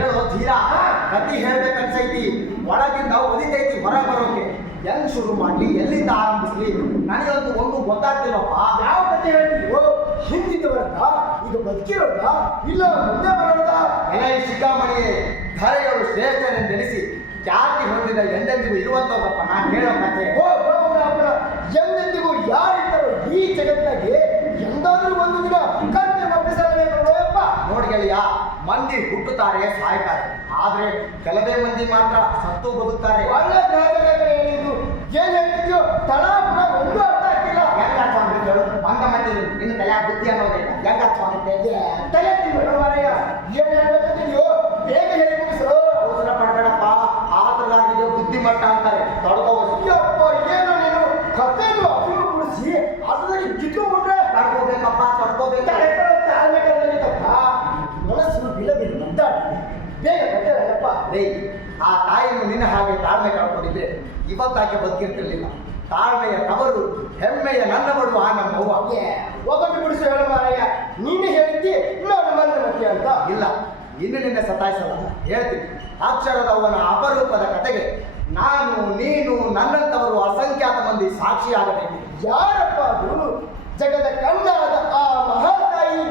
ಹೇಳೋ ಧೀರಾ ಕತಿ ಹೇಳ್ಬೇಕನ್ಸೈತಿ, ಒಳಗಿಂದ ಒದಿತೈತಿ ಹೊರ ಬರೋಕೆ. ಹೆಂಗ್ ಶುರು ಮಾಡ್ಲಿ, ಎಲ್ಲಿಂದ ಆರಂಭಿಸ್ಲಿ, ನನಗಂತೂ ಒಂದು ಗೊತ್ತಾಗ್ತಿಲ್ಲಪ್ಪ. ಯಾವ ಕತೆ ಹೇಳ್ತೀವೋ? ಹಿಂದಿದ್ದವರಲ್ಲ, ಈಗ ಬದುಕಿರೋದ ಇಲ್ಲ ಮುಂದೆ ಬರೋದ? ಎಲೆ ಶಿಖಾಮಣಿಯೇ, ಧರೆಯವರು ಶ್ರೇಷ್ಠರೆಂದೆನಿಸಿ ಖ್ಯಾತಿ ಹೊಂದಿದ ಎಂದೆಂದಿಗೂ ಇರುವಂತವರಪ್ಪ ನಾನು ಹೇಳೋ ಕತೆ. ಓ ಎಂದೆಂದಿಗೂ ಯಾರಿದ್ದಾರೋ ಈ ಜಗತ್ತಿನಾಗೆ ಎಂದಾದ್ರೂ ಒಂದು ದಿನ ಕರ್ತೆ ಒಪ್ಪಿಸಲೇಬೇಕು ನೋಡಪ್ಪ. ನೋಡಿ ಗೆಳೆಯ, ಮಂದಿ ಹುಟ್ಟುತ್ತಾರೆ ಸಾಯ್ತಾರೆ, ಆದ್ರೆ ಕೆಲವೇ ಮಂದಿ ಮಾತ್ರ ಸತ್ತು ಬದುಕ್ತಾರೆ. ಒಳ್ಳೆ ಗ್ರಹದಲ್ಲಿ ಹೇಳಿದ್ದು ಏನ್ ಹೇಳ್ತಿದ್ಯೋ ತಳಾಪುರ ಒಂದು ಅರ್ಥ ಆಗ್ತಿಲ್ಲ. ಹೆಂಗ ಅರ್ಥ ಆಗ್ಬಿಟ್ಟು ಬಂದ ಮತ್ತೆ ನಿನ್ನ ತಲೆ ಬುದ್ಧಿ ಅನ್ನೋದಿಲ್ಲ, ಹೆಂಗ ಅರ್ಥ ಆಗುತ್ತೆ? ತಲೆ ತಿನ್ಬೇಡವಾರಯ್ಯ, ಏನ್ ಹೇಳ್ಬೇಕಂತಿದ್ಯೋ ಬೇಗ ಹೇಳಿ ಮುಗಿಸು. ಅವಸರ ಪಡಬೇಡಪ್ಪ, ಆತರಾಗಿದೆಯೋ ಬುದ್ಧಿಮಟ್ಟ ಅಂತಾರೆ, ತೊಡ್ಕೋಬಹುದು. ಏನೋ ನೀನು ಕಥೆಯನ್ನು ಅಭಿವೃದ್ಧಿಸಿ ಅದರಲ್ಲಿ ಕಿತ್ಕೊಂಡ್ಬಿಟ್ರೆ ತಡ್ಕೋಬೇಕಪ್ಪ, ತಡ್ಕೋಬೇಕು. ಮನಸ್ಸು ಬಿಲಬಿಲ್ ಮಂದಾಡಿ ಬೇಗ ಕಥೆಯಪ್ಪ. ರೇ, ಆ ತಾಯಿಯನ್ನು ನಿನ್ನ ಹಾಗೆ ತಾಳ್ಮೆ ಕಳ್ಕೊಂಡಿದ್ರೆ ಇವತ್ತಾಕೆ ಬದುಕಿರ್ತಿರ್ಲಿಲ್ಲ. ತಾಳ್ಮೆಯ ತವರು, ಹೆಮ್ಮೆಯ ನನ್ನವಳು ಆ ನಮ್ಮವ್ವ. ಒಗಟು ಬಿಡಿಸು ಹೇಳ ಮಾರಯ್ಯ, ನೀನು ಹೇಳಿದ್ದಿ ನಾನು ಬಂದ ಮತ್ತೆ ಅಂತ. ಇಲ್ಲ, ಇನ್ನು ನಿನ್ನೆ ಸತಾಯಿಸಲ್ಲ, ಹೇಳ್ತೀನಿ. ಅಕ್ಷರದವನ ಅಪರೂಪದ ಕತೆಗೆ ನಾನು, ನೀನು, ನನ್ನಂತವರು ಅಸಂಖ್ಯಾತ ಮಂದಿ ಸಾಕ್ಷಿಯಾಗಬೇಕು. ಯಾರಪ್ಪ ಅದು? ಜಗದ ಕಣ್ಣಾದ ಆ ಮಹಾತಾಯಿ.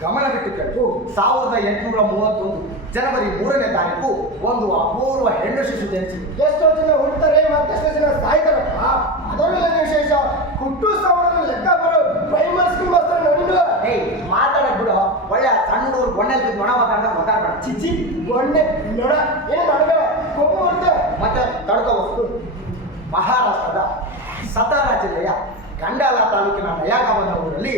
ಗಮನವಿಟ್ಟು ಕೇಳು. 1831 ಜನವರಿ 3ನೇ ತಾರೀಕು ಒಂದು ಅಪೂರ್ವ ಹೆಣ್ಣು ಶಿಶು ಜನಿಸಿದೆ. ಎಷ್ಟೋ ಜನ ಹುಡ್ತಾರೆ ಮತ್ತೆಷ್ಟೋ ಜನ ಸಾಯ್ತಾರಪ್ಪ. ಅದರಲ್ಲ ವಿಶೇಷ ಹುಟ್ಟು ಸಾವಿರ ಲೆಕ್ಕ ಬರೋ ಪ್ರೈಮರಿ ಸ್ಕೂಲ್ ಮಾಸ್ತರ ನೋಡಿದ್ರು. ಏಯ್ ಮಾತಾಡಕ್ ಬಿಡು, ಒಳ್ಳೆ ಸಣ್ಣೂರು ಗೊಣ್ಣೆ ನೊಣ ಮಾತಾಡ್ಬೇಡ. ಚಿಚ್ಚಿ ಗೊಣ್ಣೆ ನೊಣ ಏನು ನಡ್ಬೇಡ ಕೋಪ ಬರುತ್ತೆ. ಮತ್ತೆ ತಡ್ಕೋ ವಸ್ತು ಮಹಾರಾಷ್ಟ್ರದ ಸತಾರಾ ಜಿಲ್ಲೆಯ ಗಂಡಾಲ ತಾಲೂಕಿನ ನಯಾಗಾವನ ಊರಲ್ಲಿ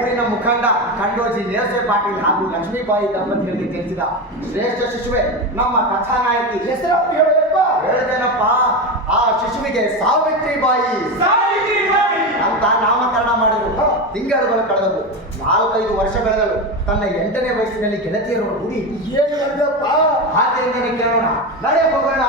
ಊರಿನ ಮುಖಂಡ ಖಂಡೋಜಿ ನೇಸೆ ಪಾಟೀಲ್ ಹಾಗೂ ಲಕ್ಷ್ಮೀಬಾಯಿ ದಂಪತಿಗಳಿಗೆ ಜನಿಸಿದ ಶ್ರೇಷ್ಠ ಶಿಶುವೆ ನಮ್ಮ ಕಥಾನಾಯಕಿ. ಹೆಸರು ಹೇಳಪ್ಪ. ಹೇಳ್ತೇನಪ್ಪ, ಆ ಶಿಶುವಿಗೆ ಸಾವಿತ್ರಿಬಾಯಿ ಅಂತ ನಾಮಕರಣ ಮಾಡಿದ್ರು. ತಿಂಗಳುಗಳು ಕಳೆದವು, 4-5 ವರ್ಷ ಬೆಳೆದಳು. ತನ್ನ 8ನೇ ವಯಸ್ಸಿನಲ್ಲಿ ಗೆಳತಿಯರು ಕೂಡಿ ಏನು ಮಾಡಿದಪ್ಪ ಆಕೆಯಿಂದನೇ ಕೇಳೋಣ, ನಡೆ ಹೋಗೋಣ.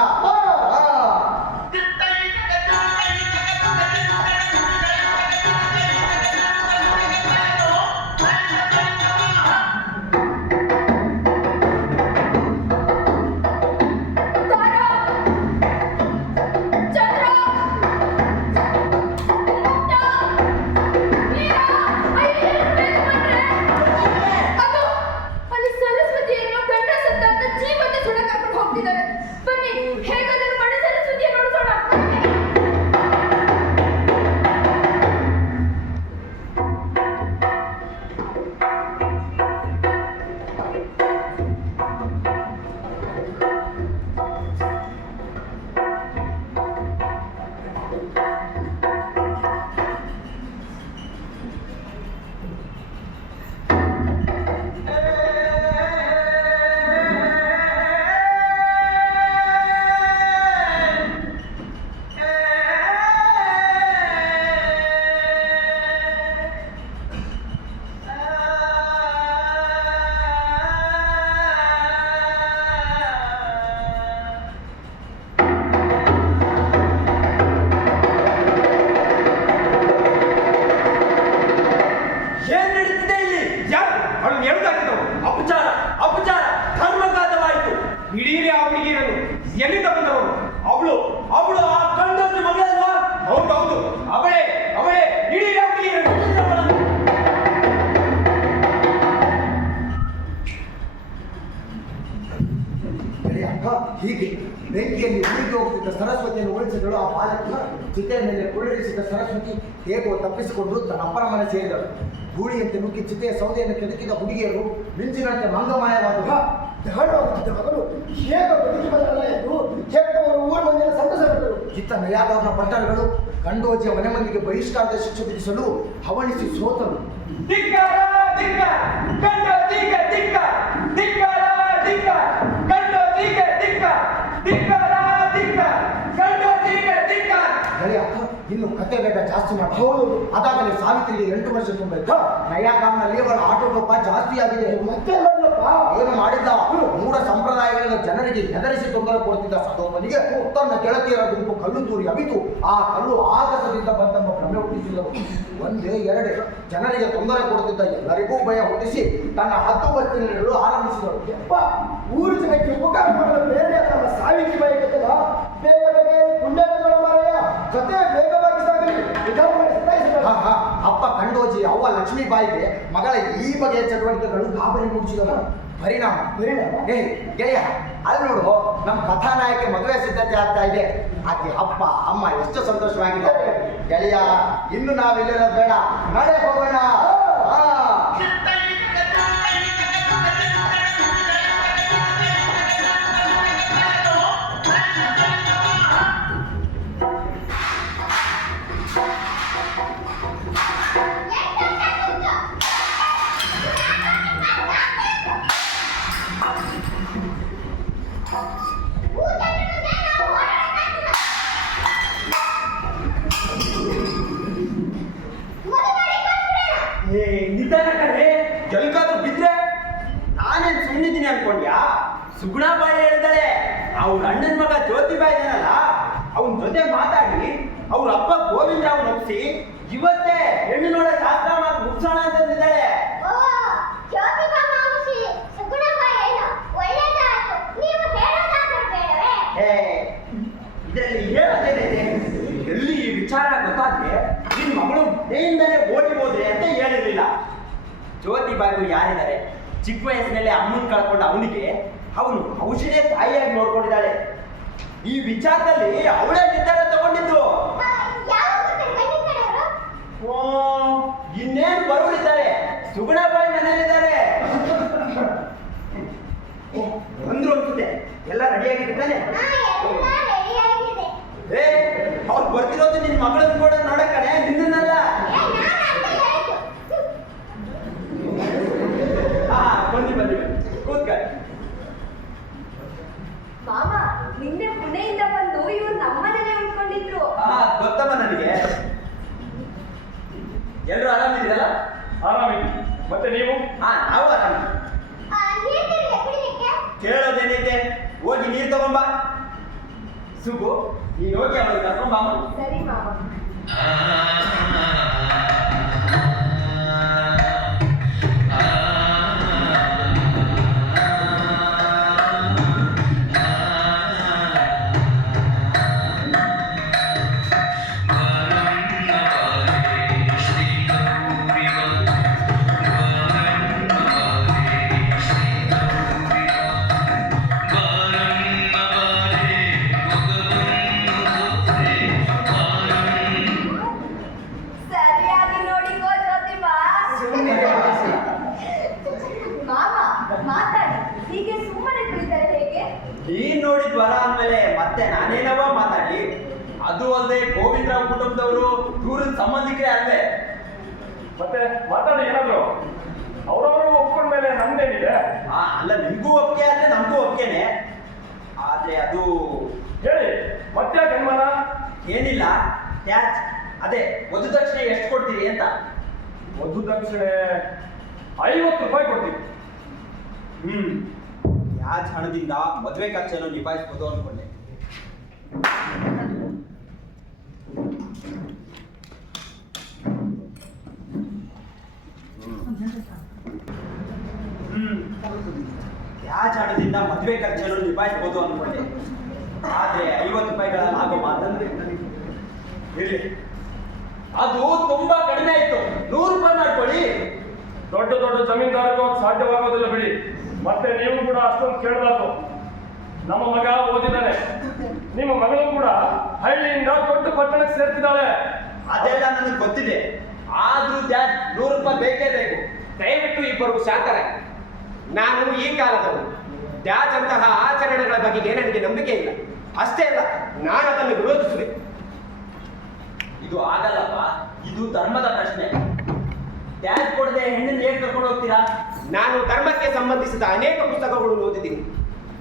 ಎಲ್ಲಿಂದ ಬಂದವಳು? ಅವಳು ಅವಳು ಆ ಕಂಡೋಜಿ ಮಗಳಲ್ವಾ? ಹೌದೌದು, ಅವಳೇ ಅವಳೇ ಇಡೀ ಹೀಗೆ ಬೆಂಕಿಯಲ್ಲಿ ಉಳಿದು ಹೋಗ್ತಿದ್ದ ಸರಸ್ವತಿಯನ್ನು ಉಳಿಸಿದಳು. ಆ ಬಾಲಕನ ಚಿತೆಯ ಮೇಲೆ ಕುಳ್ಳಿರಿಸಿದ ಸರಸ್ವತಿ ಹೇಗೋ ತಪ್ಪಿಸಿಕೊಂಡು ತನ್ನ ಅಪ್ಪನ ಮನೆ ಸೇರಿದಳು. ಗೂಳಿಯಂತೆ ನುಗ್ಗಿ ಚಿತೆಯ ಸೌದೆಯನ್ನು ಕೆದಕಿದ ಹುಡುಗಿಯರು ಮಿಂಚಿನಂತೆ ಮಂಗಮಾಯವಾದವು. ದಹನವಾಗುತ್ತಿದ್ದ ಮಗನು ಹೇಗ ಬದುಕಿ ಬರಲ್ಲ ಎಂದು ಹೆತ್ತವರು ಊರ ಮಂದಿರ ಸಂತಸಪಟ್ಟರು. ಇತ್ತ ನಯಾಗಾವನ ಪಟ್ಟಣಗಳು ಕಂಡೋಜಿಯ ಮನೆ ಮಂದಿಗೆ ಬಹಿಷ್ಕಾರದ ಶಿಕ್ಷೆ ವಿಧಿಸಲು ಹವಣಿಸಿ ಸೋತರು. ಧಿಕ್ಕಾರ ಧಿಕ್ಕಾರ ಕಂಡೋಜಿಗೆ ಧಿಕ್ಕಾರ ಧಿಕ್ಕಾರ ಧಿಕ್ಕಾರ ಕಂಡೋಜಿಗೆ ಧಿಕ್ಕಾರ ಧಿಕ್ಕಾರ ಧಿಕ್ಕಾರ ಕಂಡೋಜಿಗೆ ಧಿಕ್ಕಾರ. ಇನ್ನು ಕತೆ ಬೇಗ ಜಾಸ್ತಿ ಮಾಡಿ. ಹೌದು, ಅದಾಗಲೇ ಸಾವಿತ್ರಿಗೆ 8 ವರ್ಷ ತುಂಬಾಯ್ತು. ನಯಾಗಾಮ್ನಲ್ಲಿ ಅವಳ ಆಟೋಟೋಪ ಜಾಸ್ತಿ ಆಗಿದೆ. ಮತ್ತೆ ಮಾಡಲಪ್ಪ ಏನು ಮಾಡಿದ್ದ? ಮೂಢ ಸಂಪ್ರದಾಯಗಳಿಂದ ಜನರಿಗೆ ಹೆದರಿಸಿ ತೊಂದರೆ ಕೊಡ್ತಿದ್ದ ಸದೋಮನಿಗೆ ತನ್ನ ಗೆಳತಿಯರ ಗುಂಪು ಕಲ್ಲು ತೂರಿ ಅಬಿತು ಆ ಕಲ್ಲು ಆಗಸದಿಂದ ಬಂತೆಂಬ ಭ್ರಮೆ ಹುಟ್ಟಿಸಿದರು. ಒಂದೇ ಎರಡೇ ಜನರಿಗೆ ತೊಂದರೆ ಕೊಡುತ್ತಿದ್ದ ಎಲ್ಲರಿಗೂ ಭಯ ಹುಟ್ಟಿಸಿ ತನ್ನ ಹದ್ದುಬತ್ತಿನಲ್ಲಿಡಲು ಆರಂಭಿಸಿದರು. ಯಪ್ಪ, ಊರು ಜನಕ್ಕೆ ಉಪಕಾರ ಮಾಡಲು ಬೇರೆ ನಮ್ಮ ಸಾವಿತ್ರಿ ಬಾಯಿ ಕಥೆಗ ಬೇಗ ಬೇಗ ಪುಣ್ಯಗಳ ಮಾರಾಯ ಕತೆ ಬೇಗವಾಗಿ ಸಾಗಲಿ ವಿಧಾನ ಮಾಡಿ ಸತಾಯಿಸಿದರು. ಅಪ್ಪ ಕಂಡೋಜಿ ಅವ್ವ ಲಕ್ಷ್ಮೀಬಾಯಿಗೆ ಮಗಳ ಈ ಬಗೆಯ ಚಟುವಟಿಕೆಗಳು ಗಾಬರಿ ಮೂಡಿಸಿದವು. ಪರಿಣಾಮ ಏ ಗೆಳೆಯ, ಅಲ್ಲಿ ನೋಡು, ನಮ್ಮ ಕಥಾನಾಯಕಿ ಮದುವೆ ಸಿದ್ಧತೆ ಆಗ್ತಾ ಇದೆ. ಆಕೆ ಅಪ್ಪ ಅಮ್ಮ ಎಷ್ಟು ಸಂತೋಷವಾಗಿದೆ. ಗೆಳೆಯ, ಇನ್ನು ನಾವಿಲ್ಲಿರೋದು ಬೇಡ, ನಡೆ ಹೋಗೋಣ. ನಿಧಾನ ಕಡೆ ಎಲ್ಗಾದ್ರೂ ಬಿದ್ರೆ ನಾನೇನ್ ಸುಮ್ಮನಿದ್ದೀನಿ ಅನ್ಕೊಂಡ್ಯಾ? ಸುಗುಣಾಬಾಯಿ ಹೇಳಿದಾಳೆ, ಅವ್ರ ಅಣ್ಣನ ಮಗ ಜ್ಯೋತಿಬಾಯಿ ಇದಾನಲ್ಲ, ಅವನ ಜೊತೆ ಮಾತಾಡಿ ಅವ್ರ ಅಪ್ಪ ಗೋವಿಂದರಾವ್ ಒಪ್ಪಿಸಿ ಇವತ್ತೇ ಹೆಣ್ಣು ನೋಡ ಶಾಸ್ತ್ರ ಮಾಡಿ ಮುಗಿಸೋಣ ಅಂತಂದಿದ್ದಾಳೆ. ಇದರಲ್ಲಿ ಹೇಳೋದೇನಿದೆ? ಎಲ್ಲಿ ಈ ವಿಚಾರ ಗೊತ್ತಾದ್ರೆ ನಿನ್ನ ಮಗಳು ಮನೆಯಿಂದಲೇ ಓಡಿ ಹೋದ್ರೆ ಅಂತ ಹೇಳಿರ್ಲಿಲ್ಲ. ಜ್ಯೋತಿಬಾಯಿಗೂ ಯಾರಿದ್ದಾರೆ? ಚಿಕ್ಕ ವಯಸ್ಸಿನಲ್ಲಿ ಅಮ್ಮನ್ ಕಳ್ಕೊಂಡ ಅವನಿಗೆ ಅವನು ಔಷಧಿಯ ತಾಯಿಯಾಗಿ ನೋಡ್ಕೊಂಡಿದ್ದಾಳೆ. ಈ ವಿಚಾರದಲ್ಲಿ ಅವಳೇ ನಿರ್ಧಾರ ತಗೊಂಡಿದ್ದು. ಓ, ಇನ್ನೇನು ಬರುವಳಿದ್ದಾರೆ, ಸುಗುಣಾಬಾಯಿ ಮನೆಯಲ್ಲಿದ್ದಾರೆ. ಬಂದ್ರು ಅನ್ಸುತ್ತೆ. ಎಲ್ಲ ರೆಡಿ ಆಗಿದೆ ತಾನೆ? ಏ, ಅವ್ರು ಬರ್ತಿರೋದು ನಿನ್ ಮಗಳನ್ನ ಕೂಡ ನೋಡಕ್ಕಣೆ, ನಿನ್ನಲ್ಲ. ಬಂದಿ ಕೂತ್ಕೊಳ್ಳಿ. ಮಾಮ, ನಿನ್ನೆ ಪುಣೆಯಿಂದ ಬಂದು ಇವ್ರು ನಮ್ಮನೇಲೆ ಉಳ್ಕೊಂಡಿದ್ರು. ಗೊತ್ತಮ್ಮ ನನಗೆ. ಎಲ್ರು ಆರಾಮಿದ್ದೀರಲ್ಲ? ಆರಾಮಿದ್ವಿ. ಮತ್ತೆ ನೀವು? ನಾವು ಆರಾಮ. ಕೇಳೋದೇನೈತೆ, ಹೋಗಿ ನೀರು ತಗೊಂಬ. ಸುಗು, ನೀನು ಹೋಗಿ ಅವಳಿಗೆ ಕರ್ಕೊಂಬ. ಸರಿ ಮಾಮ. ಸರಿಯಾಗಿ ನೋಡಿಕೋ ಜ್ಯೋತಿಬಾ. ಮಾಮ, ಮಾತಾಡಿ. ಹೀಗೆ ಸುಮ್ಮನೆ ಕುಳಿತರೆ ಹೇಗೆ? ನೀನ್ ನೋಡಿದ್ ವರ ಅಂದ್ಮೇಲೆ ಮತ್ತೆ ನಾನೇನವ ಮಾತಾಡಿ? ಅದು ಅಲ್ಲದೆ ಗೋವಿಂದರಾವ್ ಕುಟುಂಬದವರು ದೂರದ ಸಂಬಂಧಿಕರೇ ಅಲ್ವೇ? ಮತ್ತೆ ಮಾತಾಡಿ ಏನಾದ್ರು. ಅವರವರು ಒಪ್ಕೊಂಡ್ಮೇಲೆ ನಮ್ದೇನಿದೆ? ಅಲ್ಲ, ನಿಮ್ಗೂ ಒಪ್ಪಿಗೆ ಆದ್ರೆ ನಮಗೂ ಒಪ್ಪಿಗೆನೆ. ಆದ್ರೆ ಅದು ಹೇಳಿ, ಮತ್ತೆ ಅನುಮಾನ? ಏನಿಲ್ಲ, ಟ್ಯಾಚ್ ಅದೇ ವಧು ದಕ್ಷಿಣೆ ಎಷ್ಟು ಕೊಡ್ತೀರಿ ಅಂತ. ವಧು ದಕ್ಷಿಣೆ 50 ರೂಪಾಯಿ ಕೊಡ್ತೀವಿ. ಯಾಜ್ ಹಣದಿಂದ ಮದುವೆ ಖರ್ಚನ್ನು ನಿಭಾಯಿಸ್ಬೋದು ಅನ್ಕೊಂಡೆ. ಯಾಜ್ ಹಣದಿಂದ ಮದುವೆ ಖರ್ಚನ್ನು ನಿಭಾಯಿಸ್ಬೋದು ಅನ್ಕೊಂಡೆ. ಆದ್ರೆ 50 ರೂಪಾಯಿಗಳಲ್ಲಿ ಆಗೋ ಮಾತಂದ್ರೆ ಇರ್ಲಿ, ಅದು ತುಂಬಾ ಕಡಿಮೆ ಆಯ್ತು. 100 ರೂಪಾಯಿ ಮಾಡ್ಕೊಳ್ಳಿ. ದೊಡ್ಡ ದೊಡ್ಡ ಜಮೀನ್ದಾರರಿಗೂ ಅದು ಸಾಧ್ಯವಾಗೋದಿಲ್ಲ ಬಿಡಿ. ಮತ್ತೆ ನೀವು ಕೂಡ ಅಷ್ಟೊಂದು ಕೇಳಬಾರ್ದು. ನಮ್ಮ ಮಗ ಓದಿದ್ದಾನೆ, ನಿಮ್ಮ ಮಗಳು ಕೂಡ ಹಳ್ಳಿಯಿಂದ ದೊಡ್ಡ ಪಟ್ಟಣಕ್ಕೆ ಸೇರ್ತಿದ್ದಾಳೆ. ಅದೆಲ್ಲ ನನಗೆ ಗೊತ್ತಿದೆ. ಆದ್ರೂ 100 ರೂಪಾಯಿ ಬೇಕೇ ಬೇಕು. ದಯವಿಟ್ಟು ಇಬ್ಬರು ಶಾಂತರಾಗಿ. ನಾನು ಈ ಕಾಲದವನು. ಡ್ಯಾಜ್ ಅಂತಹ ಆಚರಣೆಗಳ ಬಗೆಗೆ ನನಗೆ ನಂಬಿಕೆ ಇಲ್ಲ. ಅಷ್ಟೇ ಅಲ್ಲ, ನಾನು ಅದನ್ನು ವಿರೋಧಿಸುವೆ. ಇದು ಆಗಲ್ಲಪ್ಪ, ಇದು ಧರ್ಮದ ಪ್ರಶ್ನೆ. ಡ್ಯಾಜ್ ಕೊಡದೆ ಹೆಣ್ಣನ್ನು ಹೇಗೆ ಕರ್ಕೊಂಡು ಹೋಗ್ತೀರಾ? ನಾನು ಧರ್ಮಕ್ಕೆ ಸಂಬಂಧಿಸಿದ ಅನೇಕ ಪುಸ್ತಕಗಳನ್ನು ಓದಿದ್ದೀನಿ.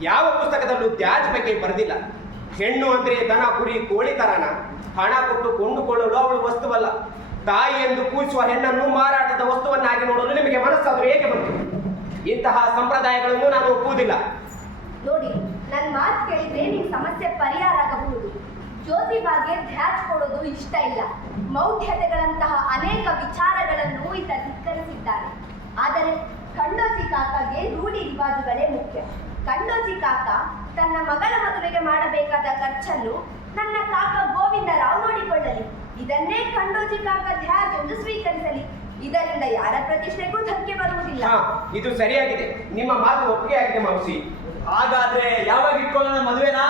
ಯಾವ ಪುಸ್ತಕದಲ್ಲೂ ಡ್ಯಾಜ್ ಬಗ್ಗೆ ಬರೆದಿಲ್ಲ. ಹೆಣ್ಣು ಅಂದ್ರೆ ದನ, ಕುರಿ, ಕೋಳಿ ತರನ. ಹಣ ಕೊಟ್ಟು ಕೊಂಡುಕೊಳ್ಳಲು ಅವಳು ವಸ್ತುವಲ್ಲ. ತಾಯಿ ಎಂದು ಕೂರಿಸುವ ಹೆಣ್ಣನ್ನು ಮಾರಾಟದ ವಸ್ತುವನ್ನಾಗಿ ನೋಡಲು ನಿಮಗೆ ಮನಸ್ಸಾದರೂ ಏಕೆ ಬಂತು? ಇಂತಹ ಸಂಪ್ರದಾಯಗಳನ್ನು ನಾನು ಒಪ್ಪುವುದಿಲ್ಲ. ನೋಡಿ, ನನ್ನ ಮಾತು ಕೇಳಿದ್ರೆ ನಿಮ್ ಸಮಸ್ಯೆ ಪರಿಹಾರ ಆಗಬಹುದು. ಜ್ಯೋತಿಬಾಗೆ ಧ್ಯಾಚ್ ಕೊಡೋದು ಇಷ್ಟ ಇಲ್ಲ. ಮೌಢ್ಯತೆಗಳಂತಹ ಅನೇಕ ವಿಚಾರಗಳನ್ನು ಈತ ಧಿಕ್ಕರಿಸಿದ್ದಾನೆ. ಆದರೆ ಕಂಡೋಜಿ ಕಾಕಾಗೆ ರೂಢಿ ರಿವಾಜುಗಳೇ ಮುಖ್ಯ. ಕಂಡೋಜಿ ಕಾಕ ತನ್ನ ಮಗಳ ಮದುವೆಗೆ ಮಾಡಬೇಕಾದ ಖರ್ಚನ್ನು ನನ್ನ ಕಾಕ ಗೋವಿಂದರಾವ್ ನೋಡಿಕೊಳ್ಳಲಿ. ಇದನ್ನೇ ಕಂಡೋಜಿ ಕಾಕ ಧ್ಯಾಜ್ ಎಂದು ಸ್ವೀಕರಿಸಲಿ. ಇದರಿಂದ ಯಾರ ಪ್ರತಿಷ್ಠೆಗೂ ಧಕ್ಕೆ ಬರುವುದಿಲ್ಲ. ಇದು ಸರಿಯಾಗಿದೆ. ನಿಮ್ಮ ಮಾತು ಒಪ್ಪಿಗೆ ಆಗಿದೆ ಮೌಸಿ. ಹಾಗಾದ್ರೆ ಯಾವಾಗ ಇಟ್ಕೊಳ್ಳೋಣ ಮದುವೆನಾ?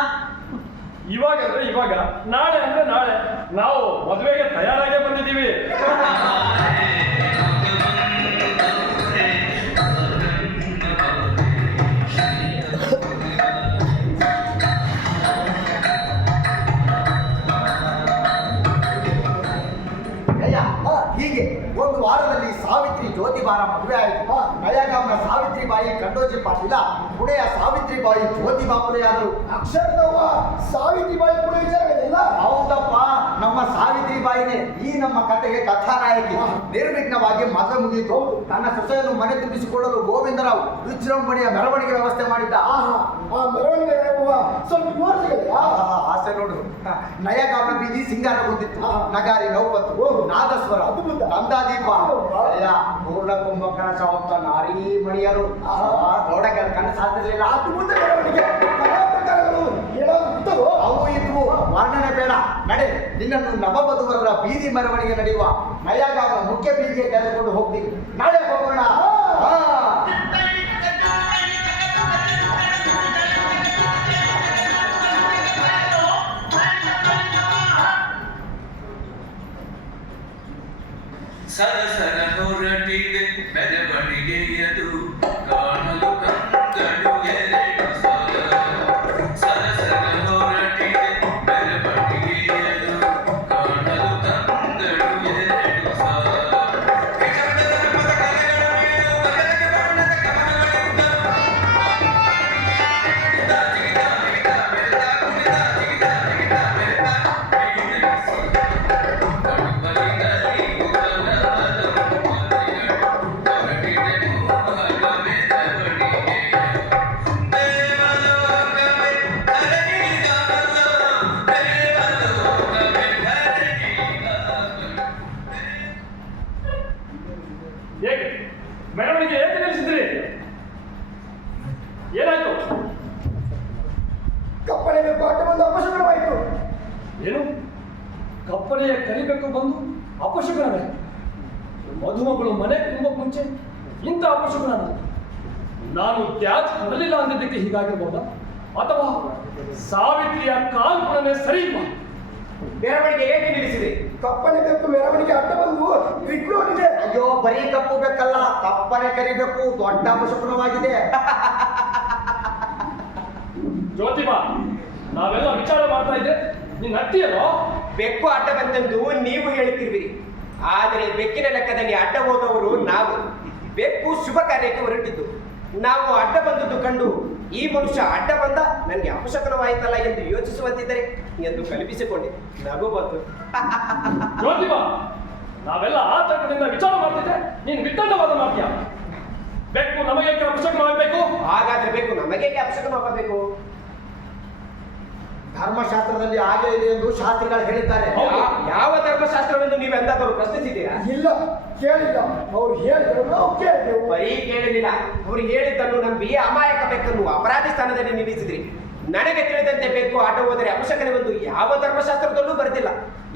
ಇವಾಗ ಅಂದ್ರೆ ಇವಾಗ, ನಾಳೆ ಅಂದ್ರೆ ನಾಳೆ. ನಾವು ಮದುವೆಗೆ ತಯಾರಾಗೇ ಬಂದಿದ್ದೀವಿ. ಹೀಗೆ ಒಂದು ವಾರದಲ್ಲಿ ಸಾವಿತ್ರಿ ಜ್ಯೋತಿಬಾರ ಮದುವೆ ಆಯಿತು. ನಯಗಾಂನ ಸಾವಿತ್ರಿ ಬಾಯಿ ಕಂಡೋಜಿ ಪಾಟೀಲ, ಪುಣೆಯ ಸಾವಿತ್ರಿ ಬಾಯಿ ಜ್ಯೋತಿಬಾ ಪುಣೆ ಆದರು. ಅಕ್ಷರದವ್ವ ಸಾವಿತ್ರಿ ಬಾಯಿ ಕೂಡ ವಿಚಾರಗಳಿಲ್ಲ. ಹೌದಪ್ಪ, ನಮ್ಮ ಸಾವಿತ್ರಿ ಬಾಯಿನೇ ಈ ನಮ್ಮ ಕಥೆಗೆ ಕಥಾನಾಯಕಿ. ನಿರ್ವಿಘ್ನವಾಗಿ ಮದುವೆ ಮುಗಿಯಿತು. ತನ್ನ ಸೊಸೆಯನ್ನು ಮನೆ ತುಂಬಿಸಿಕೊಳ್ಳಲು ಗೋವಿಂದರಾವ್ ವಿಜೃಂಭಣೆಯ ಮೆರವಣಿಗೆ ವ್ಯವಸ್ಥೆ ಮಾಡಿದ್ದ. ಆ ಮೆರವಣಿಗೆ ಸ್ವಲ್ಪ ವಿವರಿಸಲಿಲ್ಲ. ಆಸೆ ನೋಡು. ನಯಗಾಂನ ಬೀದಿ ಸಿಂಗಾರಗೊಂಡಿತ್ತು. ನಗಾರಿ ನೌಪತ್ತು, ನಾದಸ್ವರ, ನಂದಾದೀಪ, ಪೂರ್ಣ ಕುಂಭಕರ್ಣ ಹೊತ್ತ ನಾರೀ ಮಣಿಯರು ನೋಡಕ್ಕೆ ಕಣ್ಣು ಸಾಧಿರಲಿಲ್ಲ. ಅದು ಮುಂದೆ ಮೆರವಣಿಗೆ ಕಲಾ ಪ್ರಕಾರಗಳು ಏನಾದ್ರು ಅವು ಇದ್ವು, ವರ್ಣನೆ ಬೇಡ. ನಡೆ, ನಿನ್ನನ್ನು ನವವಧುವರರ ಬೀದಿ ಮೆರವಣಿಗೆ ನಡೆಯುವ ನಯಗಾಂನ ಮುಖ್ಯ ಬೀದಿಗೆ ಕರೆದುಕೊಂಡು ಹೋಗ್ತೀವಿ. ನಾಳೆ ಹೋಗೋಣ. ಕಪ್ಪನೆ ಬೇಕು ಅಡ್ಡ ಬಂದು ಅಪಶಕುನವಾಯಿತು. ಏನು ಕಪ್ಪನೆಯ ಕರಿಬೇಕು ಬಂದು ಅಪಶಕುನವೇ? ಮಧುಮಗಳು ಮನೆ ತುಂಬ ಮುಂಚೆ ಇಂಥ ಅಪಶಕುನ ನಾನು ತ್ಯಾಜ್ ಕೊಡಲಿಲ್ಲ ಅಂದಿದ್ದಕ್ಕೆ ಹೀಗಾಗಿರ್ಬೋದಾ, ಅಥವಾ ಸಾವಿತ್ರಿಯ ಕಾಲ್ಪುಣನೆ ಸರಿ ಇಲ್ಲ? ಮೆರವಣಿಗೆ ಏಕೆ ನಿಲ್ಲಿಸಿದೆ? ಕಪ್ಪನೆ ಬೇಕು ಮೆರವಣಿಗೆ ಅಡ್ಡ ಬಂದು ವಿಘ್ನವಾಗಿದೆ. ಅಯ್ಯೋ ಬರೀ ಕಪ್ಪು ಬೇಕಲ್ಲ, ಕಪ್ಪನೆ ಕರಿಬೇಕು, ದೊಡ್ಡ ಅಪಶಕುನವಾಗಿದೆ. ಜ್ಯೋತಿಬಾ, ನಾವೆಲ್ಲ ವಿಚಾರ ಮಾಡ್ತಾ ಇದ್ದೆ, ನೀನ್ ನಟ್ಟಿಯಲ್ಲೋ? ಬೆಕ್ಕು ಅಡ್ಡ ಬಂತೆಂದು ನೀವು ಹೇಳುತ್ತಿರುವಿರಿ, ಆದರೆ ಬೆಕ್ಕಿನ ಲೆಕ್ಕದಲ್ಲಿ ಅಡ್ಡ ಹೋದವರು ನಾವು. ಬೆಕ್ಕು ಶುಭ ಕಾರ್ಯಕ್ಕೆ ಹೊರಟಿದ್ದು, ನಾವು ಅಡ್ಡ ಬಂದದ್ದು ಕಂಡು ಈ ಮನುಷ್ಯ ಅಡ್ಡ ಬಂದ ನನಗೆ ಅಪಶಕನವಾಯಿತಲ್ಲ ಎಂದು ಯೋಚಿಸುವಂತಿದ್ದರೆ ಎಂದು ಕಲ್ಪಿಸಿಕೊಂಡೆ. ನಗು ಬಂತು. ಜ್ಯೋತಿಬಾ, ನಾವೆಲ್ಲ ಆ ತರ್ಕದಿಂದ ವಿಚಾರ ಮಾಡ್ತಿದ್ದೆ, ನೀನು ವಿತ್ತಂಡವಾದ ಮಾಡ್ತೀಯ. ಬೆಕ್ಕು ನಮಗೆ ಅಪಶಕನವಾಗಬೇಕು? ಹಾಗಾದ್ರೆ ಬೇಕು ನಮಗೆ ಅಪಶಕನವಾಗಬೇಕು? ಧರ್ಮಶಾಸ್ತ್ರದಲ್ಲಿ ಹಾಗೆ ಇದೆ ಎಂದು ಶಾಸ್ತ್ರಿಗಳು ಹೇಳಿದ್ದಾರೆ. ಯಾವ ಧರ್ಮಶಾಸ್ತ್ರವೆಂದು ನೀವೆಂದಾದರೂ ಪ್ರಶ್ನಿಸಿದ್ದೀರಾ? ಇಲ್ಲ, ಕೇಳಿಲ್ಲ. ಅವ್ರು ಹೇಳಿದ್ರು ನಾವು ಕೇಳಿದೆವು. ಬರೀ ಕೇಳಲಿಲ್ಲ, ಅವರು ಹೇಳಿದ್ದನ್ನು ನಂಬಿ ಅಮಾಯಕ ಬೆಕ್ಕನ್ನು ಅಪರಾಧಿ ಸ್ಥಾನದಲ್ಲಿ ನಿಲ್ಲಿಸಿದ್ರಿ. ನನಗೆ ತಿಳಿದಂತೆ ಬೆಕ್ಕು ಅಡ್ಡ ಹೋದರೆ ಅಪಶಕನವೆಂದು ಯಾವ ಧರ್ಮಶಾಸ್ತ್ರದಲ್ಲೂ ಬರೆದಿಲ್ಲ.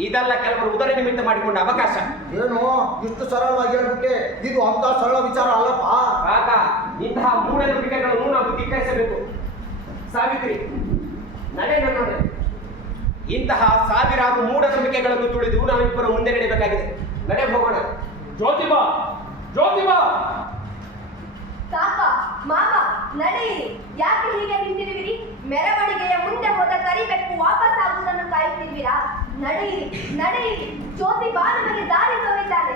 ಇದೆಲ್ಲ ಕೆಲವರು ಉದರ ನಿಮಿತ್ತ ಮಾಡಿಕೊಂಡ ಅವಕಾಶ. ಏನು ಇಷ್ಟು ಸರಳವಾಗಿ ಹೇಳ್ಬಿಟ್ಟೆ? ಇದು ಅಂತ ಸರಳ ವಿಚಾರ ಅಲ್ಲಪ್ಪ. ಆಗ ಇಂತಹ ಮೂಢನಂಬಿಕೆಗಳನ್ನು ನಾವು ಧಿಕ್ಕರಿಸಬೇಕು. ಸಾವಿತ್ರಿ, ನಡೆ ನನ್ನೊಡೆ. ಇಂತಹ ಸಾವಿರಾರು ಮೂಢನಂಬಿಕೆಗಳನ್ನು ತುಳಿದು ನಾವಿಬ್ಬರು ಮುಂದೆ ನಡೆಯಬೇಕಾಗಿದೆ. ನಡೆ ಹೋಗೋಣ. ಜ್ಯೋತಿಬಾ, ಜ್ಯೋತಿಬಾ! ಕಾಕ, ಮಾಮ, ನಡೆಯಿರಿ. ಯಾಕೆ ಹೀಗೆ ನಿಂತಿರುವಿರಿ? ಮೆರವಣಿಗೆಯ ಮುಂದೆ ಹೋದ ಕರಿಬೆಕ್ಕು ವಾಪಸ್ ಆಗುವುದನ್ನು ಕಾಯುತ್ತಿರುವಿರಾ? ನಡೆಯಿರಿ, ನಡೆಯಿರಿ. ಜ್ಯೋತಿಬಾ ನಮಗೆ ದಾರಿ ತೋರಿದ್ದಾರೆ.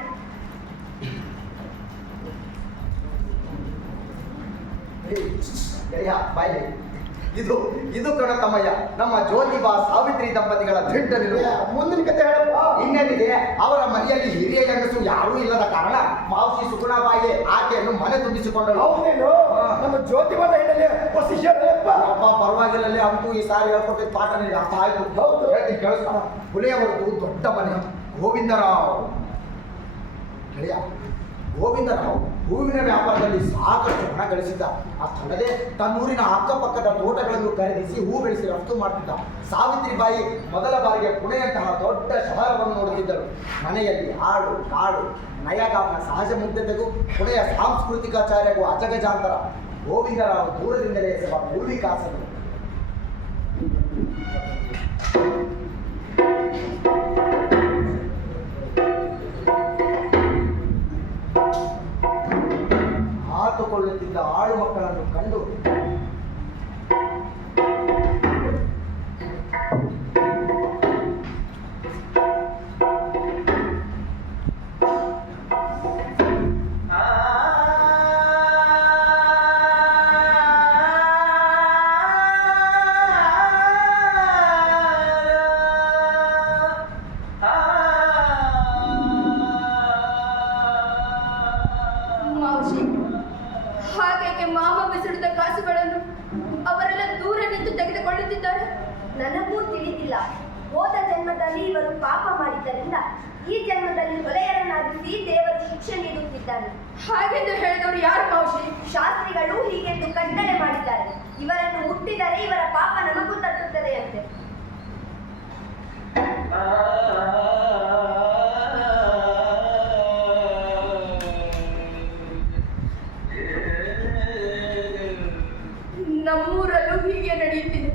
ಬಾಯಿ ಇದು ಕಣ ತಮ್ಮಯ್ಯ, ನಮ್ಮ ಜ್ಯೋತಿಬಾ ಸಾವಿತ್ರಿ ದಂಪತಿಗಳ ದೃಢ ನಿಲುವು. ಮುಂದಿನ ಕತೆ ಹೇಳಪ್ಪ. ಇನ್ನೇನಿದೆ, ಅವರ ಮನೆಯಲ್ಲಿ ಹಿರಿಯ ಗಂಡಸು ಯಾರೂ ಇಲ್ಲದ ಕಾರಣ ಮಾವಸಿ ಸುಗುಣಾಬಾಯಿ ಆಕೆಯನ್ನು ಮನೆ ತುಂಬಿಸಿಕೊಂಡಳು. ಹೌದೇನು? ನಮ್ಮ ಜ್ಯೋತಿಬಾನ ಹೇಳಲಿ ಶಿಷ್ಯರಪ್ಪ. ಅಪ್ಪ ಪರವಾಗಿಲ್ಲಲ್ಲಿ ಅಂತೂ ಈ ಸಾರಿ ಹೇಳ್ಕೊಟ್ಟಿದ್ದ ಪಾಠ ನಿನಗೆ ಅರ್ಥ ಆಯ್ತು. ಹೌದು. ಹೇಳ್ತೀನಿ ಕೇಳಿಸ್ತಾನ. ಹುಲಿಯವರದ್ದು ದೊಡ್ಡ ಮನೆ. ಗೋವಿಂದರಾವ್ ಗೆಳೆಯ, ಗೋವಿಂದರಾವ್ ಹೂವಿನ ವ್ಯಾಪಾರದಲ್ಲಿ ಸಾಕಷ್ಟು ಹಣ ಗಳಿಸಿದ್ದ. ಅಷ್ಟಲ್ಲದೆ ತನ್ನೂರಿನ ಅಕ್ಕಪಕ್ಕದ ತೋಟಗಳನ್ನು ಖರೀದಿಸಿ ಹೂ ಬೆಳೆಸಿ ರಫ್ತು ಮಾಡ್ತಿದ್ದ. ಸಾವಿತ್ರಿಬಾಯಿ ಮೊದಲ ಬಾರಿಗೆ ಪುಣೆಯಂತಹ ದೊಡ್ಡ ಶಹರವನ್ನು ನೋಡುತ್ತಿದ್ದರು. ಮನೆಯಲ್ಲಿ ಹಾಡು ಕಾಡು ನಯಗಾಮನ ಸಹಜ ಮುಗ್ಧತೆಗೂ ಪುಣೆಯ ಸಾಂಸ್ಕೃತಿಕಾಚಾರ್ಯಗೂ ಅಜಗಜಾಂತರ. ಗೋವಿಂದರಾವ್ ದೂರದಿಂದಲೇ ಎಸೆವ ಮೂಲಿಕಾಸರು. ಆತುಕೊಳ್ಳುತ್ತಿದ್ದ ಆಳು ಮಕ್ಕಳನ್ನು ಕಂಡು ಮಾವಶಿ, ಹಾಗೇಕೆ ಮಾಮ ಬಿಸಿಡಿದ ಕಾಸುಗಳನ್ನು ಅವರೆಲ್ಲ ದೂರ ನಿಂತು ತೆಗೆದುಕೊಳ್ಳುತ್ತಿದ್ದಾರೆ? ನನಗೂ ತಿಳಿದಿಲ್ಲ. ಹೋದ ಜನ್ಮದಲ್ಲಿ ಇವರು ಪಾಪ ಮಾಡಿದ್ದರಿಂದ ಈ ಜನ್ಮದಲ್ಲಿ ಹೊಲೆಯರನ್ನಾಗಿಸಿ ದೇವರು ಶಿಕ್ಷೆ ನೀಡುತ್ತಿದ್ದಾನೆ. ಹಾಗೆಂದು ಹೇಳಿದವರು ಯಾರು ಮಾವಶಿ? ಶಾಸ್ತ್ರಿಗಳು ಹೀಗೆಂದು ಕಟ್ಟಳೆ ಮಾಡಿದ್ದಾರೆ. ಇವರನ್ನು ಮುಟ್ಟಿದರೆ ಇವರ ಪಾಪ ನಮಗೂ ತಟ್ಟುತ್ತದೆ ಅಂತೆ. ನಮ್ಮೂರಲ್ಲೂ ಹೀಗೆ ನಡೆಯುತ್ತಿದೆ.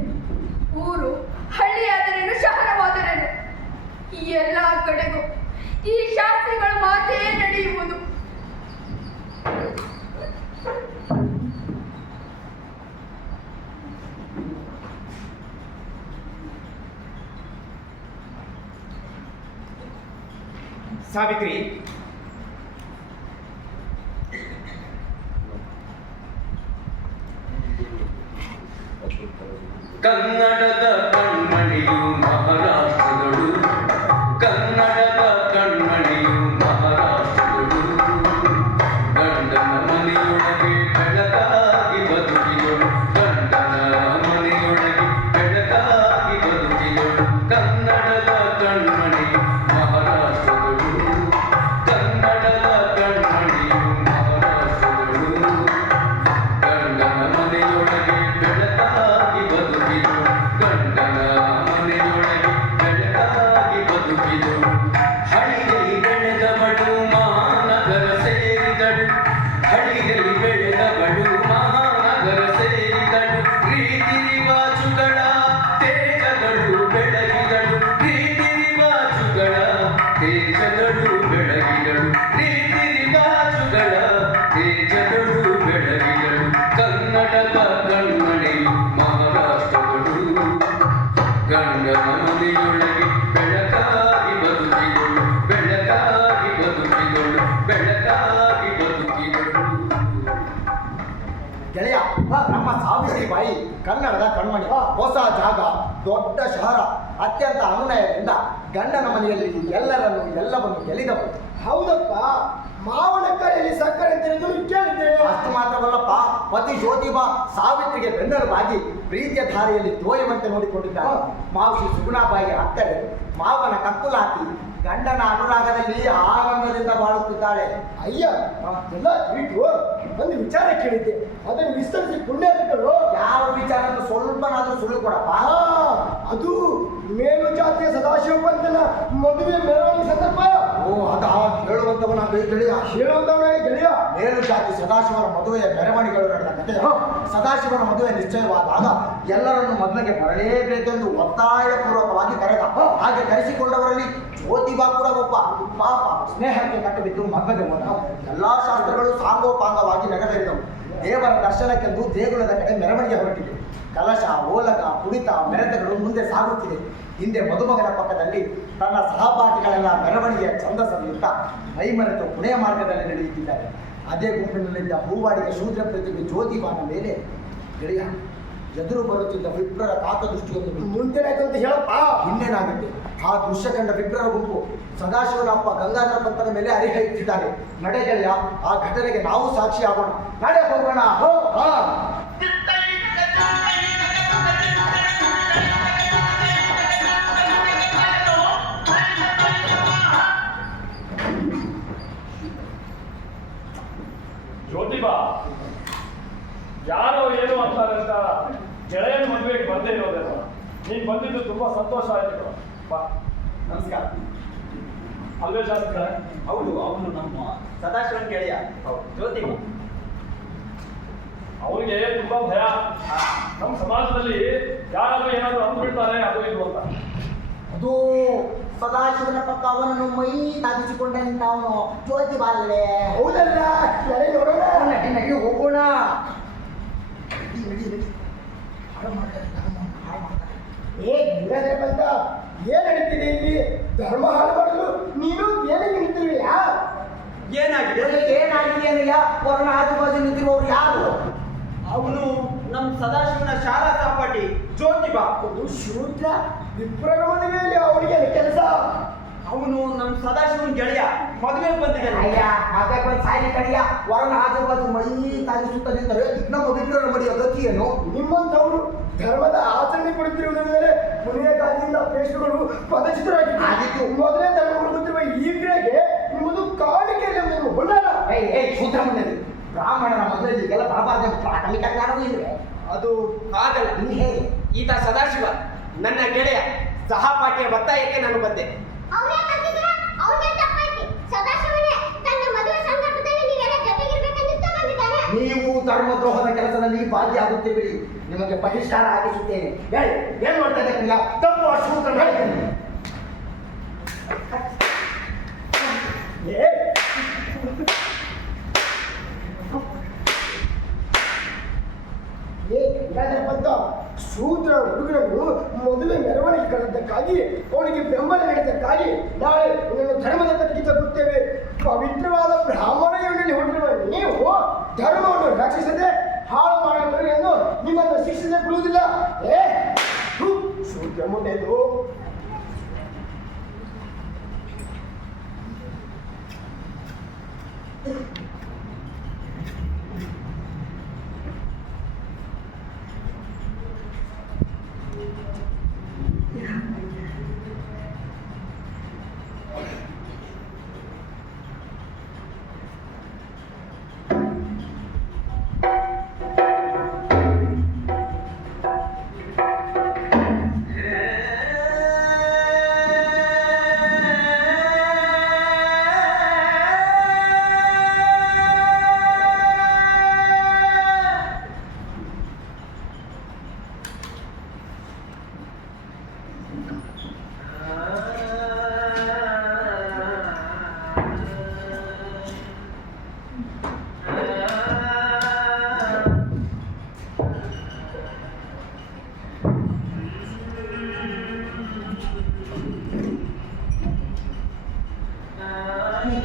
ಊರು ಹಳ್ಳಿಯಾದರೇನು ಶಹರವಾದರೇನು ಎಲ್ಲ ಕಡೆಗೂ ಈ ಶಾಸ್ತ್ರಿಗಳ ಮಾತೇ ನಡೆಯುವುದು. ಸಾವಿತ್ರಿ, ಕನ್ನಡದ ಕಣ್ಮಣಿಯು ಮಹಾರಾಷ್ಟ್ರಗಳು, ಕನ್ನಡದ ಕಣ್ಮಣಿಯು ಮಹಾರಾಷ್ಟ್ರಗಳು, ಗಂಡನ ಮನೆಯೊಳಗೆ ಬೆಳಕಾಗಿ ಬದುಕಿದಳು, ಗಂಡನ ಮನೆಯೊಳಗೆ ಬೆಳಕಾಗಿ ಬದುಕಿದಳು, ಕನ್ನಡದ ಕಣ್ಮಣಿಯು ಮಹಾರಾಷ್ಟ್ರಗಳು, ಕನ್ನಡದ ಕಣ್ಮಣಿಯು ಮಹಾರಾಷ್ಟ್ರಗಳು, ಗಂಡನ ಮನೆಯೊಳಗೆ ಬೆಳಕಾಗಿ ಬದುಕಿದಳು, ಗಂಡ ರೀತಿ ರಿವಾಜುಗಳ ತೇಜಗಳು ಬೆಳಗಿಗಳು ರೀತಿ ರಿವಾಜುಗಳ ತೇಜಗಳು ಬೆಳಗಿಗಳು ರೀತಿ ರಿವಾಜುಗಳ ತೇಜಗಳು ಬೆಳಗಿಗಳು ಕನ್ನಡದ ಕಣ್ಮಣಿಯು ಮಹಾರಾಷ್ಟ್ರಗಳು ಗಂಡನ ಮನೆಯೊಳಗೆ ಬೆಳಕಾಗಿ ಬದುಕಿಗಳು ಬೆಳಕಾಗಿ ಬದುಕಿಗಳು ಬೆಳಕಾಗಿ ಬದುಕಿಗಳು. ಗೆಳೆಯ, ನಮ್ಮ ಸಾವಿತ್ರಿಬಾಯಿ ಕನ್ನಡದ ಕಣ್ಮಣಿ. ಹೊಸ ಜಾಗ, ದೊಡ್ಡ ಶಹರ, ಅತ್ಯಂತ ಅನುನಯದಿಂದ ಗಂಡನ ಮನೆಯಲ್ಲಿ ಎಲ್ಲವನ್ನು ಗೆಲ್ಲಿದವು. ಹೌದಪ್ಪ, ಮಾವನ ಕೈಯಲ್ಲಿ ಸಕ್ಕರೆ ತೆರೆದು ಕೇಳಿದ್ದೇನೆ. ಅಷ್ಟು ಮಾತ್ರವಲ್ಲಪ್ಪ, ಪತಿ ಜ್ಯೋತಿಬಾ ಸಾವಿತ್ರಿಗೆ ಬೆನ್ನೆಲುಬಾಗಿ ಪ್ರೀತಿಯ ದಾರಿಯಲ್ಲಿ ತೋಯುವಂತೆ ನೋಡಿಕೊಂಡಿದ್ದಾರೆ. ಮಾವಶಿ ಸುಗುಣಾಬಾಯಿಗೆ ಅಕ್ಕರೆ ಮಾವನ ಕಕ್ಕುಲಾತಿ ಗಂಡನ ಅನುರಾಗದಲ್ಲಿ ಆನಂದದಿಂದ ಬಾಳುತ್ತಿದ್ದಾಳೆ. ಅಯ್ಯ, ಎಲ್ಲ ಬಿಟ್ಟು ಒಂದು ವಿಚಾರ ಕೇಳಿದ್ದೆ, ಅದನ್ನು ವಿಸ್ತರಿಸಿ ಪುಣ್ಯಾತ್ಮಗಳು. ಯಾವ ವಿಚಾರ ಸ್ವಲ್ಪನಾದ್ರೂ ಸುಳ್ಳು ಕೊಡಪ್ಪ. ಅದು ಮೇಲು ಜಾತಿಯ ಸದಾಶಿವ ಪಂತನ ಮದುವೆ ಮೆರವಣಿಗೆ ಸಂದರ್ಭ. ಓ, ಅದ ಹೇಳುವಂತವನ ಗೆಳೆಯ. ಹೇಳುವಂತವನ ಗೆಳೆಯ. ಮೇಲು ಜಾತಿ ಸದಾಶಿವನ ಮದುವೆಯ ಮೆರವಣಿಗೆಗಳು ನಡೆದ ಕಥೆ. ಸದಾಶಿವನ ಮದುವೆ ನಿಶ್ಚಯವಾದಾಗ ಎಲ್ಲರನ್ನು ಮೊದಲಿಗೆ ಬರಲೇಬೇಕೆಂದು ಒತ್ತಾಯಪೂರ್ವಕವಾಗಿ ಕರೆದ. ಹಾಗೆ ಕರೆಸಿಕೊಂಡವರಲ್ಲಿ ಜ್ಯೋತಿಬಾ ಕೂಡ ಒಬ್ಬ. ಪಾಪ ಸ್ನೇಹಕ್ಕೆ ಕಟ್ಟಬಿದ್ದು ಮದುವೆಗೆ ಹೋದ. ಎಲ್ಲಾ ಶಾಸ್ತ್ರಗಳು ಸಾಂಗೋಪಾಂಗವಾಗಿ ನೆರವೇರಿದವು. ದೇವರ ದರ್ಶನಕ್ಕೆಂದು ದೇಗುಲದ ಕಡೆ ಮೆರವಣಿಗೆ ಹೊರಟಿದೆ. ಕಲಶ, ಓಲಕ, ಕುಣಿತ, ಮೆರೆತಗಳು ಮುಂದೆ ಸಾಗುತ್ತಿದೆ. ಹಿಂದೆ ಮದುಮಗನ ಪಕ್ಕದಲ್ಲಿ ತನ್ನ ಸಹಪಾಠಿಗಳೆಲ್ಲ ಮೆರವಣಿಗೆಯ ಛಂದಸ್ಸನ್ನುತ್ತಾ ಮೈಮರೆತು ಪುಣೆಯ ಮಾರ್ಗದಲ್ಲಿ ನಡೆಯುತ್ತಿದ್ದಾರೆ. ಅದೇ ಗುಂಪಿನಲ್ಲಿದ್ದ ಹೂವಾಡಿಗೆ ಶೂದ್ರ ಪ್ರತಿಭೆ ಜ್ಯೋತಿಬಾನ ಮೇಲೆ ಗೆಳೆಯ ಎದುರು ಬರುತ್ತಿದ್ದ ವಿಪ್ರರ ಕಾಕದೃಷ್ಟಿಯನ್ನು ಮುಂದೆನಾಯ್ತು ಅಂತ ಹೇಳಪ್ಪ. ಇನ್ನೇನಾಗುತ್ತೆ? ಆ ದೃಶ್ಯ ಕಂಡ ವಿಪ್ರರ ಗುಂಪು ಸದಾಶಿವನ ಅಪ್ಪ ಗಂಗಾಧರ ಪಂತನ ಮೇಲೆ ಹರಿಹೈಯುತ್ತಿದ್ದಾರೆ. ನಡೆ ಗೆಳೆಯ, ಆ ಘಟನೆಗೆ ನಾವು ಸಾಕ್ಷಿ ಆಗೋಣ. ನಡೆ ಹೋಗೋಣ. ಜ್ಯೋತಿಬಾ ಯಾರೋ ಏನು ಅಂತಾರೆ ಅಂತ ಗೆಳೆಯನ ಮದುವೆಗೆ ಬಂದೇ ಇರೋದೇನೋ. ನೀನು ಬಂದಿದ್ದು ತುಂಬಾ ಸಂತೋಷ ಆಯ್ತು. ಬಾ. ನಮಸ್ಕಾರ. ಅಲ್ವೇ ಶಾಸ್ತ್ರ? ಹೌದು, ಅವನು ನಮ್ಮ ಸದಾಶಿವನ್ ಗೆಳೆಯ. ಹೌದು, ಜ್ಯೋತಿಬಾ. ಅವನಿಗೆ ತುಂಬಾ ಭಯ. ನಮ್ಮ ಸಮಾಜದಲ್ಲಿ ಯಾರಾದ್ರೂ ಏನಾದ್ರು ಅಂದ್ಬಿಡ್ತಾರೆ ಅದು ಇದು ಅಂತ. ಅದು ಸದಾಶಿವನ ಪಕ್ಕ ಅವನನ್ನು ಮೈ ತಾಗಿಸಿಕೊಂಡ ಅವನು ಜ್ಯೋತಿಬಾ ಅಲ್ಲೇ. ಹೌದಲ್ಲ, ನಡೆ ನೋಡೋಣ. ನಡಿ ಹೋಗೋಣ. ಏ ಗಂಗಾಧರ ಪಂತ, ಏನ್ ನಡೀತಿದೆ ಇಲ್ಲಿ? ಧರ್ಮ ಹಾಳು ಮಾಡಲು ನೀನು ಏನಕ್ಕೆ ನಿಂತಿರುವೆಯಾ? ಏನಾಗಿದೆ? ಏನಾಗಿದೆ ಅನ್ನಯ್ಯ? ವರ್ಣ ಆಜುಬಾಜು ನಿಂತಿರುವವರು ಯಾರು? ಅವನು ನಮ್ಮ ಸದಾಶಿವನ ಶಾಲಾ ಸಹಪಾಠಿ ಜ್ಯೋತಿಬಾ. ಒಂದು ಶೂದ್ರ ವಿಪ್ರರ ಮದುವೆಯಲ್ಲಿ ಅವನಿಗೆ ಕೆಲಸ. ಅವನು ನಮ್ಮ ಸದಾಶಿವನ್ ಗೆಳೆಯ, ಮದುವೆಗೆ ಬಂದಿದ್ದಾನೆ. ಅಯ್ಯ, ಮಗ ಬಂದು ಸಾಯಿ ಕಡೆಯ ವರ್ಣ ಆಜುಬಾಜು ಮೈ ತಾಗಿಸುತ್ತ ನಿಂತರೆ ನಮ್ಮ ವಿಪ್ರರ ಮಡಿಯ ಗತಿ ಏನು? ನಿಮ್ಮಂಥವರು ಧರ್ಮದ ಆಚರಣೆ ಕೊಡುತ್ತಿರುವುದರ ಮೇಲೆ ಪುಣ್ಯ ಗಾಂಧಿಯಿಂದ ಪೇಶ್ವೆಗಳು ಪದಚಿತರಾಗಿದ್ದು ಆಗಿತ್ತು. ಮೊದಲೇ ಧರ್ಮ ಕೊಡುತ್ತಿರುವ ಈ ಕ್ರಿಯೆಗೆ ನಿಮ್ಮದು ಕಾಣಿಕೆಯಲ್ಲಿ ಹೊಂದಾರ. ಶೂದ್ರ ಮುಂದೆ ಬ್ರಾಹ್ಮಣರ ಮದುವೆಯಲ್ಲಿ ಎಲ್ಲ ಬರಬಾರ್ದು ಪ್ರಾಥಮಿಕ ಜ್ಞಾನವೂ ಇದ್ರೆ ಅದು ಆಗಲ್ಲ. ಇನ್ನು ಹೇಗೆ? ಈತ ಸದಾಶಿವ ನನ್ನ ಗೆಳೆಯ, ಸಹಪಾಠಿಯ ಒತ್ತಾಯಕ್ಕೆ ನಾನು ಬಂದೆ. ನೀವು ಧರ್ಮದ್ರೋಹದ ಕೆಲಸದಲ್ಲಿ ಭಾಗಿಯಾಗುತ್ತೀರಿ. ನಿಮಗೆ ಬಹಿಷ್ಕಾರ ಹಾಕಿಸುತ್ತೇನೆ. ಹೇಳಿ, ಏನ್ ಮಾಡ್ತಾ ಇದ್ದೀರಾ? ತಪ್ಪು ಅಶೂದ್ರ ಹೇಳ್ತೇನೆ. ಶೂದ್ರ ಹುಡುಗರನ್ನು ಮದುವೆ ಮೆರವಣಿಗೆ ಕಳೆದಕ್ಕಾಗಿ ಅವನಿಗೆ ಬೆಂಬಲ ನೀಡಿದ್ದಕ್ಕಾಗಿ ನಾಳೆ ನಿನ್ನನ್ನು ಧರ್ಮದ ಕಟ್ಟಿಗೆ ತರುತ್ತೇವೆ. ಪವಿತ್ರವಾದ ಬ್ರಾಹ್ಮಣ ಯೋಜನೆಯಲ್ಲಿ ಹೊರಟಿರುವ ನೀವು ಧರ್ಮವನ್ನು ರಕ್ಷಿಸದೆ ಹಾಳು ಮಾಡಲು ಎಂದು ನಿಮ್ಮನ್ನು ಶಿಕ್ಷಿಸದೆ ಬಿಡುವುದಿಲ್ಲ. ಶೂದ್ರ ಮುಂದೆದು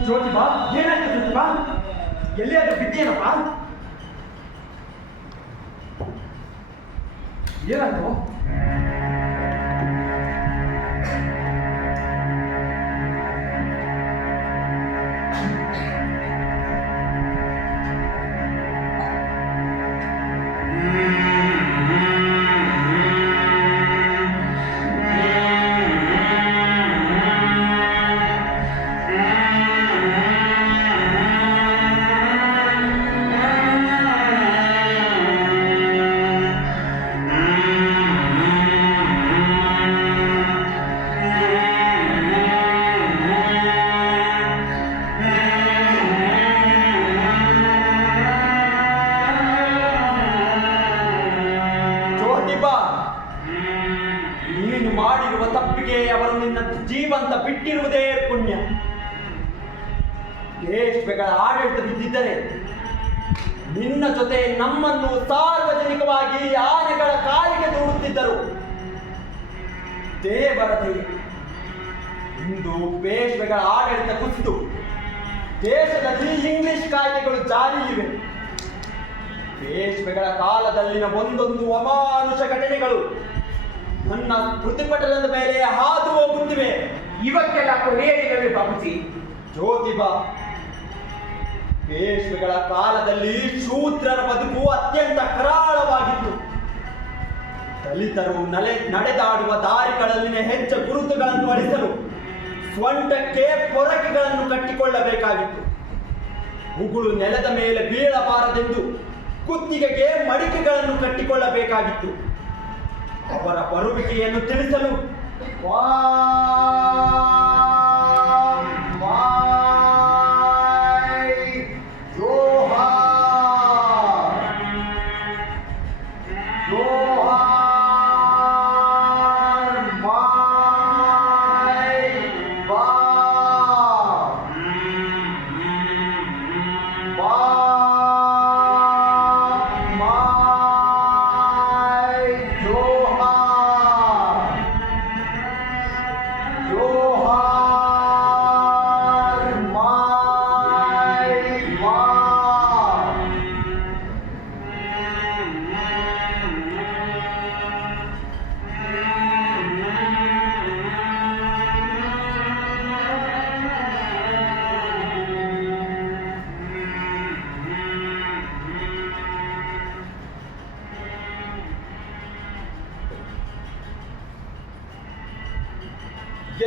ಜ್ಯೋತಿಬಾ ಏನಾಯ್ತು ಜ್ಯೋತಿಬಾ? ಎಲ್ಲಿಯಾದ್ರೂ ಬಿದ್ದೇನಪ್ಪ? ಏನಾಯ್ತು? ನೀನು ಮಾಡಿರುವ ತಪ್ಪಿಗೆ ಅವರು ನಿನ್ನ ಜೀವಂತ ಬಿಟ್ಟಿರುವುದೇ ಪುಣ್ಯ. ದೇಶಗಳ ಆಡಳಿತ ಬಿದ್ದಿದ್ದರೆ ನಿನ್ನ ಜೊತೆ ನಮ್ಮನ್ನು ಸಾರ್ವಜನಿಕವಾಗಿ ಆನೆಗಳ ಕಾಲಿಗೆ ದೂಡುತ್ತಿದ್ದರು. ದೇವರ ದಯೆ, ಇಂದು ಪೇಶ್ವೆಗಳ ಆಡಳಿತ ಕುಸಿದು ದೇಶದಲ್ಲಿ ಇಂಗ್ಲಿಷ್ ಕಾಯ್ದೆಗಳು ಜಾರಿಯಿವೆ. ಪೇಶ್ವೆಗಳ ಕಾಲದಲ್ಲಿನ ಒಂದೊಂದು ಅಮಾನುಷ ಘಟನೆಗಳು ನನ್ನ ಪ್ರತಿಭಟನದ ಮೇಲೆ ಹಾದು ಹೋಗುತ್ತಿವೆ. ಇವಕ್ಕೆಲ್ಲ ಕೊನೆಯಿಲ್ಲವೇ ಬಾಬುಜಿ? ಜ್ಯೋತಿಬಾ, ಪೇಶ್ವೆಗಳ ಕಾಲದಲ್ಲಿ ಶೂದ್ರರ ಬದುಕು ಅತ್ಯಂತ ಕರಾಳವಾಗಿತ್ತು. ದಲಿತರು ನಡೆದಾಡುವ ದಾರಿಗಳಲ್ಲಿನ ಹೆಜ್ಜೆ ಗುರುತುಗಳನ್ನು ಅಳಿಸಲು ಸ್ವಂಟಕ್ಕೆ ಪೊರಕೆಗಳನ್ನು ಕಟ್ಟಿಕೊಳ್ಳಬೇಕಾಗಿತ್ತು. ಉಗುಳು ನೆಲದ ಮೇಲೆ ಬೀಳಬಾರದೆಂದು ಕುತ್ತಿಗೆಗೆ ಮಡಿಕೆಗಳನ್ನು ಕಟ್ಟಿಕೊಳ್ಳಬೇಕಾಗಿತ್ತು. ಅವರ ಬರುವಿಕೆಯನ್ನು ತಿಳಿಸಲು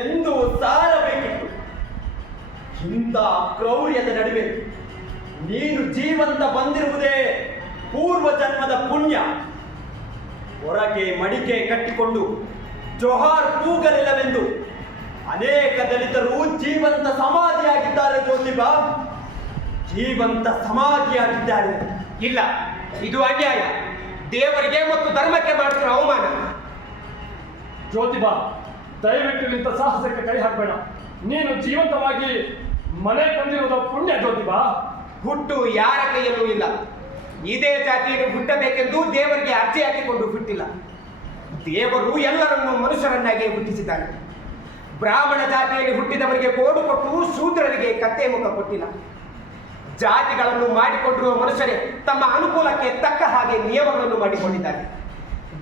ಎಂದು ಸಾರಬೇಕಿತ್ತು. ಇಂಥ ಕ್ರೌರ್ಯದ ನಡುವೆ ನೀನು ಜೀವಂತ ಬಂದಿರುವುದೇ ಪೂರ್ವ ಜನ್ಮದ ಪುಣ್ಯ. ಹೊರಗೆ ಮಡಿಕೆ ಕಟ್ಟಿಕೊಂಡು ಜೋಹಾರ್ ಕೂಗಲಿಲ್ಲವೆಂದು ಅನೇಕ ದಲಿತರು ಜೀವಂತ ಸಮಾಧಿಯಾಗಿದ್ದಾರೆ. ಜ್ಯೋತಿಬಾ, ಜೀವಂತ ಸಮಾಧಿಯಾಗಿದ್ದಾರೆ. ಇಲ್ಲ, ಇದು ಅನ್ಯಾಯ. ದೇವರಿಗೆ ಮತ್ತು ಧರ್ಮಕ್ಕೆ ಮಾಡುತ್ತಿರುವ ಅವಮಾನ. ಜ್ಯೋತಿಬಾ, ದಯವಿಟ್ಟು ನಿಂತ ಸಾಹಸಕ್ಕೆ ಕೈ ಹಾಕಬೇಡ. ನೀನು ಜೀವಂತವಾಗಿ ಮನೆ ಬಂದಿರುವುದು ಪುಣ್ಯ. ಜ್ಯೋತಿಬಾ, ಹುಟ್ಟು ಯಾರ ಕೈಯಲ್ಲೂ ಇಲ್ಲ. ಇದೇ ಜಾತಿಯನ್ನು ಹುಟ್ಟಬೇಕೆಂದು ದೇವರಿಗೆ ಅರ್ಜಿ ಹಾಕಿಕೊಂಡು ಹುಟ್ಟಿಲ್ಲ. ದೇವರು ಎಲ್ಲರನ್ನೂ ಮನುಷ್ಯರನ್ನಾಗಿ ಹುಟ್ಟಿಸಿದ್ದಾನೆ. ಬ್ರಾಹ್ಮಣ ಜಾತಿಯಲ್ಲಿ ಹುಟ್ಟಿದವರಿಗೆ ಗೋಡು ಕೊಟ್ಟು ಶೂದ್ರರಿಗೆ ಕತ್ತೆ ಮುಖ ಕೊಟ್ಟಿಲ್ಲ. ಜಾತಿಗಳನ್ನು ಮಾಡಿಕೊಂಡಿರುವ ಮನುಷ್ಯರೇ ತಮ್ಮ ಅನುಕೂಲಕ್ಕೆ ತಕ್ಕ ಹಾಗೆ ನಿಯಮಗಳನ್ನು ಮಾಡಿಕೊಂಡಿದ್ದಾರೆ.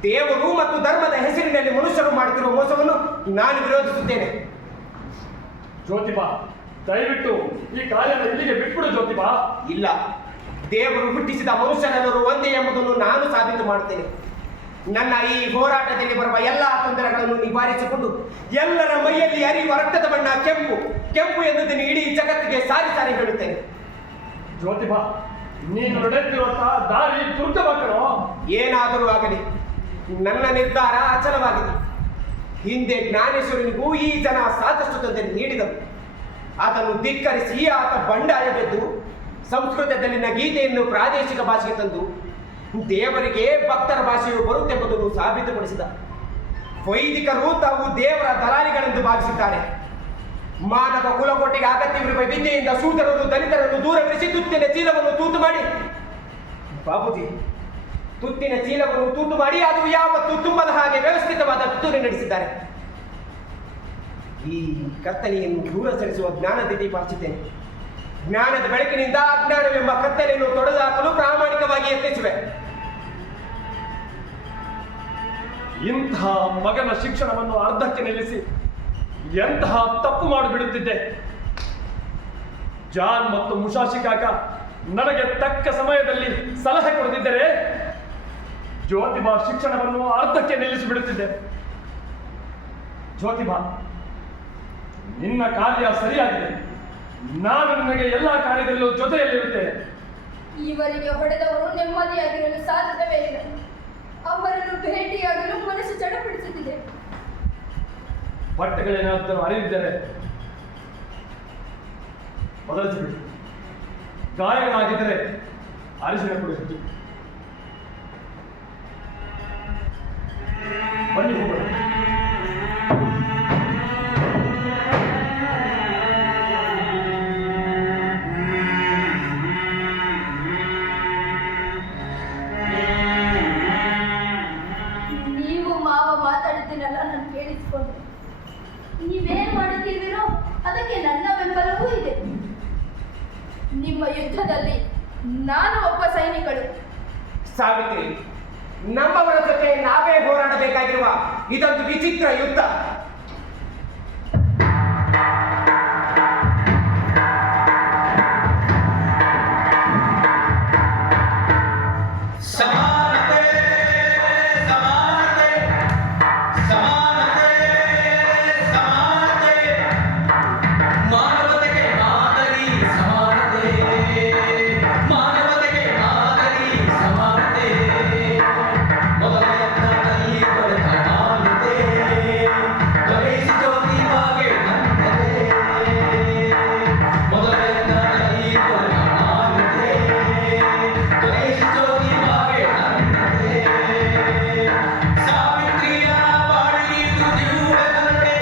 ದೇವರು ಮತ್ತು ಧರ್ಮದ ಹೆಸರಿನಲ್ಲಿ ಮನುಷ್ಯರು ಮಾಡುತ್ತಿರುವ ಮೋಸವನ್ನು ನಾನು ವಿರೋಧಿಸುತ್ತೇನೆ. ಜ್ಯೋತಿಬಾ, ದಯವಿಟ್ಟು ಈ ಕಾರ್ಯನ ಇಲ್ಲಿಗೆ ಬಿಟ್ಬಿಡು. ಜ್ಯೋತಿಬಾ, ಇಲ್ಲ, ದೇವರು ಹುಟ್ಟಿಸಿದ ಮನುಷ್ಯರೆಲ್ಲರೂ ಒಂದೇ ಎಂಬುದನ್ನು ನಾನು ಸಾಬೀತು ಮಾಡುತ್ತೇನೆ. ನನ್ನ ಈ ಹೋರಾಟದಲ್ಲಿ ಬರುವ ಎಲ್ಲ ತೊಂದರೆಗಳನ್ನು ನಿವಾರಿಸಿಕೊಂಡು ಎಲ್ಲರ ಮೈಯಲ್ಲಿ ಹರಿಯುವ ರಕ್ತದ ಬಣ್ಣ ಕೆಂಪು ಕೆಂಪು ಎನ್ನುವುದನ್ನು ಇಡೀ ಜಗತ್ತಿಗೆ ಸಾರಿ ಸಾರಿ ಹೇಳುತ್ತೇನೆ. ಜ್ಯೋತಿಬಾ, ನೀನು ನಡೆಯುತ್ತಿರುವಂತಹ ದಾರಿ ದುರ್ಗವಾಗಲು ಏನಾದರೂ ಆಗಲಿ, ನನ್ನ ನಿರ್ಧಾರ ಅಚಲವಾಗಿದೆ. ಹಿಂದೆ ಜ್ಞಾನೇಶ್ವರನಿಗೂ ಈ ಜನ ಸಾಕಷ್ಟು ತೊಂದರೆ ನೀಡಿದರು. ಆತನು ಧಿಕ್ಕರಿಸಿ ಆತ ಬಂಡಾಯ ಬೆದ್ದು ಸಂಸ್ಕೃತದಲ್ಲಿನ ಗೀತೆಯನ್ನು ಪ್ರಾದೇಶಿಕ ಭಾಷೆಗೆ ತಂದು ದೇವರಿಗೆ ಭಕ್ತರ ಭಾಷೆಯು ಬರುತ್ತೆಂಬುದನ್ನು ಸಾಬೀತುಪಡಿಸಿದ. ವೈದಿಕರು ತಾವು ದೇವರ ದಲಾಲಿಗಳೆಂದು ಭಾವಿಸಿದ್ದಾರೆ. ಮಾನವ ಕುಲಕೋಟೆಗೆ ಅಗತ್ಯವಿರುವ ವಿದ್ಯೆಯಿಂದ ಶೂದ್ರರನ್ನು ದಲಿತರನ್ನು ದೂರವಿರಿಸಿ ತುತ್ತಿನ ಚೀಲವನ್ನು ತೂತು ಮಾಡಿ, ಬಾಬುಜಿ, ತುತ್ತಿನ ಚೀಲವನ್ನು ತೂತು ಮಾಡಿ ಅದು ಯಾವತ್ತೂ ತುಂಬದ ಹಾಗೆ ವ್ಯವಸ್ಥಿತವಾದ ಪಿತೂರಿ ನಡೆಸಿದ್ದಾರೆ. ಈ ಕರ್ತನೆಯನ್ನು ದೂರ ಸರಿಸುವ ಜ್ಞಾನದಿದ್ದಿ ಪಾಲಿಸಿದ್ದೇನೆ. ಜ್ಞಾನದ ಬೆಳಕಿನಿಂದ ಅಜ್ಞಾನವೆಂಬ ಕತ್ತಲೆಯನ್ನು ತೊಡೆದು ಹಾಕಲು ಪ್ರಾಮಾಣಿಕವಾಗಿ ಯತ್ನಿಸುವೆ. ಇಂತಹ ಮಗನ ಶಿಕ್ಷಣವನ್ನು ಅರ್ಧಕ್ಕೆ ನಿಲ್ಲಿಸಿ ಎಂತಹ ತಪ್ಪು ಮಾಡಿಬಿಡುತ್ತಿದ್ದೆ. ಜಾನ್ ಮತ್ತು ಮುಷಾಶಿ ಕಾಕ ನನಗೆ ತಕ್ಕ ಸಮಯದಲ್ಲಿ ಸಲಹೆ ಕೊಡುತ್ತಿದ್ದರೆ ಜ್ಯೋತಿಬಾ ಶಿಕ್ಷಣವನ್ನು ಅರ್ಧಕ್ಕೆ ನಿಲ್ಲಿಸಿಬಿಡುತ್ತಿದ್ದೆ. ಜ್ಯೋತಿಬಾ, ನಿನ್ನ ಕಾರ್ಯ ಸರಿಯಾಗಿದೆ. ನಾನು ನಿನಗೆ ಎಲ್ಲ ಕಾರ್ಯದಲ್ಲೂ ಜೊತೆಯಲ್ಲಿರುತ್ತೇನೆ. ಇವರಿಗೆ ಹೊಡೆದವರು ನೆಮ್ಮದಿಯಾಗಿರಲು ಸಾಧ್ಯವೇ ಇಲ್ಲ. ಅವರನ್ನು ಭೇಟಿಯಾಗಲು ಮನಸ್ಸು ಚಡಪಡಿಸುತ್ತಿದೆ. ಬಟ್ಟೆಗಳೇನಾದರೂ ಅರಿವಿದ್ದರೆ ಬದಲಿಸಿಬಿಡಿ. ಗಾಯಗಳಾಗಿದ್ದರೆ ಅರಿಶಿನ ಕೊಡಿ. ಬನ್ನಿ ಹೋಗೋಣ. ನೀವು ಮಾವ ಮಾತಾಡುತ್ತೀನಲ್ಲ, ನಾನು ಕೇಳಿಸಿಕೊಂಡೆ. ನೀವೇನ್ ಮಾಡುತ್ತಿದ್ದೀರೋ ಅದಕ್ಕೆ ನನ್ನ ಬೆಂಬಲವೂ ಇದೆ. ನಿಮ್ಮ ಯುದ್ಧದಲ್ಲಿ ನಾನು ಒಬ್ಬ ಸೈನಿಕಳು. ಸಾವಿತ್ರಿ, ನಮ್ಮವರ ಜೊತೆ ನಾವೇ ಹೋರಾಡಬೇಕಾಗಿರುವ ಇದೊಂದು ವಿಚಿತ್ರ ಯುದ್ಧ. ಸಮಾನತೆ ಸಮಾನತೆ ಸಮಾನತೆ ಸಮಾನತೆ ಮಾನವತೆಗೆ ಮಾದರಿ ಸಮಾನತೆ ಮಾನವತೆಗೆ ಮಾದರಿ ಸಮಾನತೆ ಮೊದಲ ಯತ್ನದಲ್ಲಿ ದೊರೆತ ಮಾನ್ಯತೆ ದೊರೆಯಿಸಿ ಜ್ಯೋತಿಬಾಗೆ ನನ್ನದೇ ಮೊದಲ ಯತ್ನದಲ್ಲಿ ದೊರೆತ ಮಾನ್ಯತೆ ದೊರೆಯಿಸಿ ಜ್ಯೋತಿಬಾಗೆ ನನ್ನದೇ ಸಾವಿತ್ರಿಯ ಬಾಳಿದು ದಿವ್ಯ ಕನತೆ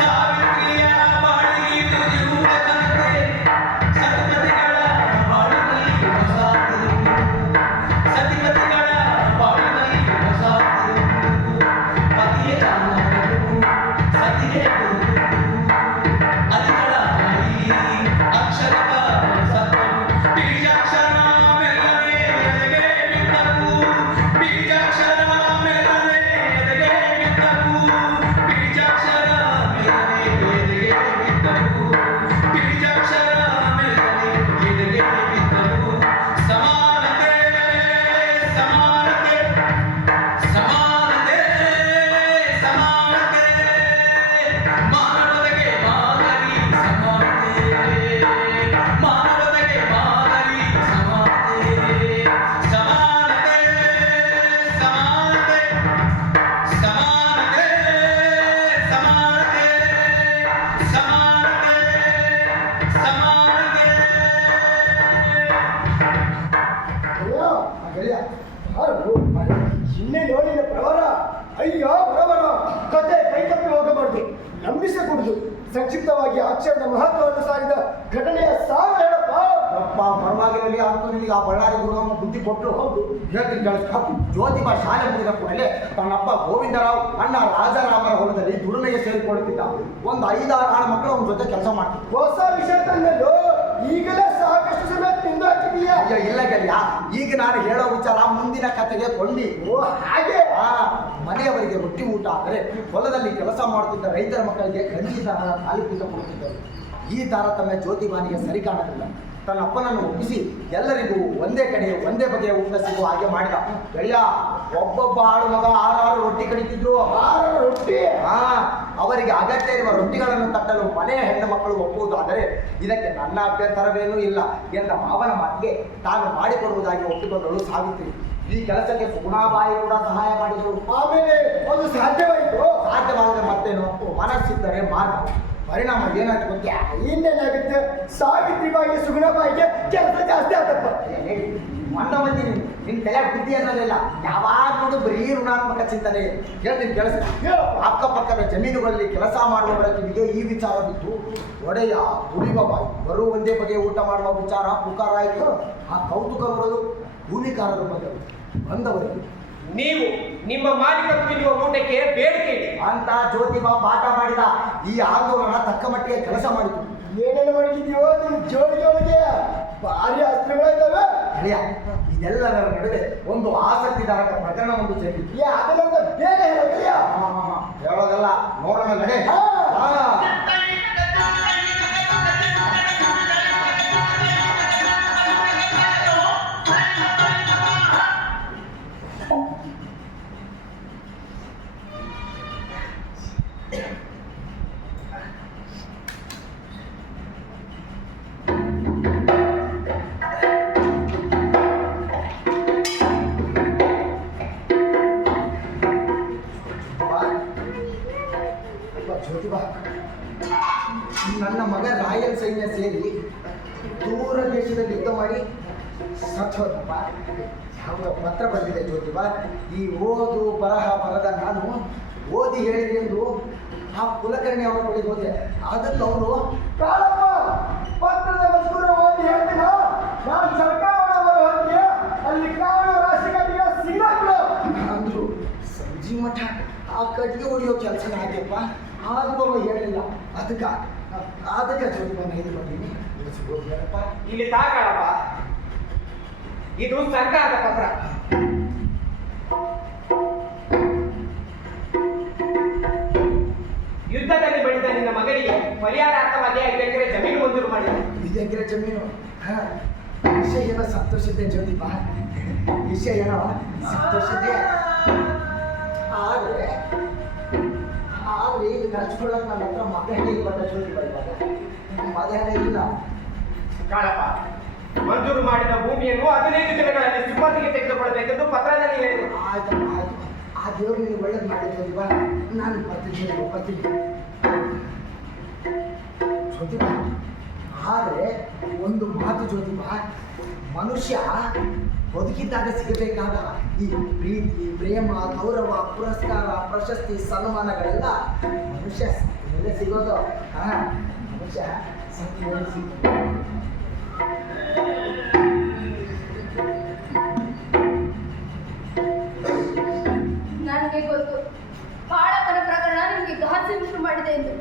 ಸಾವಿತ್ರಿಯ ಬಾಳಿದು ದಿವ್ಯ ಕನತೆ ಸತಿಪತಿಗಳ ಬಾಳಿನಲ್ಲಿ ಹೊಸ ಸತಿಪತಿಗಳ ಬಾಳಿನಲ್ಲಿ ಹೊಸ ಪತಿಯ ಚಾಮರರು ಸತಿಗೆ ಅದಿಗಳ ಅಕ್ಷರವ ಸತ್ತು ಬೀಜಾಕ್ಷರ ಮೆಲ್ಲನೆ ಎದೆಗೆ ಬಿದ್ದವು ಬೀಜಾಕ್ಷರ ಮೆಲ್ಲನೆ ಎದೆಗೆ ಬಿದ್ದವು ಬೀಜಾಕ್ಷರ ಮೆಲ್ಲನೆ ಎದೆಗೆ ಬಿದ್ದವು ಬೀಜಾಕ್ಷರ ಮೆಲ್ಲನೆ ಎದೆಗೆ ಬಿದ್ದವು ಸಮಾನತೆ ಸಮಾನತೆ ಸಮಾನತೆ ಸಮಾನತೆ ಮಾನವತೆಗೆ ಮಾದರಿ ಸಮಾನತೆ ಮಾನವತೆಗೆ ಮಾದರಿ ಸಮಾನತೆ ಸಮಾನತೆ ಸಮಾನತೆ ಸಮಾನತೆ ಸಮಾನತೆ ಸಮಾನತೆ ಸಮಾನತೆ ಅಯ್ಯೋ, ಆ ಗೆಳೆಯ ಯಾರು? ಹಿಂದೆ ನೋಡಿದ ಪ್ರವರ. ಅಯ್ಯೋ ಪ್ರವರ, ಕತೆ ಕೈ ತಪ್ಪಿ ಹೋಗಬಾರ್ದು, ನಂಬಿಸಕೂಡದು. ಸಂಕ್ಷಿಪ್ತವಾಗಿ ಅಕ್ಷರದ ಮಹತ್ವವನ್ನು ಸಾರಿದ ಘಟನೆಯ ಸಾರ ಹೇಳಪ್ಪ. ಅಪ್ಪ ಪರವಾಗಿರಲಿ ಅಂತೂ ನಿನಗೆ ಆ ಬಳ್ಳಾರಿ ಗುರುಗಮ್ಮ ಬುದ್ಧಿ ಕೊಟ್ಟರು. ಹೌದು, ಹೇಳ್ತೀನಿ ಕೇಳಿಸ್ಕೊ. ಜ್ಯೋತಿಬಾ ಶಾಲೆ ಮುಗಿದ ಕೂಡಲೇ ತನ್ನಪ್ಪ ಗೋವಿಂದರಾವ್ ಅಣ್ಣ ರಾಜಾರಾಮರ ಹೊಲದಲ್ಲಿ ದುಡಿಮೆಗೆ ಸೇರಿಕೊಳ್ಳುತ್ತಿದ್ದ. ಒಂದು 5-6 ಮಕ್ಕಳು ಅವನ ಜೊತೆ ಕೆಲಸ ಮಾಡ್ತಿದ್ದ. ಹೊಸ ವಿಷಯ ತಂದದ್ದು ಈಗಲೇ ಸಾಕಷ್ಟು ಸಮಯ ತಿಂದು ಹಾಕಿದೀಯ. ಅಯ್ಯೋ ಇಲ್ಲ ಗೆಳೆಯ, ಈಗ ನಾನು ಹೇಳೋ ವಿಚಾರ ಮುಂದಿನ ಕಥೆಗೆ ಕೊಂಡಿ. ಓ ಹಾಗೆ. ಮನೆಯವರಿಗೆ ರೊಟ್ಟಿ ಊಟ ಆದರೆ ಹೊಲದಲ್ಲಿ ಕೆಲಸ ಮಾಡುತ್ತಿದ್ದ ರೈತರ ಮಕ್ಕಳಿಗೆ ಗಂಜಿ ತರಹದ ತಾಲೀಪುಟ ಕೊಡುತ್ತಿದ್ದರು. ಈ ತಾರತಮ್ಯ ಜ್ಯೋತಿಬಾನಿಗೆ ಸರಿ ಕಾಣಲಿಲ್ಲ. ತನ್ನ ಅಪ್ಪನನ್ನು ಒಪ್ಪಿಸಿ ಎಲ್ಲರಿಗೂ ಒಂದೇ ಕಡೆ ಒಂದೇ ಬಗೆಯ ಊಟ ಸಿಗುವ ಹಾಗೆ ಮಾಡಿದ. ಗೆಳೆಯ, ಒಬ್ಬೊಬ್ಬ ಆಳು ಮಗ 6 ರೊಟ್ಟಿ ಕಡಿತಿದ್ರು. 6 ರೊಟ್ಟಿ. ಅವರಿಗೆ ಅಗತ್ಯ ಇರುವ ರೊಟ್ಟಿಗಳನ್ನು ತಟ್ಟಲು ಮನೆಯ ಹೆಣ್ಣು ಮಕ್ಕಳು ಒಪ್ಪುವುದಾದರೆ ಇದಕ್ಕೆ ನನ್ನ ಅಭ್ಯಂತರವೇನೂ ಇಲ್ಲ ಎಂದ ಮಾವನ ಮಾತಿಗೆ ತಾನು ಮಾಡಿಕೊಡುವುದಾಗಿ ಒಪ್ಪಿಕೊಂಡಳು ಸಾವಿತ್ರಿ. ಈ ಕೆಲಸಕ್ಕೆ ಸುಗುಣಾಬಾಯಿ ಕೂಡ ಸಹಾಯ ಮಾಡಿದರು. ಆಮೇಲೆ ಅದು ಸಾಧ್ಯವಾಯಿತು. ಸಾಧ್ಯವಾದರೆ ಮತ್ತೇನು, ಮನಸ್ಸಿದ್ದರೆ ಮಾರ್ಗ. ಪರಿಣಾಮ ಏನಾಯ್ತು ಗೊತ್ತಾ? ಇನ್ನೇನಾಗುತ್ತೆ, ಸಾವಿತ್ರಿಬಾಯಿ ಸುಗುಣಬಾಯಿಗೆ ಕೆಲಸ ಜಾಸ್ತಿ ಆತಪ್ಪ. ಮೊನ್ನ ಮಂದಿ ನಿನ್ ತಲೆ ಬುದ್ಧಿ ಅನ್ನೋದಿಲ್ಲ, ಯಾವಾಗ ನೋಡು ಬರೀ ಋಣಾತ್ಮಕ ಚಿಂತನೆ. ಹೇಳ್ತೀನಿ ಕೇಳಿಸ್ತಾ. ಅಕ್ಕಪಕ್ಕದ ಜಮೀನುಗಳಲ್ಲಿ ಕೆಲಸ ಮಾಡುವವರ ಕಿವಿಗೆ ಈ ವಿಚಾರ ಬಿದ್ದು ಒಡೆಯ ದುಡಿಯುವ ಬಾಯಿ ಬರುವ ಒಂದೇ ಬಗೆಯ ಊಟ ಮಾಡುವ ವಿಚಾರ ಪುಕಾರ ಆಯಿತು. ಆ ಕೌತುಕ ನೋಡಲು ಭೂಮಿಕಾರರು ಬಂದವರಿಗೆ ನೀವು ನಿಮ್ಮ ಮಾಲೀಕರು ತಿನ್ನುವ ಊಟಕ್ಕೆ ಬೇಡಿಕೆ ಇದೆ ಅಂತ ಜ್ಯೋತಿಬಾ ಪಾಠ ಮಾಡಿದ. ಈ ಆಂದೋಲನ ತಕ್ಕ ಮಟ್ಟಿಗೆ ಕೆಲಸ ಮಾಡಿತು. ಏನೇನು ಮಾಡಿದ್ಯೋ ನಿನ್ ಜೋಡಿಗೆ ಭಾರಿ ಅಸ್ತ್ರಗಳಿದ್ದಾವೆ. ಅಳಿಯ ಇದೆಲ್ಲದರ ನಡುವೆ ಒಂದು ಆಸಕ್ತಿದಾಯಕ ಪ್ರಕರಣ ಒಂದು ಜರುಗಿತು. ಅದನ್ನೊಂದು ಬೇಗ ಹೇಳೋದಯ್ಯ. ಹೇಳೋದಲ್ಲ, ನೋಡೋಣ ನಡೆ. ಹಾ. ಜ್ಯೋತಿಬಾ, ನನ್ನ ಮಗ ರಾಯಲ್ ಸೈನ್ಯ ಸೇರಿ ದೂರ ದೇಶದಲ್ಲಿ ಯುದ್ಧ ಮಾಡಿ ಸತ್ತೋದಪ್ಪ. ಯಾವುದೋ ಪತ್ರ ಬಂದಿದೆ ಜ್ಯೋತಿಬಾ. ಈ ಓದು ಬರಹ ಬರದ ನಾನು ಓದಿ ಹೇಳಿದೆಂದು ಆ ಕುಲಕರ್ಣಿ ಅವರ ಬಳಿ ಹೋದೆ. ಅದಕ್ಕೆ ಅವರು ಕಾಳಪ್ಪ ಪತ್ರದ ಮಜೂರ ಓದಿ ಹೇಳ್ತೀನ. ನಾನು ಸರ್ಕಾರವರ ಹೊರಗೆ ಅಲ್ಲಿ ಕಾಣೋ ರಾಶಿಗಳಿಗೆ ಸಿಗ್ಲಾಕ್ಳು ಅಂದ್ರು. ಸಂಜಿ ಮಠ ಆ ಕಟ್ಟಿಗೆ ಹೊಡೆಯೋ ಕೆಲಸನ ಆಯ್ತಪ್ಪ. ಆದ್ರೂ ಅವ ಹೇಳಿಲ್ಲ. ಅದಕ್ಕೆ ಜ್ಯೋತಿಬಾ ಇದು ಬಂದೀನಿ. ಹೇಳಪ್ಪ. ಇಲ್ಲಿ ತಾಕಳಪ್ಪ, ಇದು ಸರ್ಕಾರದ ಪತ್ರ. ಯುದ್ಧದಲ್ಲಿ ಬಡಿದ ನಿನ್ನ ಮಗಳಿಗೆ ಪರಿಹಾರಾರ್ಥವಾಗಿ 5 ಎಕರೆ ಜಮೀನು ಮಂಜೂರು ಮಾಡಿದೆ. 5 ಎಕರೆ ಜಮೀನು. ವಿಷಯ ಏನೋ ಸಂತೋಷಿದ್ದೆ ಜ್ಯೋತಿಬಾ, ವಿಷಯ ಏನೋ ಸಂತೋಷಿದ್ದೆ. ಆದ್ರೆ ಈಗ ನಡ್ಸ್ಕೊಳ್ಳೋಕೆ ನನ್ನ ಹತ್ರ ಮಗನೇ ಬಂದ ಜ್ಯೋತಿಬಾ. ಇವಾಗ ಮಗನೇ ಇಲ್ಲ. ಕಾಳಪ್ಪ, ಮಂಜೂರು ಮಾಡಿದ ಭೂಮಿಯನ್ನು 15 ದಿನಗಳಲ್ಲಿ ಸುಮ್ಮತಿಗೆ ತೆಗೆದುಕೊಳ್ಳಬೇಕೆಂದು ಪತ್ರದಲ್ಲಿ ಹೇಳಿದೆ. ಆಯ್ತಪ್ಪ, ಆಯ್ತು. ಆ ದೇವ್ರು ನೀವು ಒಳ್ಳೇದು ಮಾಡಿ ಜ್ಯೋತಿಬಾ. ನಾನು ಬರ್ತೀನಿ. ಜ್ಯೋತಿಬಾ, ಆದರೆ ಒಂದು ಮಾತು ಜ್ಯೋತಿಬಾ, ಮನುಷ್ಯ ಬದುಕಿದ್ದಾಗ ಸಿಗಬೇಕಾದ ಈ ಪ್ರೀತಿ, ಪ್ರೇಮ, ಗೌರವ, ಪುರಸ್ಕಾರ, ಪ್ರಶಸ್ತಿ, ಸನ್ಮಾನಗಳೆಲ್ಲ ಮನುಷ್ಯ ಮೇಲೆ ಸಿಗೋದು. ಮನುಷ್ಯ ಸಿಗೋದು. ನನಗೆ ಗೊತ್ತು ಕಾಳಪ್ಪನ ಪ್ರಕರಣ ನಿಮಗೆ ಘಾಸಿ ಉಂಟು ಮಾಡಿದೆ ಎಂದು.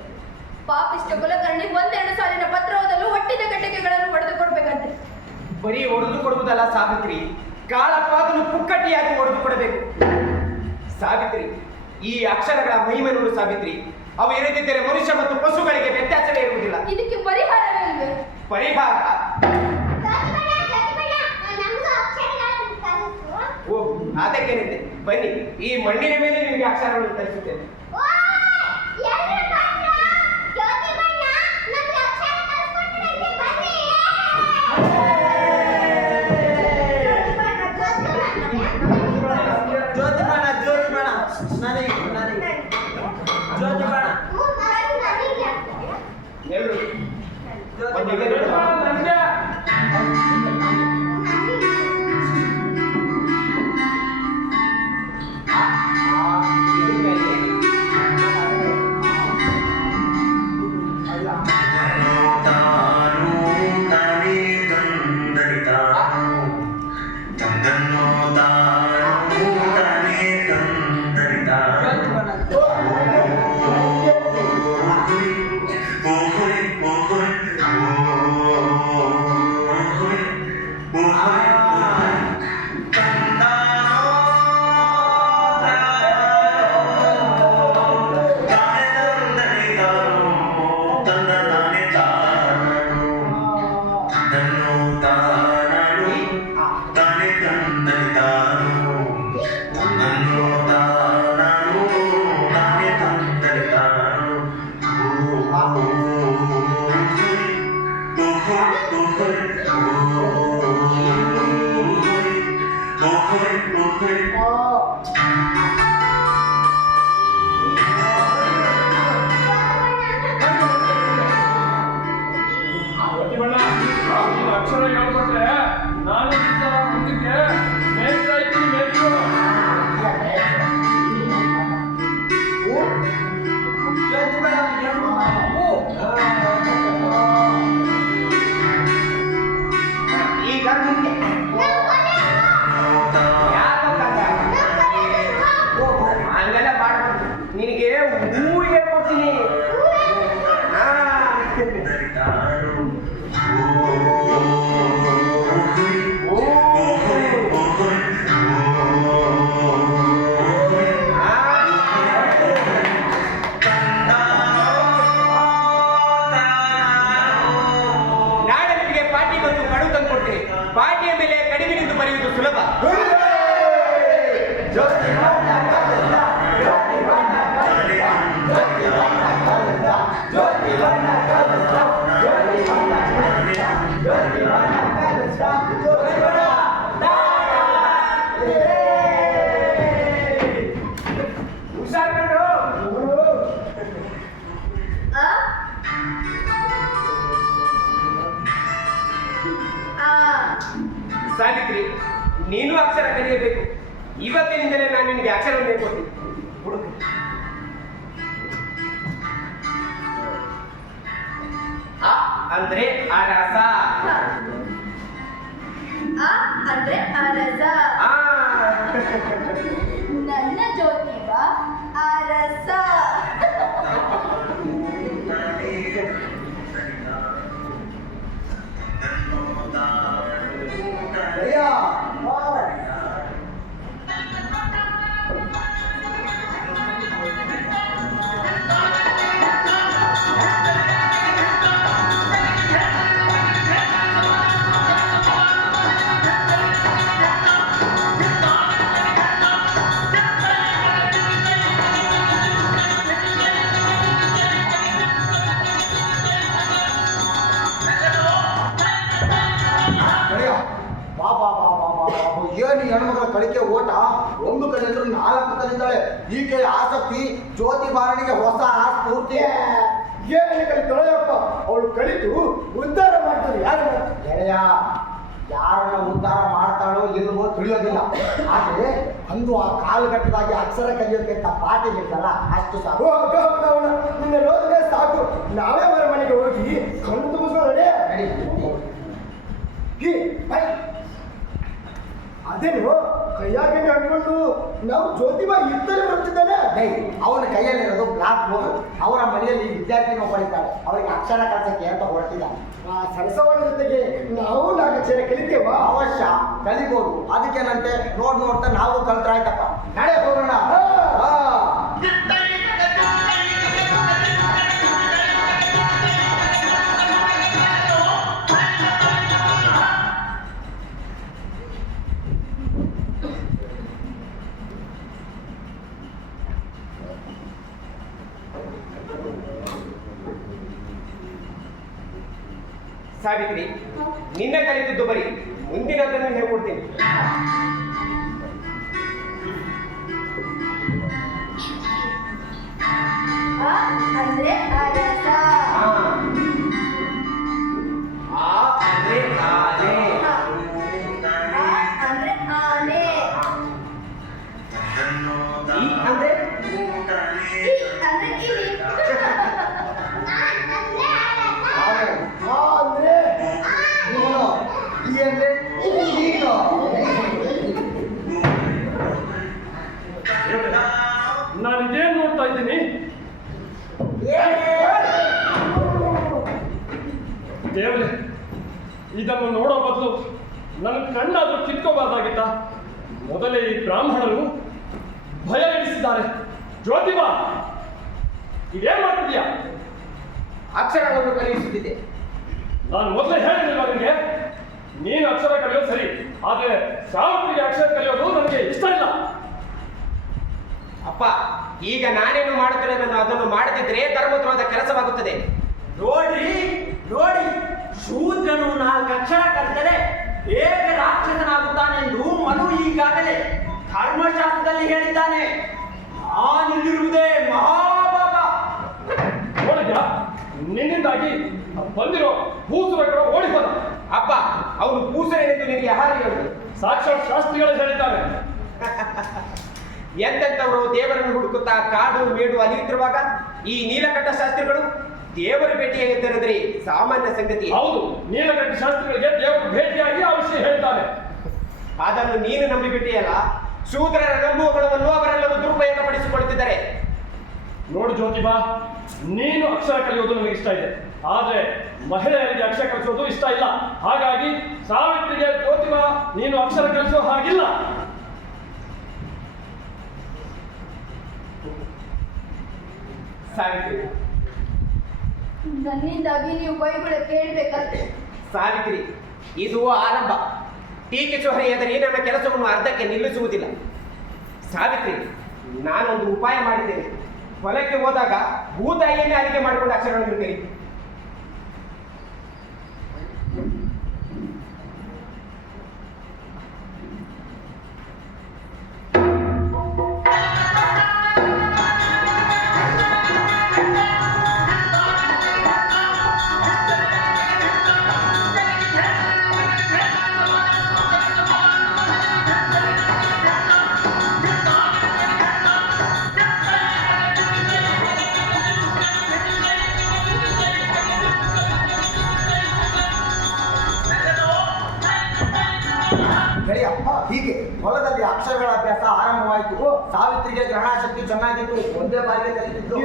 ಪಾಪಿಷ್ಟ ಕುಲಕರ್ಣಿ 1-2 ಸಾಲಿನ ಪತ್ರ ಓದಲು ಒಟ್ಟಿನ ಕಟ್ಟಿಗೆಗಳನ್ನು ಹೊಡೆದು ಕೊಡ್ಬೇಕಂತೆ. ಬರೀ ಹೊಡೆದು ಕೊಡುವುದಲ್ಲ ಸಾವಿತ್ರಿ, ಕಾಳಪ್ಪ ಅದನ್ನು ಪುಕ್ಕಟ್ಟಿಯಾಗಿ ಹೊಡೆದು ಕೊಡಬೇಕು. ಸಾವಿತ್ರಿ, ಈ ಅಕ್ಷರಗಳ ಮಹಿಮೆ ನೋಡು ಸಾವಿತ್ರಿ. ಅವು ಇರದಿದ್ದರೆ ಮನುಷ್ಯ ಮತ್ತು ಪಶುಗಳಿಗೆ ವ್ಯತ್ಯಾಸವೇ ಇರುವುದಿಲ್ಲ. ಇದಕ್ಕೆ ಪರಿಹಾರವೇ ಇಲ್ವೇ? ಪರಿಹಾರ? ಓ, ಅದಕ್ಕೇನಿದೆ, ಬನ್ನಿ, ಈ ಮಣ್ಣಿನ ಮೇಲೆ ನಿಮಗೆ ಅಕ್ಷರಗಳನ್ನು ಕಲಿಸುತ್ತೇನೆ. ಎಲ್ಲರೂ ಅಕ್ಷರ ಹೇಳ್ಕೊಟ್ರೆ ನಾನು ಮುಂದಕ್ಕೆ ಮೇಯ್ತಾ ಇದ್ದೀನಿ. ಈಗ ಹಂಗೆಲ್ಲ ಮಾಡ್ಬೋದು. ನಿನಗೆ ಹೂ ಹೇಳ್ಕೊಡ್ತೀನಿ. ಇವತ್ತಿನಿಂದಲೇ ನಾನು ನಿನಗೆ ಅಕ್ಷರವನ್ನು ಹೇಳ್ಕೊಡ್ತೀನಿ. ಹುಡುಕು. ಅ ಅಂದ್ರೆ ಅರಸ. ಅ ಅಂದ್ರೆ ಅರಸ. ಆ. ನನ್ನ ಜ್ಯೋತಿಬ ಅರಸ. ಗೆಳೆಯ, ಬಾ. ಗೆಳೆಯ, ಬಾ ಬಾ ಬಾ ಬಾ ಬಾ ಬಾ. ಏನು ಈ ಹೆಣ್ಮಗಳ ಕಳಿಕೆ ಓಟ, ಒಂದು ಕಲಿದ್ರು 4 ಕಲಿತಾಳೆ. ಈಕೆ ಆಸಕ್ತಿ ಜ್ಯೋತಿ ಬಾರಣಿಗೆ ಹೊಸ ಸ್ಫೂರ್ತಿ. ಏನು ಕಲಿತಾಳೆಯಪ್ಪ, ಅವಳು ಕಲಿತು ಉದ್ಧಾರ ಮಾಡ್ತಾರೆ. ಯಾರು ಗೆಳೆಯ, ಯಾರನ್ನ ಉದ್ಧಾರ ಮಾಡ್ತಾಳೋ ಇಲ್ವೋ ತಿಳಿಯೋದಿಲ್ಲ. ಆದ್ರೆ ಅಂದು ಆ ಕಾಲಘಟ್ಟದಾಗಿ ಅಕ್ಷರ ಕಲಿಯೋಕೆ ಅಂತ ಪಾಠ ಹೇಳಿದಲ್ಲ, ಅಷ್ಟು ಸಾಕು. ನಿನ್ನ ರೋದನೆ ಸಾಕು. ನಾವೇ ಅವರ ಮನೆಗೆ ಹೋಗಿ ಕಣ್ಣು ತುಂಬಿಸೋಣ. ಅದೇನು ಕೈಯಾಗೆ ನಡ್ಕೊಂಡು ನಾವು ಜ್ಯೋತಿಬಾ ಇರ್ತಲೇ ಬರ್ತಿದ್ದಾನೆ. ಅವನ ಕೈಯಲ್ಲಿರೋದು ಬ್ಲಾಕ್ ಬೋರ್ಡ್. ಅವರ ಮನೆಯಲ್ಲಿ ವಿದ್ಯಾರ್ಥಿನ ಒಬ್ಬಳಿದ್ದಾಳೆ, ಅವರಿಗೆ ಅಕ್ಷರ ಕಲಿಸಕ್ಕೆ ಅಂತ ಹೊರಟಿದ್ದಾನೆ. ಆ ಸರಸವನ ಜೊತೆಗೆ ನಾವು 4 ಅಕ್ಷರ ಕಲಿತೇವಾ? ಅವಶ್ಯ ಕಲಿಬೋದು. ಅದಕ್ಕೇನಂತೆ ನೋಡ್ತಾ ನಾವು ಕಲ್ತ್ರಾಯ್ತಪ್ಪ. ನಾಳೆ ಹೋಗೋಣ. ಸಾವಿತ್ರಿ, ನಿನ್ನ ಕಲಿತಿದ್ದು ಬರೀ ಮುಂದಿನದನ್ನು ಹೇಳ್ಕೊಡ್ತೀನಿ. ಅ ಅಂದ್ರೆ ಅರಸ. ಆ ಅಂದ್ರೆ ಆನೆ. ಅ ಅಂದ್ರೆ ಆನೆ. ಈ ಅಂದ್ರೆ ಇ ಅಂದ್ರೆ ಇಲಿ. ಆ ಅಂದ್ರೆ ಇವನು, ಈ ಅಂದ್ರೆ ನೀನು. ನಾನು ಇದೇನು ನೋಡ್ತಾ ಇದ್ದೀನಿ? ದೇವ್ರೆ, ಇದನ್ನು ನೋಡೋ ಬದಲು ನನ್ನ ಕಣ್ಣಾದ್ರೂ ಕಿತ್ಕೋಬಾರ್ದಾಗಿತ್ತ. ಮೊದಲೇ ಈ ಬ್ರಾಹ್ಮಣರು ಭಯ ಎನಿಸಿದ್ದಾರೆ. ಜ್ಯೋತಿಬಾ, ಇದೇನ್ ಮಾಡ್ತಿದ್ಯಾ? ಅಕ್ಷರಗಳನ್ನು ಕಲಿಸುತ್ತಿದ್ದೆ. ನಾನು ಮೊದಲೇ ಹೇಳಿಲ್ವಾ ನಿನಗೆ? ನೀನು ಅಕ್ಷರ ಕಲಿಯೋದು ಸರಿ, ಆದ್ರೆ ಸಾವಿತ್ರಿಗೆ ಅಕ್ಷರ ಕಲಿಯೋದು ನನಗೆ ಇಷ್ಟ ಇಲ್ಲ. ಅಪ್ಪ, ಈಗ ನಾನೇನು ಮಾಡುತ್ತಿರೋದನ್ನು ಅದನ್ನು ಮಾಡದಿದ್ರೆ ಧರ್ಮದ್ರೋಹದ ಕೆಲಸವಾಗುತ್ತದೆ. ನೋಡಿ, ಶೂದ್ರನು 4 ಅಕ್ಷರ ಕಲಿತರೆ ಹೇಗೆ ರಾಕ್ಷಸನಾಗುತ್ತಾನೆಂದು ಮನು ಈಗಾಗಲೇ ಧರ್ಮಶಾಸ್ತ್ರದಲ್ಲಿ ಹೇಳಿದ್ದಾನೆ. ನಾನಿಲ್ಲಿರುವುದೇ ಮಹಾಪಾಪ. ನೋಡಿದ್ಯಾ, ನಿನ್ನಿಂದಾಗಿ ಬಂದಿರೋ ಭೂಸುರಗಳು ಓಡಿ ಹೋದ. ಅಪ್ಪ, ಅವನು ಕೂಸರೆಂದು ನಿನಗೆ ಯಾರು ಹೇಳಿದ್ರು? ಸಾಕ್ಷಾತ್ ಶಾಸ್ತ್ರಿಗಳು ಹೇಳಿದ್ದಾರೆ. ಎಂತೆಂಥವರು ದೇವರನ್ನು ಹುಡುಕುತ್ತಾ ಕಾಡು ಮೇಡು ಅಲಿಯುತ್ತಿರುವಾಗ ಈ ನೀಲಕಂಠ ಶಾಸ್ತ್ರಿಗಳು ದೇವರ ಭೇಟಿಯಾಗಿ ತೆರೆದ್ರೆ ಸಾಮಾನ್ಯ ಸಂಗತಿ. ಹೌದು, ನೀಲಕಂಠ ಶಾಸ್ತ್ರಿಗಳಿಗೆ ದೇವರು ಭೇಟಿಯಾಗಿ ಆ ವಿಷಯ ಹೇಳ್ತಾರೆ. ಅದನ್ನು ನೀನು ನಂಬಿಬಿಟ್ಟಿಯಲ್ಲ. ಶೂದ್ರರ ನಂಬುವಗಳನ್ನು ಅವರೆಲ್ಲರೂ ದುರುಪಯೋಗ ಪಡಿಸಿಕೊಳ್ಳುತ್ತಿದ್ದಾರೆ. ನೋಡು ಜ್ಯೋತಿಬಾ, ನೀನು ಅಕ್ಷರ ಕಲಿಯೋದು ನನಗೆ ಇಷ್ಟ ಇದೆ, ಆದ್ರೆ ಮಹಿಳೆಯರಿಗೆ ಅಕ್ಷರ ಕಲಿಸೋದು ಇಷ್ಟ ಇಲ್ಲ. ಹಾಗಾಗಿ ಸಾವಿತ್ರಿಗೆ ಜ್ಯೋತಿಬಾ ನೀನು ಅಕ್ಷರ ಕಲಿಸೋ ಹಾಗಿಲ್ಲ. ಸಾವಿತ್ರಿ, ನನ್ನಿಂದಾಗಿ ನೀವು ಬೈಗುಳ ಕೇಳ್ಬೇಕಾದ್ರೆ ಸಾವಿತ್ರಿ, ಇದು ಆರಂಭ. ಟೀಕಿಸುವ ಎದರೆ ನನ್ನ ಕೆಲಸವನ್ನು ಅರ್ಧಕ್ಕೆ ನಿಲ್ಲಿಸುವುದಿಲ್ಲ. ಸಾವಿತ್ರಿ, ನಾನೊಂದು ಉಪಾಯ ಮಾಡಿದ್ದೇನೆ. ಹೊಲಕ್ಕೆ ಹೋದಾಗ ಭೂತಾಯಿಯನ್ನೇ ಅರಿಕೆ ಮಾಡಿಕೊಂಡು ಅಕ್ಷರಗಳನ್ನು ಕಲಿ. ಸಾವಿತ್ರಿಗೆ ಗ್ರಹಣಶಕ್ತಿ ಚೆನ್ನಾಗಿತ್ತು, ಒಂದೇ ಬಾರಿಗೆ ಕಲಿತಿದ್ರು.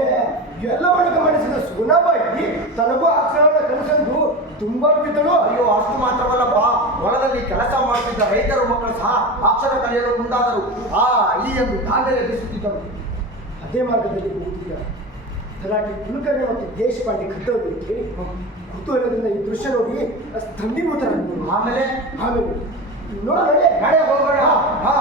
ಎಲ್ಲವನ್ನು ಗಮನಿಸಿದ ಸುಗುಣಾಬಾಯಿ ತನಗೂ ಅಕ್ಷರವನ್ನು ಕಲಿಸಲು ತುಂಬಾ ಬಿದ್ದಳು. ಅಯ್ಯೋ, ಅಷ್ಟು ಮಾತ್ರವಲ್ಲಪ್ಪ, ಹೊಲದಲ್ಲಿ ಕೆಲಸ ಮಾಡುತ್ತಿದ್ದ ರೈತರ ಮಕ್ಕಳು ಸಹ ಅಕ್ಷರ ಕಲಿಯಲು ಮುಂದಾದರು. ಈ ಎಂದು ದಾಂಡಲೆ ಬೀಸುತ್ತಿದ್ದರು. ಅದೇ ಮಾರ್ಗದಲ್ಲಿ ಹೋಗ್ತೀಗ ತಲಾಟಿ ಕುಲಕರ್ಣಿ ಮತ್ತು ದೇಶಪಾಂಡೆ ಕಟ್ಟೋದು ಕೇಳಿ ಕುತೂಹಲದಿಂದ ಈ ದೃಶ್ಯ ನೋಡಿ ಸ್ತಂಭೀಭೂತರಾಗಿದ್ದರು. ಆಮೇಲೆ ನೋಡ ನಡೆ ಹೋಗೋಣ. ಹಾ,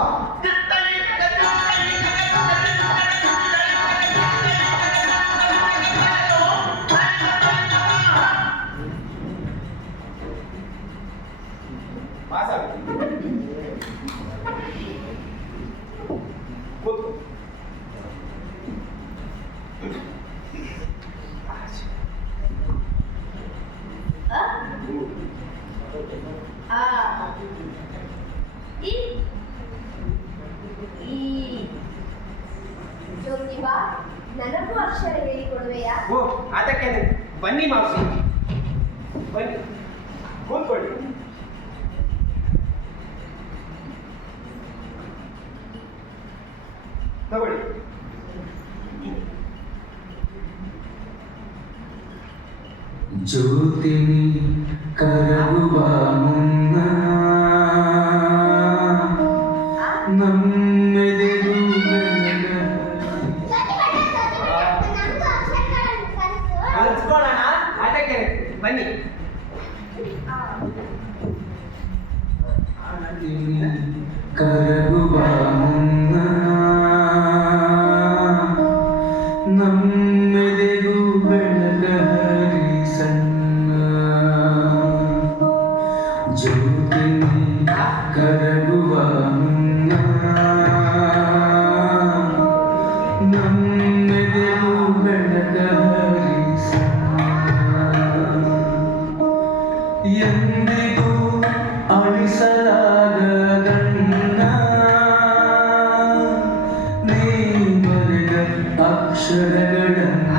ಜ್ಯೋತಿಬಾ, ನನಗೂ ಅಕ್ಷರ ಹೇಳಿಕೊಡುವೆಯಾ? ಓ, ಅದಕ್ಕೆ ಬನ್ನಿ ಮಾವಸಿ, ಬನ್ನಿ ಕೂತ್ಕೊಳ್ಳಿ. ತಗೊಳ್ಳಿ. ಜ್ಯೋತಿನಿ ಕರಗುವ ಮುನ್ನ ನಮ್ಮೆದೆಗೂ ಕಲಿಸ್ಕೊಳ್ಳೋಣ. ಅದಕ್ಕೆ ಬನ್ನಿ. ಕರಗುವ ಮುನ್ನ ನಮ್ಮೆದೆಗೂ ಬೆಳಗರಿ ಸಣ್ಣ ಜ್ಯೋತಿನಿ ಕರಗುವ ಮುನ್ನ ನಮ್ಮೆದೆಗೂ ಬೆಳಗರಿ ಎಂದಿಗೂ ಅಳಿಸಲಾಗದನ್ನ ನೀ ಬರೆದ ಅಕ್ಷರಗಳನ್ನ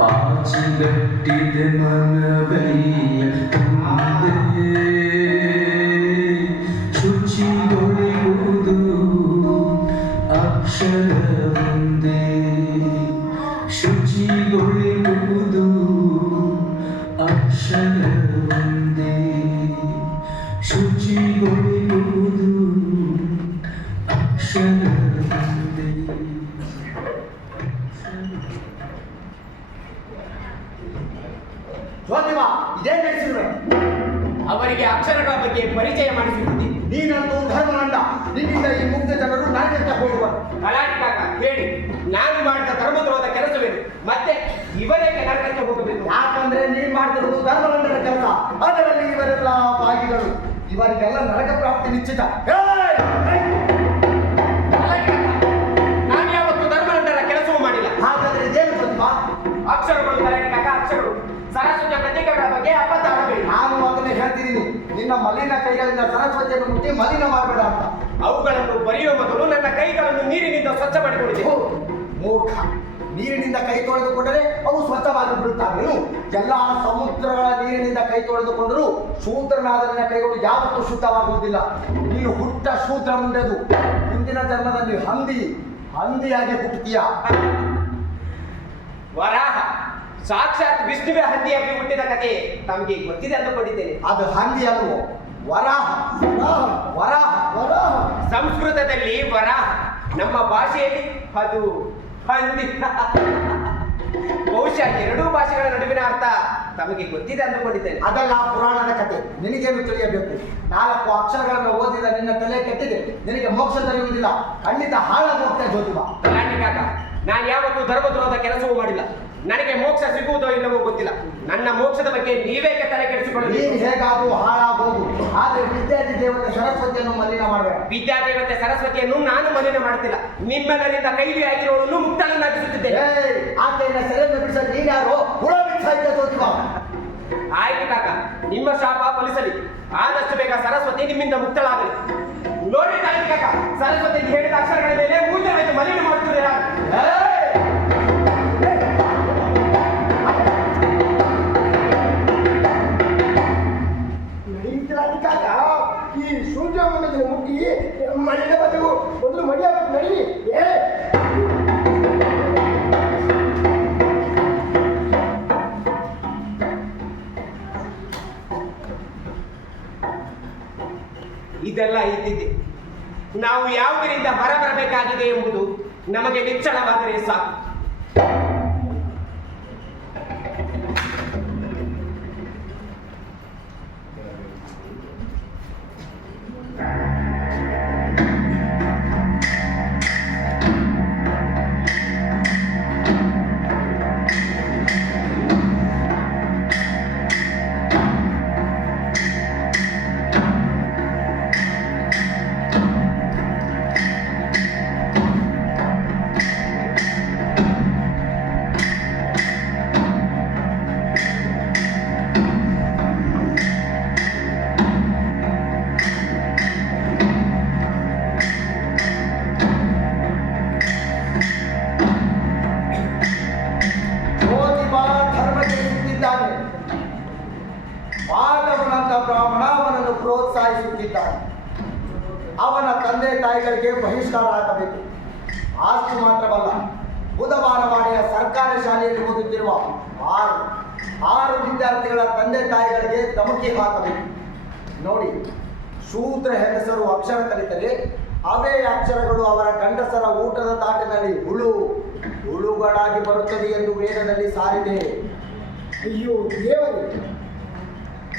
ಪಾಚಿಗಟ್ಟಿದ ಮನವಯ್ಯ ತಂದೆ ಶುಚಿಗೊಳಿಯುವುದು ಅಕ್ಷರ ಒಂದೇ ಶುಚಿಗೊಳಿಯುವುದು ಅಕ್ಷರ ಒಂದೇ ಶುಚಿಗೊಳಿಯುವುದು ಅಕ್ಷರ ಒಂದೇ. ಜ್ಯೋತಿಬಾ, ಇದೇನ್ ನಡೆಸಿರುವೆ? ಅವರಿಗೆ ಅಕ್ಷರಗಳ ಬಗ್ಗೆ ಪರಿಚಯ ಮಾಡಿಸುತ್ತಿದ್ದೆ. ನೀನಂತೂ ಧರ್ಮನಂದ, ನಿನ್ನಿಂದ ಈ ಮುಗ್ಧ ಜನರು ನರಕಕ್ಕೆ ಹೋಗುವರು. ಕಲಾಟಿ ಕಾಕ ಹೇಳಿ, ನಾನು ಮಾಡಿದ ಧರ್ಮದ್ರೋಹದ ಕೆಲಸವೇನು? ಮತ್ತೆ ಇವರೇಕೆ ನರಕಕ್ಕೆ ಹೋಗಬೇಕು? ಯಾಕಂದ್ರೆ ನೀನ್ ಮಾಡ್ತಿರೋದು ಧರ್ಮನಂದನ ಕೆಲಸ, ಅದರಲ್ಲಿ ಇವರೆಲ್ಲ ಭಾಗಿಗಳು. ಇವರಿಗೆಲ್ಲ ನರಕ ಪ್ರಾಪ್ತಿ ನಿಶ್ಚಿತ. ನಾನು ಯಾವತ್ತು ಧರ್ಮನಂದನ ಕೆಲಸವೂ ಮಾಡಿಲ್ಲ. ಹಾಗಾದ್ರೆ ಇದೇನು ಜ್ಯೋತಿಬಾ? ಅಕ್ಷರಗಳು ಕಲಾಟಿ ಕಾಕ, ಅಕ್ಷರಗಳು ಸರಸ್ವತಿಯ ಪ್ರತೀಕಗಳ ಬಗ್ಗೆ ಅಬದ್ಧ ಆಡಬೇಡಿ. ನಾನು ಅದನ್ನೇ ಹೇಳ್ತಿದ್ದೀನಿ, ನಿನ್ನ ಮಲಿನ ಕೈಗಳಿಂದ ಸರಸ್ವತಿಯನ್ನು ಮುಟ್ಟಿ ಮಲಿನ ಮಾಡಬೇಡ ಅಂತ. ಅವುಗಳನ್ನು ಬರೆಯುವ ಮೊದಲು ನನ್ನ ಕೈಗಳನ್ನು ನೀರಿನಿಂದ ಸ್ವಚ್ಛ ಮಾಡಿಕೊಂಡಿದ್ದೆ. ಮೂರ್ಖ, ನೀರಿನಿಂದ ಕೈ ತೊಳೆದುಕೊಂಡರೆ ಅವು ಸ್ವಚ್ಛವಾಗಿ ಬಿಡುತ್ತಾವೇನು? ಎಲ್ಲಾ ಸಮುದ್ರಗಳ ನೀರಿನಿಂದ ಕೈ ತೊಳೆದುಕೊಂಡರೂ ಶೂದ್ರನಾದ ನಿನ್ನ ಕೈಗಳು ಯಾವತ್ತೂ ಶುದ್ಧವಾಗುವುದಿಲ್ಲ. ನೀನು ಹುಟ್ಟ ಶೂದ್ರ ಮುಂಡೆದು ಹಿಂದಿನ ಜನ್ಮದಲ್ಲಿ ಹಂದಿಯಾಗಿ ಹುಟ್ಟುತ್ತೀಯ. ವರಾಹ ಸಾಕ್ಷಾತ್ ವಿಷ್ಣುವೆ ಹಂದಿಯಾಗಿ ಹುಟ್ಟಿದ ಕಥೆ ತಮಗೆ ಗೊತ್ತಿದೆ ಅಂದುಕೊಂಡಿದ್ದೇನೆ. ಅದು ಹಂದಿ ಅಲ್ವೋ, ವರಾಹ. ವರಾಹ ವರಾಹ ಸಂಸ್ಕೃತದಲ್ಲಿ ವರಾಹ, ನಮ್ಮ ಭಾಷೆಯಲ್ಲಿ ಅದು ಹಂದಿ. ಬಹುಶಃ ಎರಡೂ ಭಾಷೆಗಳ ನಡುವಿನ ಅರ್ಥ ತಮಗೆ ಗೊತ್ತಿದೆ ಅಂದುಕೊಂಡಿದ್ದೇನೆ. ಅದೆಲ್ಲ ಪುರಾಣದ ಕತೆ, ನಿನಗೇನು ತಿಳಿಯಬೇಕು? 4 ಅಕ್ಷರಗಳನ್ನು ಓದಿದ ನಿನ್ನ ತಲೆ ಕೆಟ್ಟಿದೆ, ನಿನಗೆ ಮೋಕ್ಷ ದೊರೆಯುವುದಿಲ್ಲ. ಖಂಡಿತ ಹಾಳಾಗಿ ಹೋಗ್ತಾ ಜ್ಯೋತಿಬಾ. ಕಲಾಟಿ ಕಾಕ, ನಾನು ಯಾವತ್ತೂ ಧರ್ಮದ್ರೋಹದ ಕೆಲಸವೂ ಮಾಡಿಲ್ಲ. ನನಗೆ ಮೋಕ್ಷ ಸಿಗುವುದೋ ಇಲ್ಲವೋ ಗೊತ್ತಿಲ್ಲ. ನನ್ನ ಮೋಕ್ಷದ ಬಗ್ಗೆ ನೀವೇಕೆ ತಲೆ ಕೆಡಿಸಿಕೊಳ್ಳಿ. ನೀನು ಹೇಗಾದ್ರೂ ಹಾಳಾಗೋಗು, ಆದ್ರೆ ವಿದ್ಯಾರ್ಥಿ ದೇವತೆ ಸರಸ್ವತಿಯನ್ನು ಮಲಿನ ಮಾಡಬೇಡ. ವಿದ್ಯಾದೇವತೆ ಸರಸ್ವತಿಯನ್ನು ನಾನು ಮಲಿನ ಮಾಡುತ್ತಿಲ್ಲ. ನಿಮ್ಮೆಲ್ಲರಿಂದ ಕೈಲಿಯಾಗಿರುವವರನ್ನು ಮುಕ್ತಳನ್ನಾಗಿಸುತ್ತಿದ್ದೇನೆ. ಆಕೆಯನ್ನ ಸೆರೆಯನ್ನು ಬಿಡಿಸಲು ನೀನ್ಯಾರೋ ಹುಳ ಬಿಡಿಸಾಯ್ತ ಜ್ಯೋತಿಬಾ. ಆಯ್ತು ಕಾಕ, ನಿಮ್ಮ ಶಾಪ ಫಲಿಸಲಿ. ಆದಷ್ಟು ಬೇಗ ಸರಸ್ವತಿ ನಿಮ್ಮಿಂದ ಮುಕ್ತಳಾಗಲಿ. ನೋಡಿ ಕಲಾಟಿ ಕಾಕ, ಸರಸ್ವತಿ ಹೇಳಿದ ಅಕ್ಷರಗಳ ಮೇಲೆ ಮೂರ್ತಿ ಮಲಿನ ಮಾಡುತ್ತಿದ್ದೀರಾ? ನಡೆಯುತ್ತಿಲ್ಲ. ಈ ಸೂರ್ಯಮಂಡಲದಲ್ಲಿ ಮುಟ್ಟಿ ನಾವು ಯಾವುದರಿಂದ ಹೊರಬರಬೇಕಾಗಿದೆ ಎಂಬುದು ನಮಗೆ ನಿಚ್ಚಳವಾದರೆ ಸಾಕು. ಮಾಧವನಂತ ಬ್ರಾಹ್ಮಣ ಅವನನ್ನು ಪ್ರೋತ್ಸಾಹಿಸುತ್ತಿದ್ದಾನೆ. ಅವನ ತಂದೆ ತಾಯಿಗಳಿಗೆ ಬಹಿಷ್ಕಾರ ಹಾಕಬೇಕು. ಅಷ್ಟು ಮಾತ್ರವಲ್ಲ, ಬುಧವಾರವಾಡಿಯ ಸರ್ಕಾರಿ ಶಾಲೆಯಲ್ಲಿ ಓದುತ್ತಿರುವ ಆರು ವಿದ್ಯಾರ್ಥಿಗಳ ತಂದೆ ತಾಯಿಗಳಿಗೆ ಧಮಕಿ ಹಾಕಬೇಕು. ನೋಡಿ, ಶೂದ್ರ ಹೆಂಗಸರು ಅಕ್ಷರ ಕಲಿತರೆ ಅವೇ ಅಕ್ಷರಗಳು ಅವರ ಗಂಡಸರ ಊಟದ ತಾಟಿನಲ್ಲಿ ಹುಳುಗಳಾಗಿ ಬರುತ್ತದೆ ಎಂದು ವೇದದಲ್ಲಿ ಸಾರಿದೆ. ಅಯ್ಯೋ ದೇವರೇ,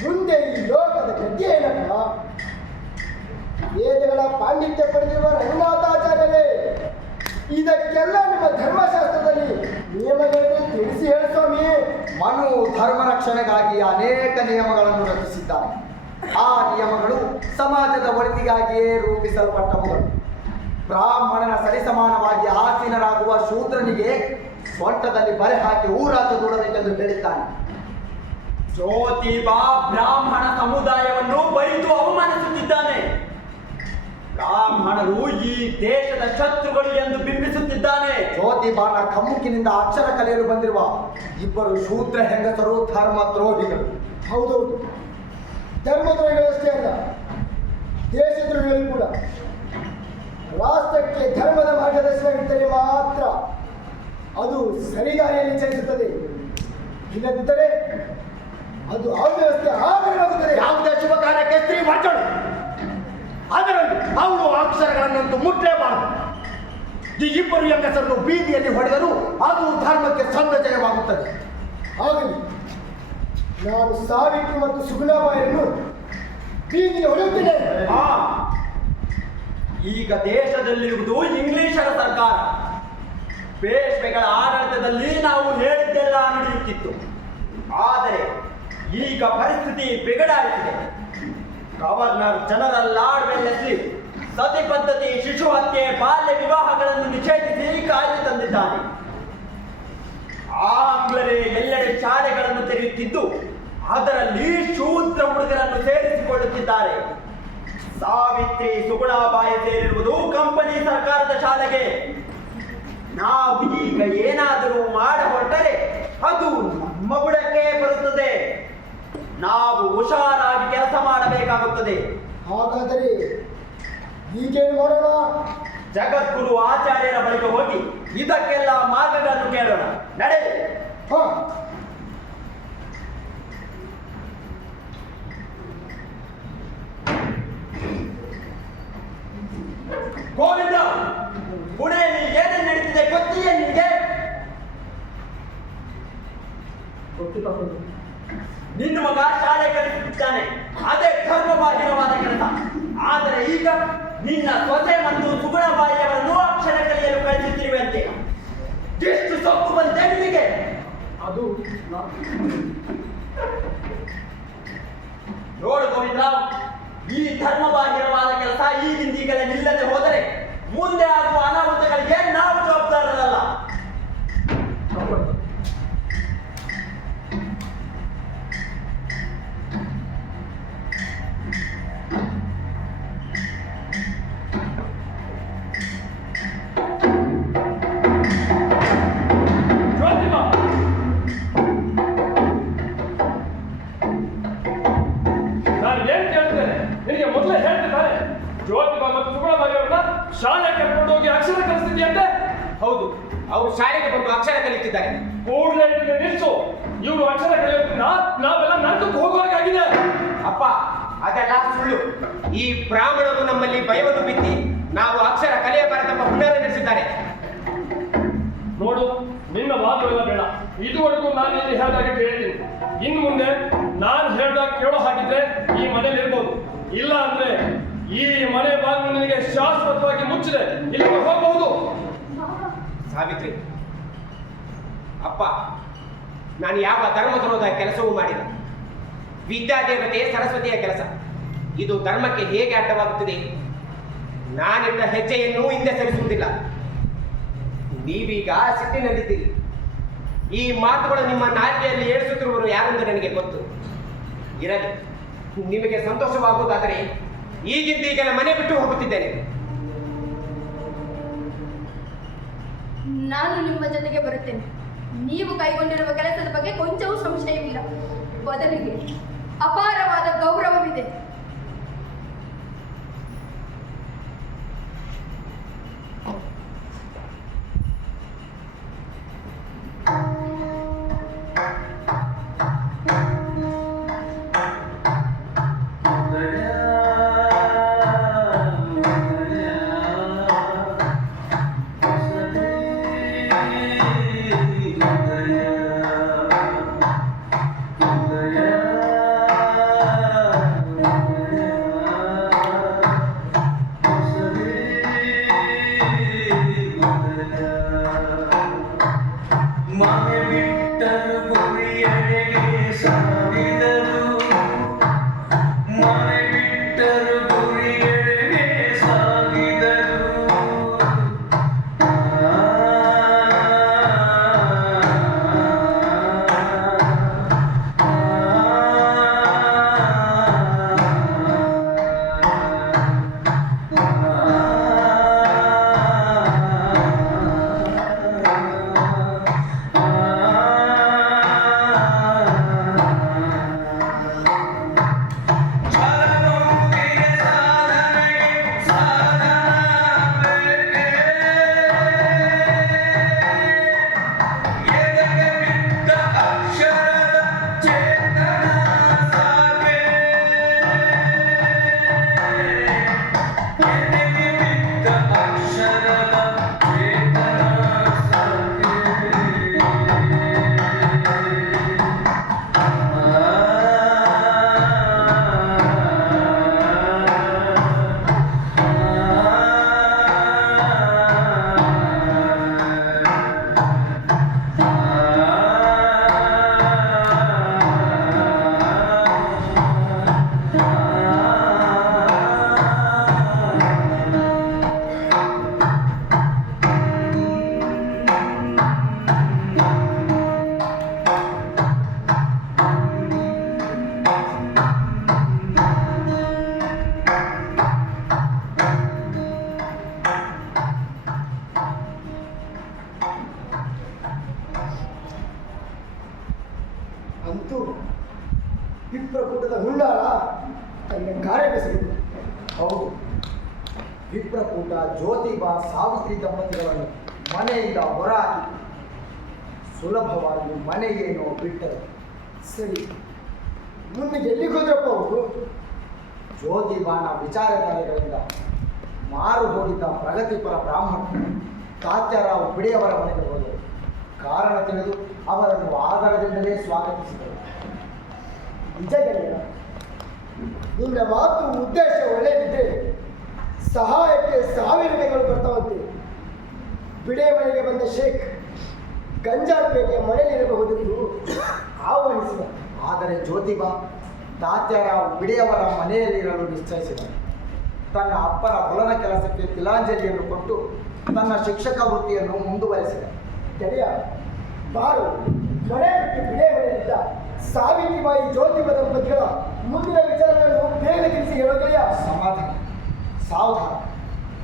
ಮುಂದೆ ಈ ಲೋಕದ ಗತಿ ಏನಪ್ಪ? ವೇದಗಳ ಪಾಂಡಿತ್ಯ ಪಡೆದಿರುವ ರಘುನಾಥಾಚಾರ್ಯರೇ, ಇದಕ್ಕೆಲ್ಲ ನಿಮ್ಮ ಧರ್ಮಶಾಸ್ತ್ರದಲ್ಲಿ ನಿಯಮಗಳನ್ನು ತಿಳಿಸಿ ಹೇಳಿ ಸ್ವಾಮಿ. ಮನು ಧರ್ಮ ರಕ್ಷಣೆಗಾಗಿ ಅನೇಕ ನಿಯಮಗಳನ್ನು ರಚಿಸಿದ್ದಾರೆ. ಆ ನಿಯಮಗಳು ಸಮಾಜದ ಒಳಿತಿಗಾಗಿಯೇ ರೂಪಿಸಲ್ಪಟ್ಟವುಗಳು. ಬ್ರಾಹ್ಮಣನ ಸರಿಸಮಾನವಾಗಿ ಆಸೀನರಾಗುವ ಶೂದ್ರನಿಗೆ ಸೊಂಟದಲ್ಲಿ ಬರೆ ಹಾಕಿ ಊರಾಚೆ ದೂಡಬೇಕೆಂದು ಹೇಳಿದ್ದಾನೆ. ಜ್ಯೋತಿಬಾ ಬ್ರಾಹ್ಮಣ ಸಮುದಾಯವನ್ನು ಬೈದು ಅವಮಾನಿಸುತ್ತಿದ್ದಾನೆ. ಬ್ರಾಹ್ಮಣರು ಈ ದೇಶದ ಶತ್ರುಗಳು ಎಂದು ಬಿಂಬಿಸುತ್ತಿದ್ದಾನೆ. ಜ್ಯೋತಿಬಾನ ಕಮ್ಮುಕಿನಿಂದ ಅಕ್ಷರ ಕಲಿಯಲು ಬಂದಿರುವ ಇಬ್ಬರು ಶೂದ್ರ ಹೆಂಗಸರು ಧರ್ಮದ್ರೋಹಿಗಳು. ಹೌದೌದು, ಧರ್ಮದ್ರೋಹಿಗಳಷ್ಟೇ ಅಲ್ಲ, ದೇಶದ್ರೋಹಿಗಳು ಕೂಡ. ರಾಷ್ಟ್ರಕ್ಕೆ ಧರ್ಮದ ಮಾರ್ಗದರ್ಶನವಿದ್ದರೆ ಮಾತ್ರ ಅದು ಸರಿದಾರಿಯಲ್ಲಿ ಚಲಿಸುತ್ತದೆ. ಇಲ್ಲದಿದ್ದರೆ ಅದು ಅವ್ಯವಸ್ಥೆ ಆಗಬೇಕಾಗುತ್ತದೆ. ಯಾವುದೇ ಶುಭ ಕಾರ್ಯಕ್ಕೆ ಸ್ತ್ರೀ ಮಕ್ಕಳು, ಅದರಲ್ಲಿ ಅವಳು ಅಕ್ಷರಗಳನ್ನಂತೂ ಮುಟ್ಟಲೇಬಾರದು. ಈ ಇಬ್ಬರು ಹೆಂಗಸರನ್ನು ಬೀದಿಯಲ್ಲಿ ಹೊಡೆದರೂ ಅದು ಧರ್ಮಕ್ಕೆ ಸಂದ ಜಯವಾಗುತ್ತದೆ. ಆಗಲಿ, ನಾನು ಸಾವಿತ್ರಿ ಮತ್ತು ಸುಗುಣಾಬಾಯಿಯನ್ನು ಬೀದಿಗೆ ಹೊಡೆಯುತ್ತೇನೆ. ಈಗ ದೇಶದಲ್ಲಿರುವುದು ಇಂಗ್ಲಿಷರ ಸರ್ಕಾರ. ಪೇಶ್ವೆಗಳ ಆಡಳಿತದಲ್ಲಿ ನಾವು ಹೇಳಿದ್ದೆಲ್ಲ ನಡೆಯುತ್ತಿತ್ತು. ಆದರೆ ಈಗ ಪರಿಸ್ಥಿತಿ ಬಿಗಡಾಯಿಸಿದೆ. ಗವರ್ನರ್ ಜನರಲ್ ಲಾರ್ಡ್ ವೆಲ್ಲೆಸ್ಲಿ ಸತಿ ಪದ್ಧತಿ, ಶಿಶು ಹತ್ಯೆ, ಬಾಲ್ಯ ವಿವಾಹಗಳನ್ನು ನಿಷೇಧಿಸಿ ಕಾಯ್ದೆ ತಂದಿದ್ದಾನೆ. ಆಂಗ್ಲರೇ ಎಲ್ಲೆಡೆ ಶಾಲೆಗಳನ್ನು ತೆರೆಯುತ್ತಿದ್ದು ಅದರಲ್ಲಿ ಶೂದ್ರ ಹುಡುಗರನ್ನು ಸೇರಿಸಿಕೊಳ್ಳುತ್ತಿದ್ದಾರೆ. ಸಾವಿತ್ರಿ ಸುಗುಣಾಬಾಯಿ ಸೇರಿರುವುದು ಕಂಪನಿ ಸರ್ಕಾರದ ಶಾಲೆಗೆ. ನಾವು ಈಗ ಏನಾದರೂ ಮಾಡ ಹೊರಟರೆ ಅದು ನಮ್ಮ ಬುಡಕ್ಕೆ ಬರುತ್ತದೆ. ನಾವು ಹುಷಾರಾಗಿ ಕೆಲಸ ಮಾಡಬೇಕಾಗುತ್ತದೆ. ಹಾಗಾದರೆ ಈಗೇನು ಮಾಡೋಣ? ಜಗದ್ಗುರು ಆಚಾರ್ಯರ ಬಳಿಗೆ ಹೋಗಿ ಇದಕ್ಕೆಲ್ಲ ಮಾರ್ಗಗಳನ್ನು ಕೇಳೋಣ. ನಡೆ. ಹಾ, ಗೋವಿಂದ, ಪುಣೆಯಲ್ಲಿ ಏನೇನು ನಡೀತಿದೆ ಗೊತ್ತಿದೆಯೇ ನಿನಗೆ? ನಿನ್ನ ಮಗ ಶಾಲೆ ಕಲಿಸುತ್ತಿದ್ದಾನೆ, ಅದೇ ಧರ್ಮಬಾಹಿರವಾದ ಕೆಲಸ. ಆದರೆ ಈಗ ನಿನ್ನ ಸೊಸೆ ಮತ್ತು ಸುಗುಣಬಾಯಿಯವರನ್ನು ಅಕ್ಷರ ಕಲಿಯಲು ಕಲಿಸುತ್ತಿರುವಂತೆ ಎಷ್ಟು ಸೊಪ್ಪು ಬಂತೆ ನಿನಗೆ? ಅದು ನೋಡು ಗೋವಿಂದರಾವ್, ಈ ಧರ್ಮಬಾಹಿರವಾದ ಕೆಲಸ ಈಗಿಂದೀಗಲೇ ನಿಲ್ಲದೆ ಹೋದರೆ ಮುಂದೆ ಆಗುವ ಅನಾಹುತಗಳಿಗೆ ನಾವು ಜವಾಬ್ದಾರರಲ್ಲ. ಜ್ಯೋತಿಬಾ, ನಾನು ಏನ್ ಕೇಳ್ತೇನೆ ನಿನಗೆ ಮೊದಲೇ ಹೇಳ್ತಿದ್ದಾರೆ. ಜ್ಯೋತಿಬಾ ಮತ್ತು ಸುಗುಣಬಾಯಿಯವರನ್ನ ಶಾಲೆ ಕರ್ಕೊಂಡು ಹೋಗಿ ಅಕ್ಷರ ಕಲಿಸ್ತಿದ್ಯಂತೆ. ಹೌದು, ಅವರು ಶಾಲೆಗೆ ಬಂದು ಅಕ್ಷರ ಕಲಿಯುತ್ತಿದ್ದಾರೆ. ಕೂಡಲೇ ಇದಕ್ಕೆ ನಿಲ್ಸು. ಇವರು ಅಕ್ಷರ ಕಲಿಯೋದ್ರಿಂದ ನಾವೆಲ್ಲ ನರಕಕ್ಕೆ ಹೋಗುವಾಗಿದೆ. ಅಪ್ಪ, ಅದೆಲ್ಲ ಸುಳ್ಳು. ಈ ಬ್ರಾಹ್ಮಣರು ನಮ್ಮಲ್ಲಿ ಭಯವನ್ನು ಬಿತ್ತಿ ನಾವು ಅಕ್ಷರ ಕಲಿಯಬಾರದೆಂಬ ಹುನ್ನಾರ ನಡೆಸಿದ್ದಾರೆ. ನೋಡು, ನಿನ್ನ ಮಾತುಗಳ ಬೇಡ. ಇದುವರೆಗೂ ನಾನು ಇಲ್ಲಿ ಹೇಳಿದಾಗ ಕೇಳಿದ್ದೀನಿ. ಇನ್ನು ಮುಂದೆ ನಾನು ಹೇಳಿದಾಗ ಕೇಳೋ ಹಾಗಿದ್ರೆ ಈ ಮನೇಲಿ ಇರ್ಬೋದು. ಇಲ್ಲ ಅಂದ್ರೆ ಈ ಮನೆ ಬಾಗಿಲು ನಿನಗೆ ಶಾಶ್ವತವಾಗಿ ಮುಚ್ಚಿದೆ. ಇಲ್ಲಿಗೆ ಹೋಗಬಹುದು. ಸಾವಿತ್ರಿ, ಅಪ್ಪ, ನಾನು ಯಾವ ಧರ್ಮದ್ರೋಧ ಕೆಲಸವೂ ಮಾಡಿಲ್ಲ. ವಿದ್ಯಾದೇವತೆ ಸರಸ್ವತಿಯ ಕೆಲಸ. ಇದು ಧರ್ಮಕ್ಕೆ ಹೇಗೆ ಅಡ್ಡವಾಗುತ್ತದೆ? ನಾನಿಟ್ಟ ಹೆಜ್ಜೆಯನ್ನು ಹಿಂದೆ ಸರಿಸುವುದಿಲ್ಲ. ನೀವೀಗ ಸಿಟ್ಟಿನಲ್ಲಿದ್ದೀರಿ. ಈ ಮಾತುಗಳು ನಿಮ್ಮ ನಾಲಿಗೆಯಲ್ಲಿ ಏಳಿಸುತ್ತಿರುವರು ಯಾರೆಂದು ನನಗೆ ಗೊತ್ತು. ಇರಲಿ, ನಿಮಗೆ ಸಂತೋಷವಾಗುವುದಾದರೆ ಈಗಿಂದೀಗಲೇ ಮನೆ ಬಿಟ್ಟು ಹೋಗುತ್ತಿದ್ದೇನೆ. ನಾನು ನಿಮ್ಮ ಜೊತೆಗೆ ಬರುತ್ತೇನೆ. ನೀವು ಕೈಗೊಂಡಿರುವ ಕೆಲಸದ ಬಗ್ಗೆ ಕೊಂಚವೂ ಸಂಶಯವಿಲ್ಲ. ಬದಲಿಗೆ ಅಪಾರವಾದ ಗೌರವವಿದೆ. ಮನೆ ಬಿಟ್ಟರು ಗುರಿಯಡೆಗೆ ಸಾಗಿದರು, ಮನೆ ಬಿಟ್ಟರು ಗುರಿಯಡೆಗೆ ಸಾಗಿದರು. ಅಂತೂ ವಿಪ್ರಕೂಟದ ಹುನ್ನಾರ ತನ್ನ ಕಾರ್ಯವೆಸಗಿದೆ. ಹೌದು, ವಿಪ್ರಕೂಟ ಜ್ಯೋತಿಬಾ ಸಾವಿತ್ರಿ ದಂಪತಿಗಳನ್ನು ಮನೆಯಿಂದ ಹೊರಹಾಕಿ ಸುಲಭವಾಗಿ ಮನೆಯೇನೋ ಬಿಟ್ಟರು. ಸರಿ, ಮುಂದೆ ಎಲ್ಲಿಗೆ ಹೋದ್ರಪ್ಪ ಅವರು? ಜ್ಯೋತಿಬಾನ ವಿಚಾರಧಾರೆಗಳಿಂದ ಮಾರು ಹೋಗಿದ್ದ ಪ್ರಗತಿಪರ ಬ್ರಾಹ್ಮಣ ತಾತ್ಯಾರಾವ್ ಬಿಡೆಯವರ ಮನೆಗೆ ಹೋದರು. ಕಾರಣ ತಿಳಿದು ಅವರನ್ನು ಆಧಾರದಿಂದಲೇ ಸ್ವಾಗತಿಸಿದರು. ನಿಜ ಗೆಳೆಯ, ನಿನ್ನ ಮಾತು ಉದ್ದೇಶ ಒಳ್ಳೆಯದಿದೆ. ಸಹಾಯಕ್ಕೆ 1000 ಎಣ್ಣೆಗಳು ಬರ್ತಾವಂತೆ. ಬಿಡೆ ಮನೆಗೆ ಬಂದ ಶೇಖ್ ಗಂಜಾರ್ಪೇಟೆಯ ಮನೆಯಲ್ಲಿರಬಹುದೆಂದು ಆಹ್ವಾನಿಸಿದ. ಆದರೆ ಜ್ಯೋತಿಬಾ ತಾತ್ಯಾರಾವ್ ಬಿಡೆಯವರ ಮನೆಯಲ್ಲಿರಲು ನಿಶ್ಚಯಿಸಿದರು. ತನ್ನ ಅಪ್ಪನ ಹೊಲನ ಕೆಲಸಕ್ಕೆ ತಿಲಾಂಜಲಿಯನ್ನು ಕೊಟ್ಟು ತನ್ನ ಶಿಕ್ಷಕ ವೃತ್ತಿಯನ್ನು ಮುಂದುವರೆಸಿದ. ಗೆಳೆಯ, ಬಾರು ಮನೆ ಬಿಟ್ಟು ಬಿಡೆ ಮನೆಯಲ್ಲಿದ್ದ ಸಾವಿತ್ರಿಬಾಯಿ ಜ್ಯೋತಿಬಾ ದಂಪತಿಗಳ ಮುಂದಿನ ವಿಚಾರಗಳನ್ನು ಬೇಗ ತಿಳಿಸಿ ಹೇಳೋ ಗೆಳೆಯ. ಸಮಾಧಾನ, ಸಾವಧಾನ,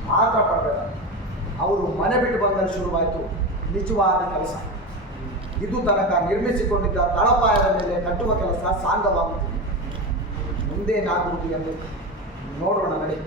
ಮಾತ್ರ ಪಡಬೇಡ. ಅವರು ಮನೆ ಬಿಟ್ಟು ಬಂದಲ್ಲಿ ಶುರುವಾಯಿತು ನಿಜವಾದ ಕೆಲಸ. ಇದು ತನಕ ನಿರ್ಮಿಸಿಕೊಂಡಿದ್ದ ತಳಪಾಯದ ಮೇಲೆ ಕಟ್ಟುವ ಕೆಲಸ ಸಾಂಗವಾಗುತ್ತಿದೆ. ಮುಂದೇನಾಗುವುದು ಎಂದು ನೋಡೋಣ ನಡೆ.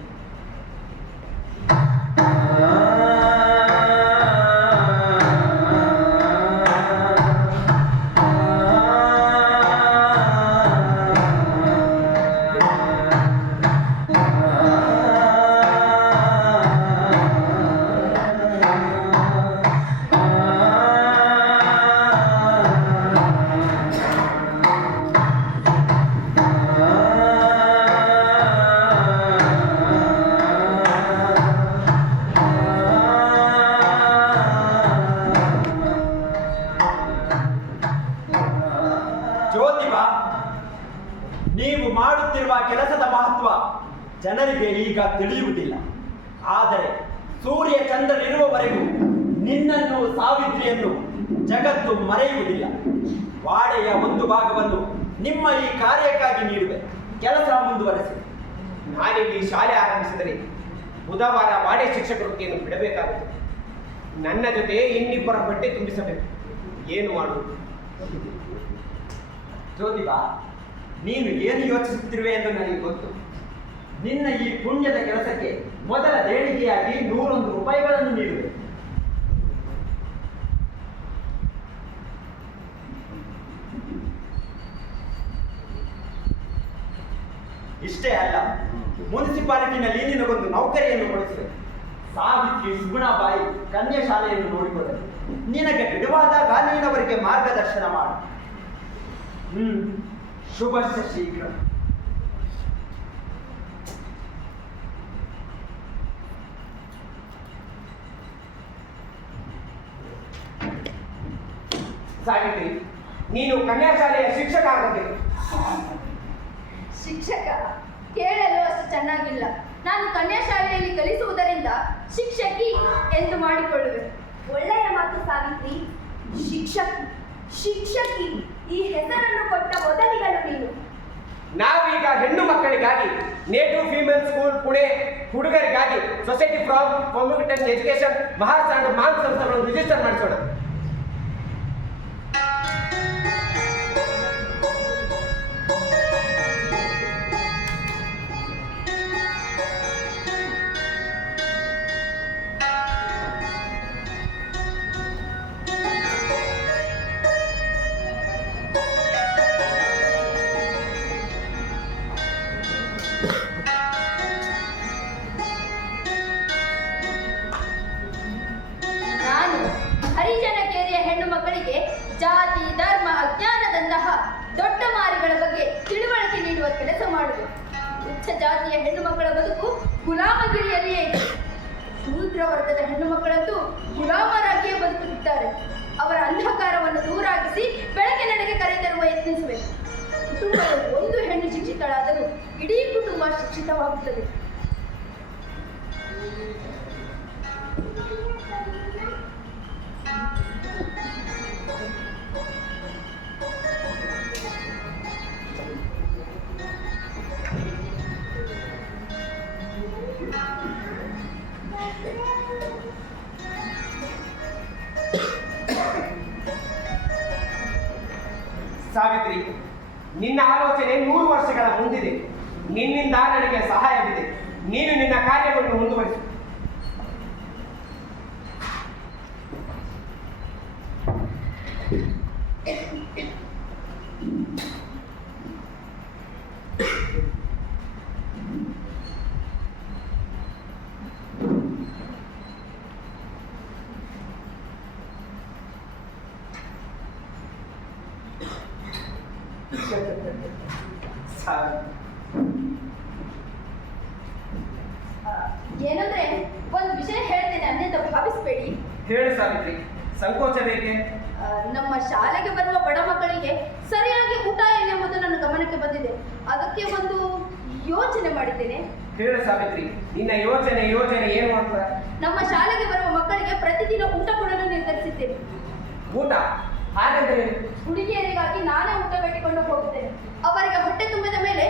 ಜನರಿಗೆ ಈಗ ತಿಳಿಯುವುದಿಲ್ಲ. ಆದರೆ ಸೂರ್ಯ ಚಂದ್ರನಿರುವವರೆಗೂ ನಿನ್ನನ್ನು ಸಾವಿತ್ರಿಯನ್ನು ಜಗತ್ತು ಮರೆಯುವುದಿಲ್ಲ. ವಾಡೆಯ ಒಂದು ಭಾಗವನ್ನು ನಿಮ್ಮ ಈ ಕಾರ್ಯಕ್ಕಾಗಿ ನೀಡುವೆ. ಕೆಲಸ ಮುಂದುವರೆಸಿ. ನಾನಿಲ್ಲಿ ಶಾಲೆ ಆರಂಭಿಸಿದರೆ ಬುಧವಾರ ವಾಡೆ ಶಿಕ್ಷಕ ವೃತ್ತಿಯನ್ನು ಬಿಡಬೇಕಾಗುತ್ತದೆ. ನನ್ನ ಜೊತೆ ಇನ್ನಿಬ್ಬರ ಬಟ್ಟೆ ತುಂಬಿಸಬೇಕು. ಏನು ಮಾಡುವುದು? ಜ್ಯೋತಿಬಾ, ನೀನು ಏನು ಯೋಚಿಸುತ್ತಿರುವೆ ಎಂದು ನನಗೆ ಗೊತ್ತು. ನಿನ್ನ ಈ ಪುಣ್ಯದ ಕೆಲಸಕ್ಕೆ ಮೊದಲ ದೇಣಿಗೆಯಾಗಿ 101 ರೂಪಾಯಿಗಳನ್ನು ನೀಡುವೆ. ಇಷ್ಟೇ ಅಲ್ಲ, ಮುನ್ಸಿಪಾಲಿಟಿನಲ್ಲಿ ನಿನಗೊಂದು ನೌಕರಿಯನ್ನು ಕೊಡಿಸುವೆ. ಸಾವಿತ್ರಿ ಸುಗುಣಾಬಾಯಿ ಕನ್ಯಾ ಶಾಲೆಯನ್ನು ನೋಡಿಕೊಳ್ಳಲು ನಿನಗೆ ಬಿಡುವಾದಾಗ ನೀನವರಿಗೆ ಮಾರ್ಗದರ್ಶನ ಮಾಡು. ಶುಭಶ್ಯ ಶೀಘ್ರ. ಸಾವಿತ್ರಿ, ನೀನು ಕನ್ಯಾ ಶಾಲೆಯ ಶಿಕ್ಷಕ ಆಗಬೇಕು. ಶಿಕ್ಷಕ ಕೇಳಲು ಅಷ್ಟು ಚೆನ್ನಾಗಿಲ್ಲ. ನಾನು ಕನ್ಯಾ ಶಾಲೆಯಲ್ಲಿ ಕಲಿಸುವುದರಿಂದ ಶಿಕ್ಷಕಿ ಎಂದು ಮಾಡಿಕೊಳ್ಳುವೆ. ಒಳ್ಳೆಯ ಮಾತು ಸಾವಿತ್ರಿ. ಶಿಕ್ಷಕಿ ಈ ಹೆಸರನ್ನು ಕೊಟ್ಟ ಮೊದಲಿಗಳು ನೀನು. ನಾವೀಗ ಹೆಣ್ಣು ಮಕ್ಕಳಿಗಾಗಿ ನೇಟಿವ್ ಫೀಮೇಲ್ ಸ್ಕೂಲ್ ಪುಣೆ, ಹುಡುಗರಿಗಾಗಿ society from competent education Maharashtra and ಮಾಂಗ್ ಸಂಸ್ಥೆಗಳನ್ನು ರಿಜಿಸ್ಟರ್ ಮಾಡಿಸೋಣ. ನಾನು ಹರಿಜನ ಕೇರಿಯ ಹೆಣ್ಣು ಮಕ್ಕಳಿಗೆ ಜಾತಿ, ಧರ್ಮ, ಅಜ್ಞಾನದಂತಹ ದೊಡ್ಡ ಮಾರಿಗಳ ಬಗ್ಗೆ ತಿಳುವಳಿಕೆ ನೀಡುವ ಕೆಲಸ ಮಾಡುವೆ. ಉಚ್ಚ ಜಾತಿಯ ಹೆಣ್ಣು ಮಕ್ಕಳ ಬದುಕು ಗುಲಾಮಗಿರಿಯಲ್ಲಿಯೇ ಇದೆ. ಶೂದ್ರ ವರ್ಗದ ಹೆಣ್ಣು ಮಕ್ಕಳಂತೂ ಗುಲಾಮರಾಗಿಯೇ ಬದುಕುತ್ತಿದ್ದಾರೆ. ಅವರ ಅಂಧಕಾರವನ್ನು ದೂರಾಗಿಸಿ ಬೆಳಗ್ಗೆ ನಡೆಗೆ ಕರೆತರುವ ಯತ್ನಿಸುವೆ. ಕುಟುಂಬದ ಒಂದು ಹೆಣ್ಣು ಶಿಕ್ಷಿತಳಾದರೂ ಇಡೀ ಕುಟುಂಬ ಶಿಕ್ಷಿತವಾಗುತ್ತದೆ. ಸಾವಿತ್ರಿ, ನಿನ್ನ ಆಲೋಚನೆ 100 ವರ್ಷಗಳ ಮುಂದಿದೆ. ನಿನ್ನಿಂದ ನನಗೆ ಸಹಾಯವಿದೆ. ನೀನು ನಿನ್ನ ಕಾರ್ಯವನ್ನು ಮುಂದುವರಿಸು. ಏನಂದ್ರೆ ಒಂದು ವಿಷಯ ಹೇಳ್ತೇನೆ, ಅನ್ನೆಂದು ಭಾವಿಸ್ಬೇಡಿ. ಹೇಳು ಸಾವಿತ್ರಿ, ಸಂಕೋಚ ಬೇಕೆ? ನಮ್ಮ ಶಾಲೆಗೆ ಬರುವ ಬಡ ಮಕ್ಕಳಿಗೆ ಸರಿಯಾಗಿ ಊಟ ಎನ್ನುವುದು ನನ್ನ ಗಮನಕ್ಕೆ ಬಂದಿದೆ. ಅದಕ್ಕೆ ಒಂದು ಯೋಚನೆ ಮಾಡಿದ್ದೇನೆ. ಹೇಳು ಸಾವಿತ್ರಿ, ನಿನ್ನ ಯೋಚನೆ ಏನು ಅಂತ? ನಮ್ಮ ಶಾಲೆಗೆ ಬರುವ ಮಕ್ಕಳಿಗೆ ಪ್ರತಿದಿನ ಊಟ ಕೊಡಲು ನಿರ್ಧರಿಸಿದ್ದೇನೆ. ಊಟ? ಹಾಗಾದರೆ ಹುಡುಗಿಯರಿಗಾಗಿ ನಾನೇ ಊಟ ಕಟ್ಟಿಕೊಂಡು ಹೋಗುತ್ತೇನೆ. ಅವರಿಗೆ ಹೊಟ್ಟೆ ತುಂಬಿದ ಮೇಲೆ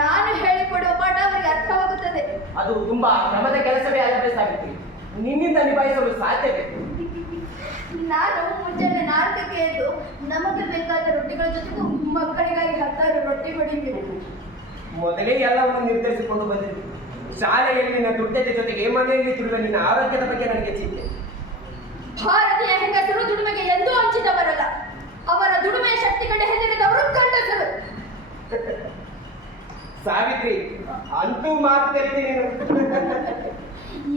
ನಾನು ಹೇಳಿಕೊಡುವ ಪಾಠ ಅವರಿಗೆ ಅರ್ಥವಾಗುತ್ತದೆ. ಅದು ತುಂಬಾ ಶ್ರಮದ ಕೆಲಸವೇ ಅಲ್ಲವೇ ಸಾವಿತ್ರಿ? ನಿನ್ನಿಂದ ನಿಭಾಯಿಸಲು ಸಾಧ್ಯವೇ? ನಾನು ಮುಂಜಾನೆ 4ಕ್ಕೆ ಎದ್ದು ನಮಗೆ ಬೇಕಾದ ರೊಟ್ಟಿಗಳ ಜೊತೆಗೂ ಮಕ್ಕಳಿಗಾಗಿ 10 ರೊಟ್ಟಿ ಹೊಡಿಬೇಕು. ಮೊದಲೇ ಎಲ್ಲವನ್ನು ನಿರ್ಧರಿಸಿಕೊಂಡು ಬಂದಿದ್ದು. ಶಾಲೆಯಲ್ಲಿನ ದುಡ್ಡದ ಜೊತೆಗೆ ಮನೆಯಲ್ಲಿ ತಿಳುವ ನಿನ್ನ ಆರೋಗ್ಯದ ಬಗ್ಗೆ ನನಗೆ ಚಿಂತೆ. ಭಾರತೀಯ ಹೆಂಗಸರು ದುಡಿಮೆಗೆ ಎಂದೂ ಹಂಚಿದವರಲ್ಲ. ಅವರ ದುಡಿಮೆಯ ಶಕ್ತಿ ಕಂಡು ಹೆದರಿದವರು ಗಂಡಸರು. ಸಾವಿತ್ರಿ, ಅಂತೂ ಮಾತು ತಿಳಿದಿ ನೀನು.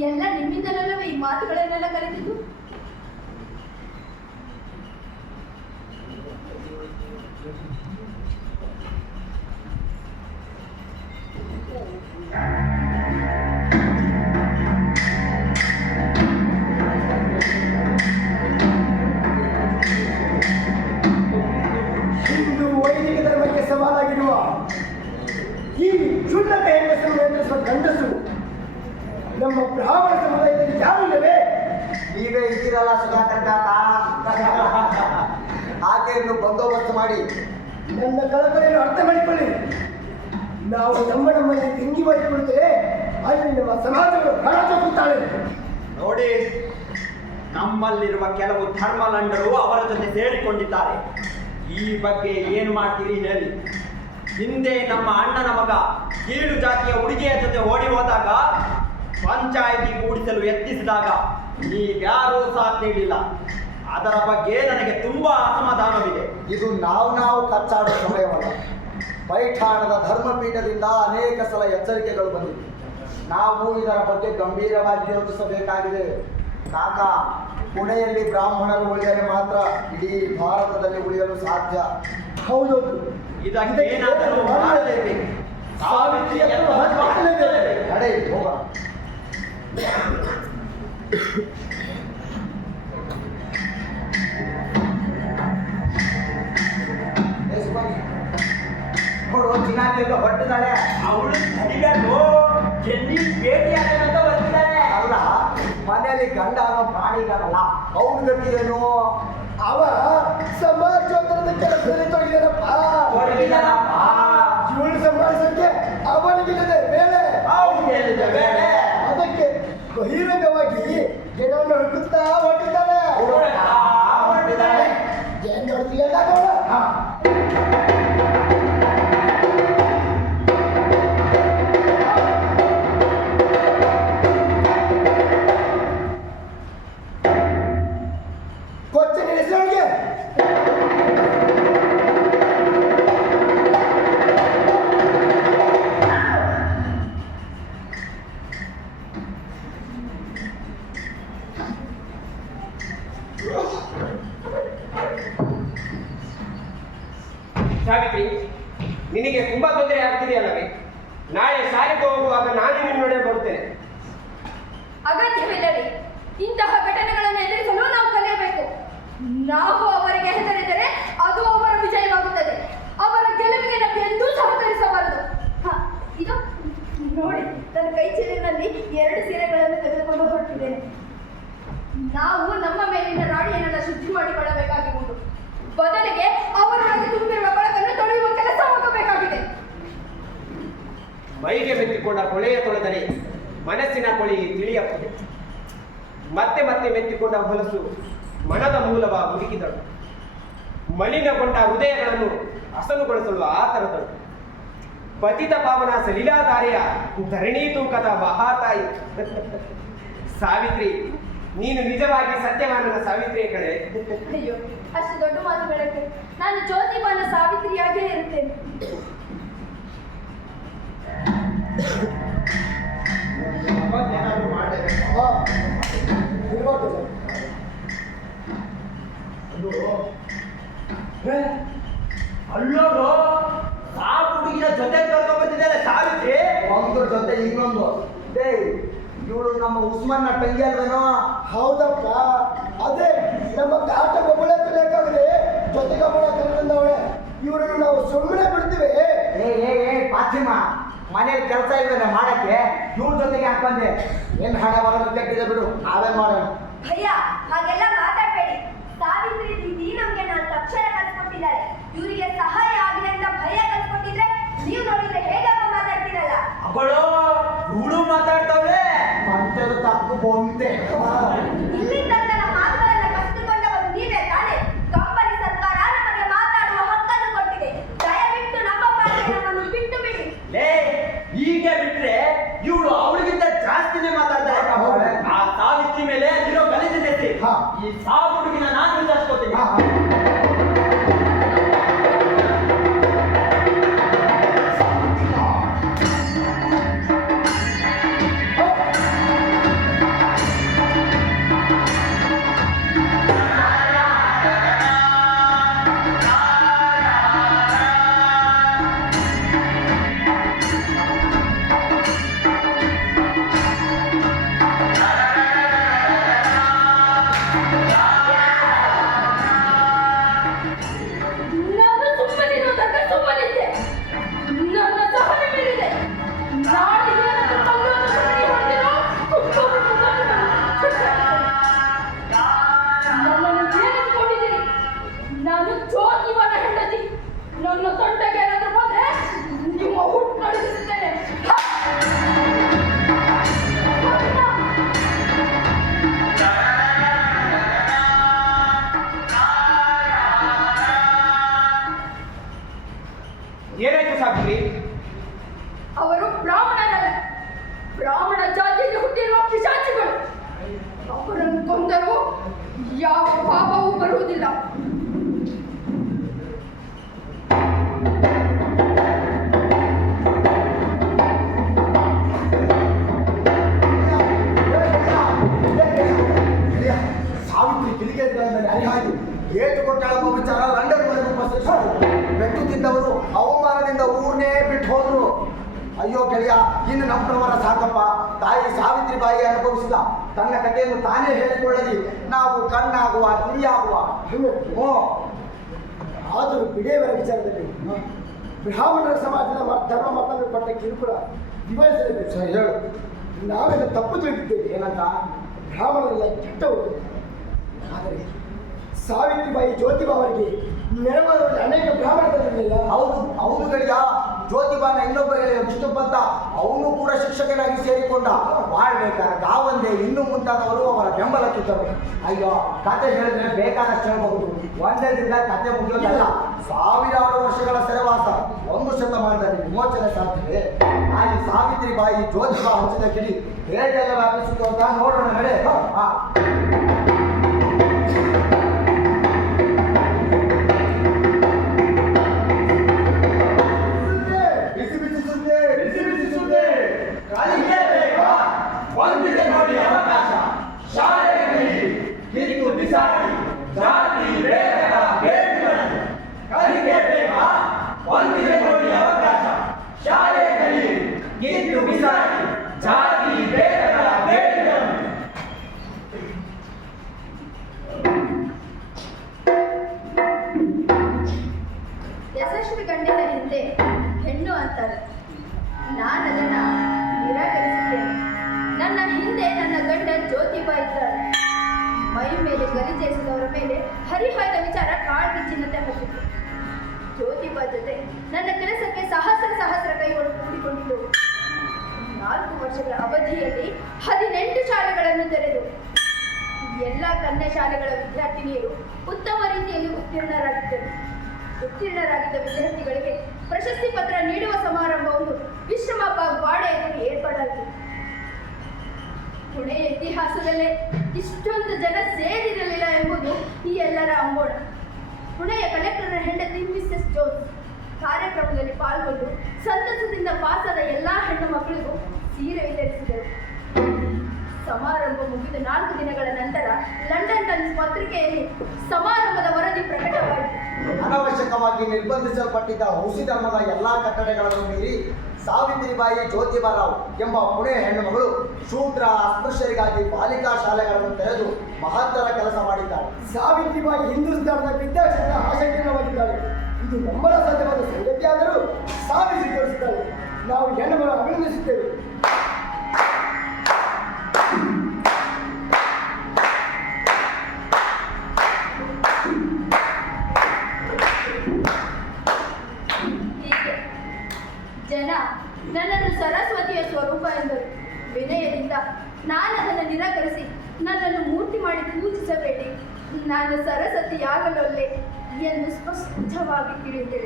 ಎಲ್ಲ ನಿಮ್ಮಿಂದಲಲ್ಲವೇ ಈ ಮಾತುಗಳನ್ನೆಲ್ಲ ಕಲಿತಿದ್ದು. ಹಿಂದೂ ವೈದಿಕ ಧರ್ಮಕ್ಕೆ ಸವಾಲಾಗಿರುವ ಈ ಕ್ಷುಲ್ಲಕ ಹೆಂಗಸರು ನಿಯಂತ್ರಿಸುವ ಕಾಕ. ಆಕೆಯನ್ನು ಬಂದೋಬಸ್ತ್ ಮಾಡಿ. ನನ್ನ ಕಳಕಳಿಯನ್ನು ಅರ್ಥ ಮಾಡಿಕೊಳ್ಳಿ. ನಾವು ನಮ್ಮಲ್ಲಿ ತಿಂಗಿ ಮಾಡಿಕೊಳ್ತೇವೆ, ಅಲ್ಲಿ ನಮ್ಮ ಸಮಾಜಗಳು ಹರಾಜಾಗುತ್ತಾಳೆ. ನೋಡಿ, ನಮ್ಮಲ್ಲಿರುವ ಕೆಲವು ಧರ್ಮಲಂಡರು ಅವರ ಜೊತೆ ಸೇರಿಕೊಂಡಿದ್ದಾರೆ. ಈ ಬಗ್ಗೆ ಏನು ಮಾಡ್ತೀರಿ ಹೇಳಿ. ಹಿಂದೆ ನಮ್ಮ ಅಣ್ಣನ ಮಗ ಕೀಳು ಜಾತಿಯ ಹುಡುಗಿಯ ಜೊತೆ ಓಡಿ ಹೋದಾಗ ಪಂಚಾಯಿತಿ ಕೂಡಿಸಲು ಯತ್ನಿಸಿದಾಗ ನೀವ್ಯಾರೂ ಸಾಥ್ ನೀಡಲಿಲ್ಲ. ಅದರ ಬಗ್ಗೆ ನನಗೆ ತುಂಬಾ ಅಸಮಾಧಾನವಿದೆ. ಇದು ನಾವು ಕಚ್ಚಾಡುವ ಸಮಯವಲ್ಲ. ಪೈಠಾಣದ ಧರ್ಮಪೀಠದಿಂದ ಅನೇಕ ಸಲ ಎಚ್ಚರಿಕೆಗಳು ಬಂದಿವೆ. ನಾವು ಇದರ ಬಗ್ಗೆ ಗಂಭೀರವಾಗಿ ಯೋಚಿಸಬೇಕಾಗಿದೆ. ಕಾಕ, ಪುಣೆಯಲ್ಲಿ ಬ್ರಾಹ್ಮಣರು ಉಳಿದರೆ ಮಾತ್ರ ಇಡೀ ಭಾರತದಲ್ಲಿ ಉಳಿಯಲು ಸಾಧ್ಯ. ಹೌದೌದು, ಇದಕ್ಕೆ ಏನಾದರೂ ಮಾಡಲೇಬೇಕು. ಸಾವಿತ್ರಿಯನ್ನು ಹತ್ಯೆ ನಡೆ ಹೋಗ. ನೋಡು, ಚಿನ್ನಾತಿಯೆಲ್ಲ ಹೊಟ್ಟಿದ್ದಾಳೆ. ಅವಳು ತಡಿಗಲ್ಲು ಎಲ್ಲಿ ಭೇಟಿಯಾಗದಂತ ಬಂದಿದ್ದಾಳೆ. ಅಲ್ಲ, ಮನೆಯಲ್ಲಿ ಗಂಡ ಅನ್ನೋ ಪ್ರಾಣಿ ಇದ್ದಾನಲ್ಲ, ಅವನ ಗತಿ ಏನು? ಅವ ಸಮಾಜೋತ್ತರದ ಕೆಲಸದಲ್ಲಿ ತೊಡಗಿದನಪ್ಪ. ಇವಳು ಸಂಭಾಳಿಸಕ್ಕೆ ಅವನಿಗಿಲ್ಲದೆ ಬೇಳೆ. ಅವನಿಗೆ ಬೇಳೆ. ಅದಕ್ಕೆ ಬಹಿರಂಗವಾಗಿ ಜನವನ್ನು ಹುಡುಕುತ್ತಾ ಹೊಟ್ಟಿದ್ದಾಳೆ. ಏನ್ ನೋಡ್ತೀಯಲ್ಲ ನೋಡ. ಕೊಚ್ಚ ನಿಲ್ಲಿಸೋಳಿಗೆ ಸಾವಿತ್ರಿ, ನಿನಗೆ ತುಂಬಾ ತೊಂದರೆ ಆಗ್ತಿದೆಯಲ್ಲವೇ? ನಾಳೆ ಶಾಲೆಗೆ ಹೋಗುವಾಗ ನಾನು ನಿನ್ನೊಡೆ ಬರುತ್ತೇನೆ. ಅಗತ್ಯವಿಲ್ಲವೇ? ಇಂತಹ ಘಟನೆಗಳನ್ನು ಎದುರಿಸಲು ನಾವು ಕಲಿಯಬೇಕು. ನಾವು ಅವರಿಗೆ ಹೆದರಿದರೆ ಅದು ಅವರ ವಿಜಯವಾಗುತ್ತದೆ. ಅವರ ಗೆಲುವಿಗೆ ನಾವು ಎಂದೂ ಸಹಕರಿಸಬಾರದು. ಇದು ನೋಡಿ, ನನ್ನ ಕೈ ಚೀಲಿನಲ್ಲಿ 2 ಸೀರೆಗಳನ್ನು ತೆಗೆದುಕೊಂಡು ಹೊರಟಿದ್ದೇನೆ. ನಾವು ನಮ್ಮ ಮೇಲಿನ ರಾಡಿಯನ್ನೆಲ್ಲ ಶುದ್ಧಿ ಮಾಡಿಕೊಳ್ಳಬೇಕಾಗಿರುವುದು. ಬದಲಿಗೆ ಅವರೊಳಗೆ ತುಂಬಿರುವ ಕೊಳಕನ್ನು ತೊಳೆಯುವ ಕೆಲಸ ಆಗಬೇಕಾಗಿದೆ. ಮೈಗೆ ಮೆತ್ತಿಕೊಂಡ ಕೊಳೆಯ ತೊಳೆದರೆ ಮನಸ್ಸಿನ ಕೊಳಿ ತಿಳಿಯಬಹುದು. ಮತ್ತೆ ಮತ್ತೆ ಮೆತ್ತಿಕೊಂಡ ಹೊಲಸು ಮನದ ಮೂಲವ ಹುಡುಕಿದಳು. ಮಲಿನಗೊಂಡ ಹೃದಯಗಳನ್ನು ಹಸನುಗೊಳಿಸಲು ಆತರದಳು. ಪತಿತ ಪಾವನ ಸಲೀಲಾಧಾರೆಯ ಧರಣಿ ತೂಕದ ಮಹಾತಾಯಿ ಸಾವಿತ್ರಿ, ನೀನು ನಿಜವಾಗಿ ಸತ್ಯವಾನನ ಸಾವಿತ್ರಿಯ ಕಡೆ. ಅಯ್ಯೋ, ಅಷ್ಟು ದೊಡ್ಡ ಮಾತುಗಳಕ್ಕೆ ನಾನು ಜ್ಯೋತಿಬಾನ ಸಾವಿತ್ರಿಯಾಗೇ ಇರುತ್ತೇನೆ. ಅಲ್ಲೋರು ಆ ಹುಡುಗಿಯ ಜೊತೆ ಕರ್ಕೊಂಡು ಬಂದಿದ್ದಾರೆ ಸಾವಿತ್ರಿ. ಒಂದು ಜೊತೆ ಇನ್ನೊಂದು. ಇವಳು ನಮ್ಮ ಉಸ್ಮಾನ್ನ ತಂಗಿ ಅಲ್ವೇನೋ? ಹೌದಪ್ಪ, ಅದೇ ನಮ್ಮ ಕಾಟ ಗೊಬ್ಬಳ ಬೇಕಾದ್ರೆ ಜೊತೆ ಗೊಬ್ಬಳ ಕರೆದವಳೆ. ಇವರನ್ನು ನಾವು ಸುಮ್ಮನೆ ಬಿಡ್ತೀವಿ. ಪಾಚಿಮ, ಮನೇಲಿ ಕೆಲಸ ಇಲ್ವೇನೆ ಮಾಡಕ್ಕೆ? ಇವ್ರ ಜೊತೆಗೆ ಯಾಕೆ ಬಂದೆ? ಏನ್ ಹಣ ಬರೋದು ಕೆಟ್ಟಿದೆ ಬಿಡು, ನಾವೇನ್ ಮಾಡೋಣ. ಭಯ್ಯ, ಹಾಗೆಲ್ಲ ಮಾತಾಡ್ಬೇಡಿ. ಸಾವಿತ್ರಿ ದೀದಿ ನಮ್ಗೆ 4 ಅಕ್ಷರ ಕಲ್ಸ್ಕೊಟ್ಟಿದ್ದಾರೆ. ಇವರಿಗೆ ಸಹಾಯ ಆಗಲಿ ಅಂತ ಭಯ ಕಲ್ಸ್ಕೊಟ್ಟಿದ್ರೆ ನೀವು ನೋಡಿದ್ರೆ ಹೇಗಪ್ಪ ಮಾತಾಡ್ತೀರಲ್ಲ. ಅವಳು ಇವಳು ಮಾತಾಡ್ತಾವಳೆ. ಮಂತ್ರದ ತಪ್ಪು ಬಂತೆ. ಇಲ್ಲಿ ತನಕ ಮಾತುಗಳನ್ನ ಕಸಿದುಕೊಂಡವರು ನೀವೇ ತಾನೆ. ಕಂಪನಿ ಸರ್ಕಾರ ನಮಗೆ ಮಾತಾಡುವ ಹಕ್ಕನ್ನು ಕೊಟ್ಟಿದೆ. ದಯವಿಟ್ಟು ನಮ್ಮ ಪಾಲಿಗೆ ನಮ್ಮನ್ನು ಬಿಟ್ಟು ಬಿಡಿ. ಲೇ, ಹೀಗೆ ಬಿಟ್ರೆ ಇವಳು ಅವಳಿಗಿಂತ ಜಾಸ್ತಿನೇ ಮಾತಾಡ್ತಾಳೆ. ಆ ಸಾವಿತ್ರಿ ಮೇಲೆ ಇರೋ ಗಲೀಜಿದೆ. ಈ ಸಾವು ಹುಡುಗಿನ ನಾನು ವಿಚಾರಿಸ್ಕೊತೀನಿ. ಹಾಗೆ ಏಟು ಕೊಟ್ಟಾಳೆಂಬ ವಿಚಾರ ಲಂಡನ್ವರೆಗೂ ಪ್ರಸರಿಸಿತು. ಪೆಟ್ಟು ತಿಂದವರು ಅವಮಾನದಿಂದ ಊರನ್ನೇ ಬಿಟ್ಟು ಹೋದ್ರು. ಅಯ್ಯೋ ಗೆಳೆಯ, ಇನ್ನು ನಮ್ಮ ಪ್ರವರ ಸಾಕಪ್ಪ. ತಾಯಿ ಸಾವಿತ್ರಿಬಾಯಿ ಅನುಭವಿಸಿದ ತನ್ನ ಕಥೆಯನ್ನು ತಾನೇ ಹೇಳಿಕೊಳ್ಳಲಿ, ನಾವು ಕಣ್ಣಾಗುವ ಕಿವಿಯಾಗುವ. ಓ ಆದರೂ ಬಿಡೇವರ ವಿಚಾರದಲ್ಲಿ ಬ್ರಾಹ್ಮಣರ ಸಮಾಜದ ಧರ್ಮ ಮತಗಳು ಪಟ್ಟ ಕಿರುಕುಳ ನಿಭಾಯಿಸಲೇಬೇಕು. ಸರಿ ಹೇಳು. ನಾವೆಲ್ಲ ತಪ್ಪು ತಿಳಿದಿದ್ದೇವೆ. ಏನಂತ? ಬ್ರಾಹ್ಮಣರೆಲ್ಲ ಕೆಟ್ಟವರು. ಆದರೆ ಸಾವಿತ್ರಿಬಾಯಿ ಜ್ಯೋತಿಬಾ ಅವರಿಗೆ ನೆರವಾದವರಿಗೆ ಅನೇಕ ಬ್ರಾಹ್ಮಣರಿಲ್ಲ. ಹೌದು ಗೆಳೆಯ, ಜ್ಯೋತಿಬಾನ ಇನ್ನೊಬ್ಬ ಗೆಳೆಯ ಚಿತ್ತುಪಂತ ಅವನು ಕೂಡ ಶಿಕ್ಷಕನಾಗಿ ಸೇರಿಕೊಂಡ. ಬಾಳ್ಬೇಕಾದ ಗಾವಂದೆ ಇನ್ನೂ ಮುಂತಾದವರು ಅವರ ಬೆಂಬಲಕ್ಕಿದ್ದರು. ಅಯ್ಯೋ, ಕತೆ ಹೇಳಿದ್ರೆ ಬೇಕಾದಷ್ಟು ಹೇಳಬಹುದು. ಒಂದೇ ದಿನ ಕತೆ ಮುಗಿಯೋದಲ್ಲ, ಸಾವಿರಾರು ವರ್ಷಗಳ ಸೆರೆವಾಸ, 1 ಶತಮಾನದಲ್ಲಿ ವಿಮೋಚನೆ ಸಾಧ್ಯವೇ? ತಾಯಿ ಸಾವಿತ್ರಿಬಾಯಿ ಜ್ಯೋತಿಬಾ ಹಂಚಿದ ಕಿಡಿ ಹೇಗೆಲ್ಲ ವ್ಯಾಪಿಸಿತು ಅಂತ ನೋಡೋಣ ನಡೆ. ಒಂದಿದೆ ನೋಡಿ ಅವಕಾಶ, ಶಾಲೆಯಲ್ಲಿ ಕಿತ್ತು ಬಿಸಾಡಿ ಜಾತಿ ಭೇದದ ಬೇರುಗಳನ್ನು ಕಲಿಯಬೇಕಾ? ಒಂದಿದೆ ನೋಡಿ ಅವಕಾಶ, ಶಾಲೆಯಲ್ಲಿ ಕಿತ್ತು ಬಿಸಾಡಿ ಜಾತಿ ಭೇದದ ಬೇರುಗಳನ್ನು. ಯಶಸ್ವಿ ಗಂಡಿನ ಹಿಂದೆ ಹೆಣ್ಣು ಅಂತಾರೆ. ನಾನು ಅದನ್ನ ನಿರಾಕರಿಸುತ್ತೇನೆ. ನನ್ನ ಹಿಂದೆ ನನ್ನ ಗಂಡ ಜ್ಯೋತಿಬಾ ಇದ್ದಾರೆ. ಮೈ ಮೇಲೆ ಗಲಿಜೇಸಿದವರ ಮೇಲೆ ಹರಿಹಾಯ್ದ ವಿಚಾರ ಕಾಳ್ಗಿಚ್ಚಿನಂತೆ ಹತ್ತಿತು. ಜ್ಯೋತಿಬಾ ಜೊತೆ ನನ್ನ ಕೆಲಸಕ್ಕೆ ಸಹಸ್ರ ಕೈಗಳು ಕೂಡಿಕೊಂಡಿದ್ದವು. 4 ವರ್ಷಗಳ ಅವಧಿಯಲ್ಲಿ 18 ಶಾಲೆಗಳನ್ನು ತೆರೆದು ಎಲ್ಲ ಕನ್ಯಾ ಶಾಲೆಗಳ ವಿದ್ಯಾರ್ಥಿನಿಯರು ಉತ್ತಮ ರೀತಿಯಲ್ಲಿ ಉತ್ತೀರ್ಣರಾಗಿದ್ದ ವಿದ್ಯಾರ್ಥಿಗಳಿಗೆ ಪ್ರಶಸ್ತಿ ಪತ್ರ ನೀಡುವ ಸಮಾರಂಭವನ್ನು ವಿಶ್ರಮ ವಾಡೆಯಲ್ಲಿ ಏರ್ಪಡಾಯಿತು. ಪುಣೆಯ ಇತಿಹಾಸದಲ್ಲೇ ಇಷ್ಟೊಂದು ಜನ ಸೇರಿರಲಿಲ್ಲ ಎಂಬುದು ಈ ಎಲ್ಲರ ಅಂಬೋಣ. ಪುಣೆಯ ಕಲೆಕ್ಟರ್ನ ಹೆಂಡತಿ ಮಿಸೆಸ್ ಜೋನ್ಸ್ ಕಾರ್ಯಕ್ರಮದಲ್ಲಿ ಪಾಲ್ಗೊಂಡು ಸಂತಸದಿಂದ ಪಾಸಾದ ಎಲ್ಲಾ ಹೆಣ್ಣು ಮಕ್ಕಳಿಗೂ ಸೀರೆ ವಿತರಿಸಿದರು. ಸಮಾರಂಭ ಮುಗಿದ 4 ದಿನಗಳ ನಂತರ ಲಂಡನ್ ಟೈಮ್ಸ್ ಪತ್ರಿಕೆಯಲ್ಲಿ ಸಮಾರಂಭದ ವರದಿ ಪ್ರಕಟವಾಯಿತು. ಅನಾವಶ್ಯಕವಾಗಿ ನಿರ್ಬಂಧಿಸಲ್ಪಟ್ಟಿದ್ದ ಔಷಧಿ ಧರ್ಮದ ಎಲ್ಲಾ ಕಟ್ಟಡಗಳನ್ನು ಮೀರಿ ಸಾವಿತ್ರಿಬಾಯಿ ಜ್ಯೋತಿಬಾರಾವ್ ಎಂಬ ಪುಣೆ ಹೆಣ್ಣುಮಗಳು ಶೂದ್ರ ಅಸ್ಪೃಶ್ಯರಿಗಾಗಿ ಬಾಲಿಕಾ ಶಾಲೆಗಳನ್ನು ತೆರೆದು ಮಹತ್ತರ ಕೆಲಸ ಮಾಡಿದ್ದಾಳೆ. ಸಾವಿತ್ರಿಬಾಯಿ ಹಿಂದೂಸ್ತಾನದ ವಿದ್ಯಾರ್ಥಿಗಳ ಆಸಕ್ತಿಯಾಗಿದ್ದಾಳೆ. ಇದು ನಂಬಲ ಸಾಧ್ಯವಾದ ಸಂಗತಿಯಾದರೂ ಸಾಧಿಸಿ ತೋರಿಸಿದ್ದಾಳೆ. ನಾವು ಹೆಣ್ಣುಗಳನ್ನು ಅಭಿನಂದಿಸುತ್ತೇವೆ. ಜನ ನನ್ನನ್ನು ಸರಸ್ವತಿಯ ಸ್ವರೂಪ ಎಂದರು. ವಿನಯದಿಂದ ನಾನು ಅದನ್ನು ನಿರಾಕರಿಸಿ ನನ್ನನ್ನು ಮೂರ್ತಿ ಮಾಡಿ ಪೂಜಿಸಬೇಡಿ, ನಾನು ಸರಸ್ವತಿಯಾಗಲೊಲ್ಲೆ ಎಂದು ಸ್ಪಷ್ಟವಾಗಿ ತಿಳಿದಿದೆ.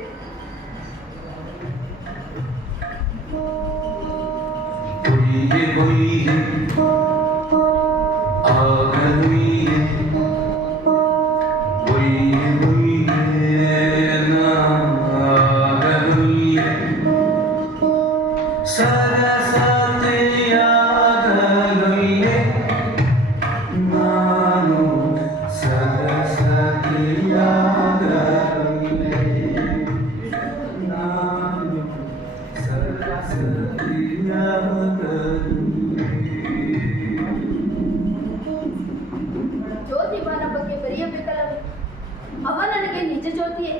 ಜ್ಯೋತಿಬಾನ ಬಗ್ಗೆ ಬರೆಯಬೇಕಲ್ಲವೇ? ಅವ ನನಗೆ ನಿಜ ಜ್ಯೋತಿಯೇ.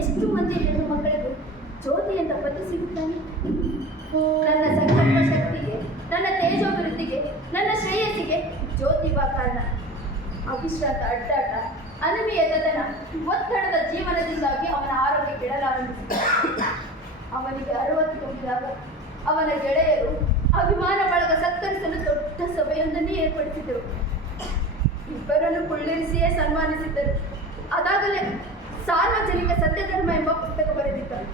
ಎಷ್ಟು ಮಂದಿ ಹೆಣ್ಣು ಮಕ್ಕಳಿಗೂ ಜ್ಯೋತಿ ಅಂತ ಪತಿ ಸಿಗುತ್ತಾನೆ. ನನ್ನ ಸಂಕಲ್ಪ ಶಕ್ತಿಗೆ, ನನ್ನ ತೇಜೋಭಿವೃದ್ಧಿಗೆ, ನನ್ನ ಶ್ರೇಯಸ್ಸಿಗೆ ಜ್ಯೋತಿಬಾ ಕಾರಣ. ಅವಿಶ್ರಾಂತ ಅಡ್ಡಾಟ, ಅನಿಯಮಿತತನ, ಒತ್ತಡದ ಜೀವನದಿಂದಾಗಿ ಅವನ ಆರೋಗ್ಯ ಕೆಡಲಾರಂಭಿಸಿದ. ಅವನಿಗೆ 60 ತುಂಬಿದಾಗ ಅವನ ಗೆಳೆಯರು ಅಭಿಮಾನ ಬಳಗ ಸತ್ಕರಿಸಲು ದೊಡ್ಡ ಸಭೆಯೊಂದನ್ನೇ ಏರ್ಪಡಿಸಿದರು. ಇಬ್ಬರನ್ನು ಕುಳ್ಳಿರಿಸಿಯೇ ಸನ್ಮಾನಿಸಿದ್ದರು. ಅದಾಗಲೇ ಸಾರ್ವಜನಿಕ ಸತ್ಯಧರ್ಮ ಎಂಬ ಪುಸ್ತಕ ಬರೆದಿದ್ದರು.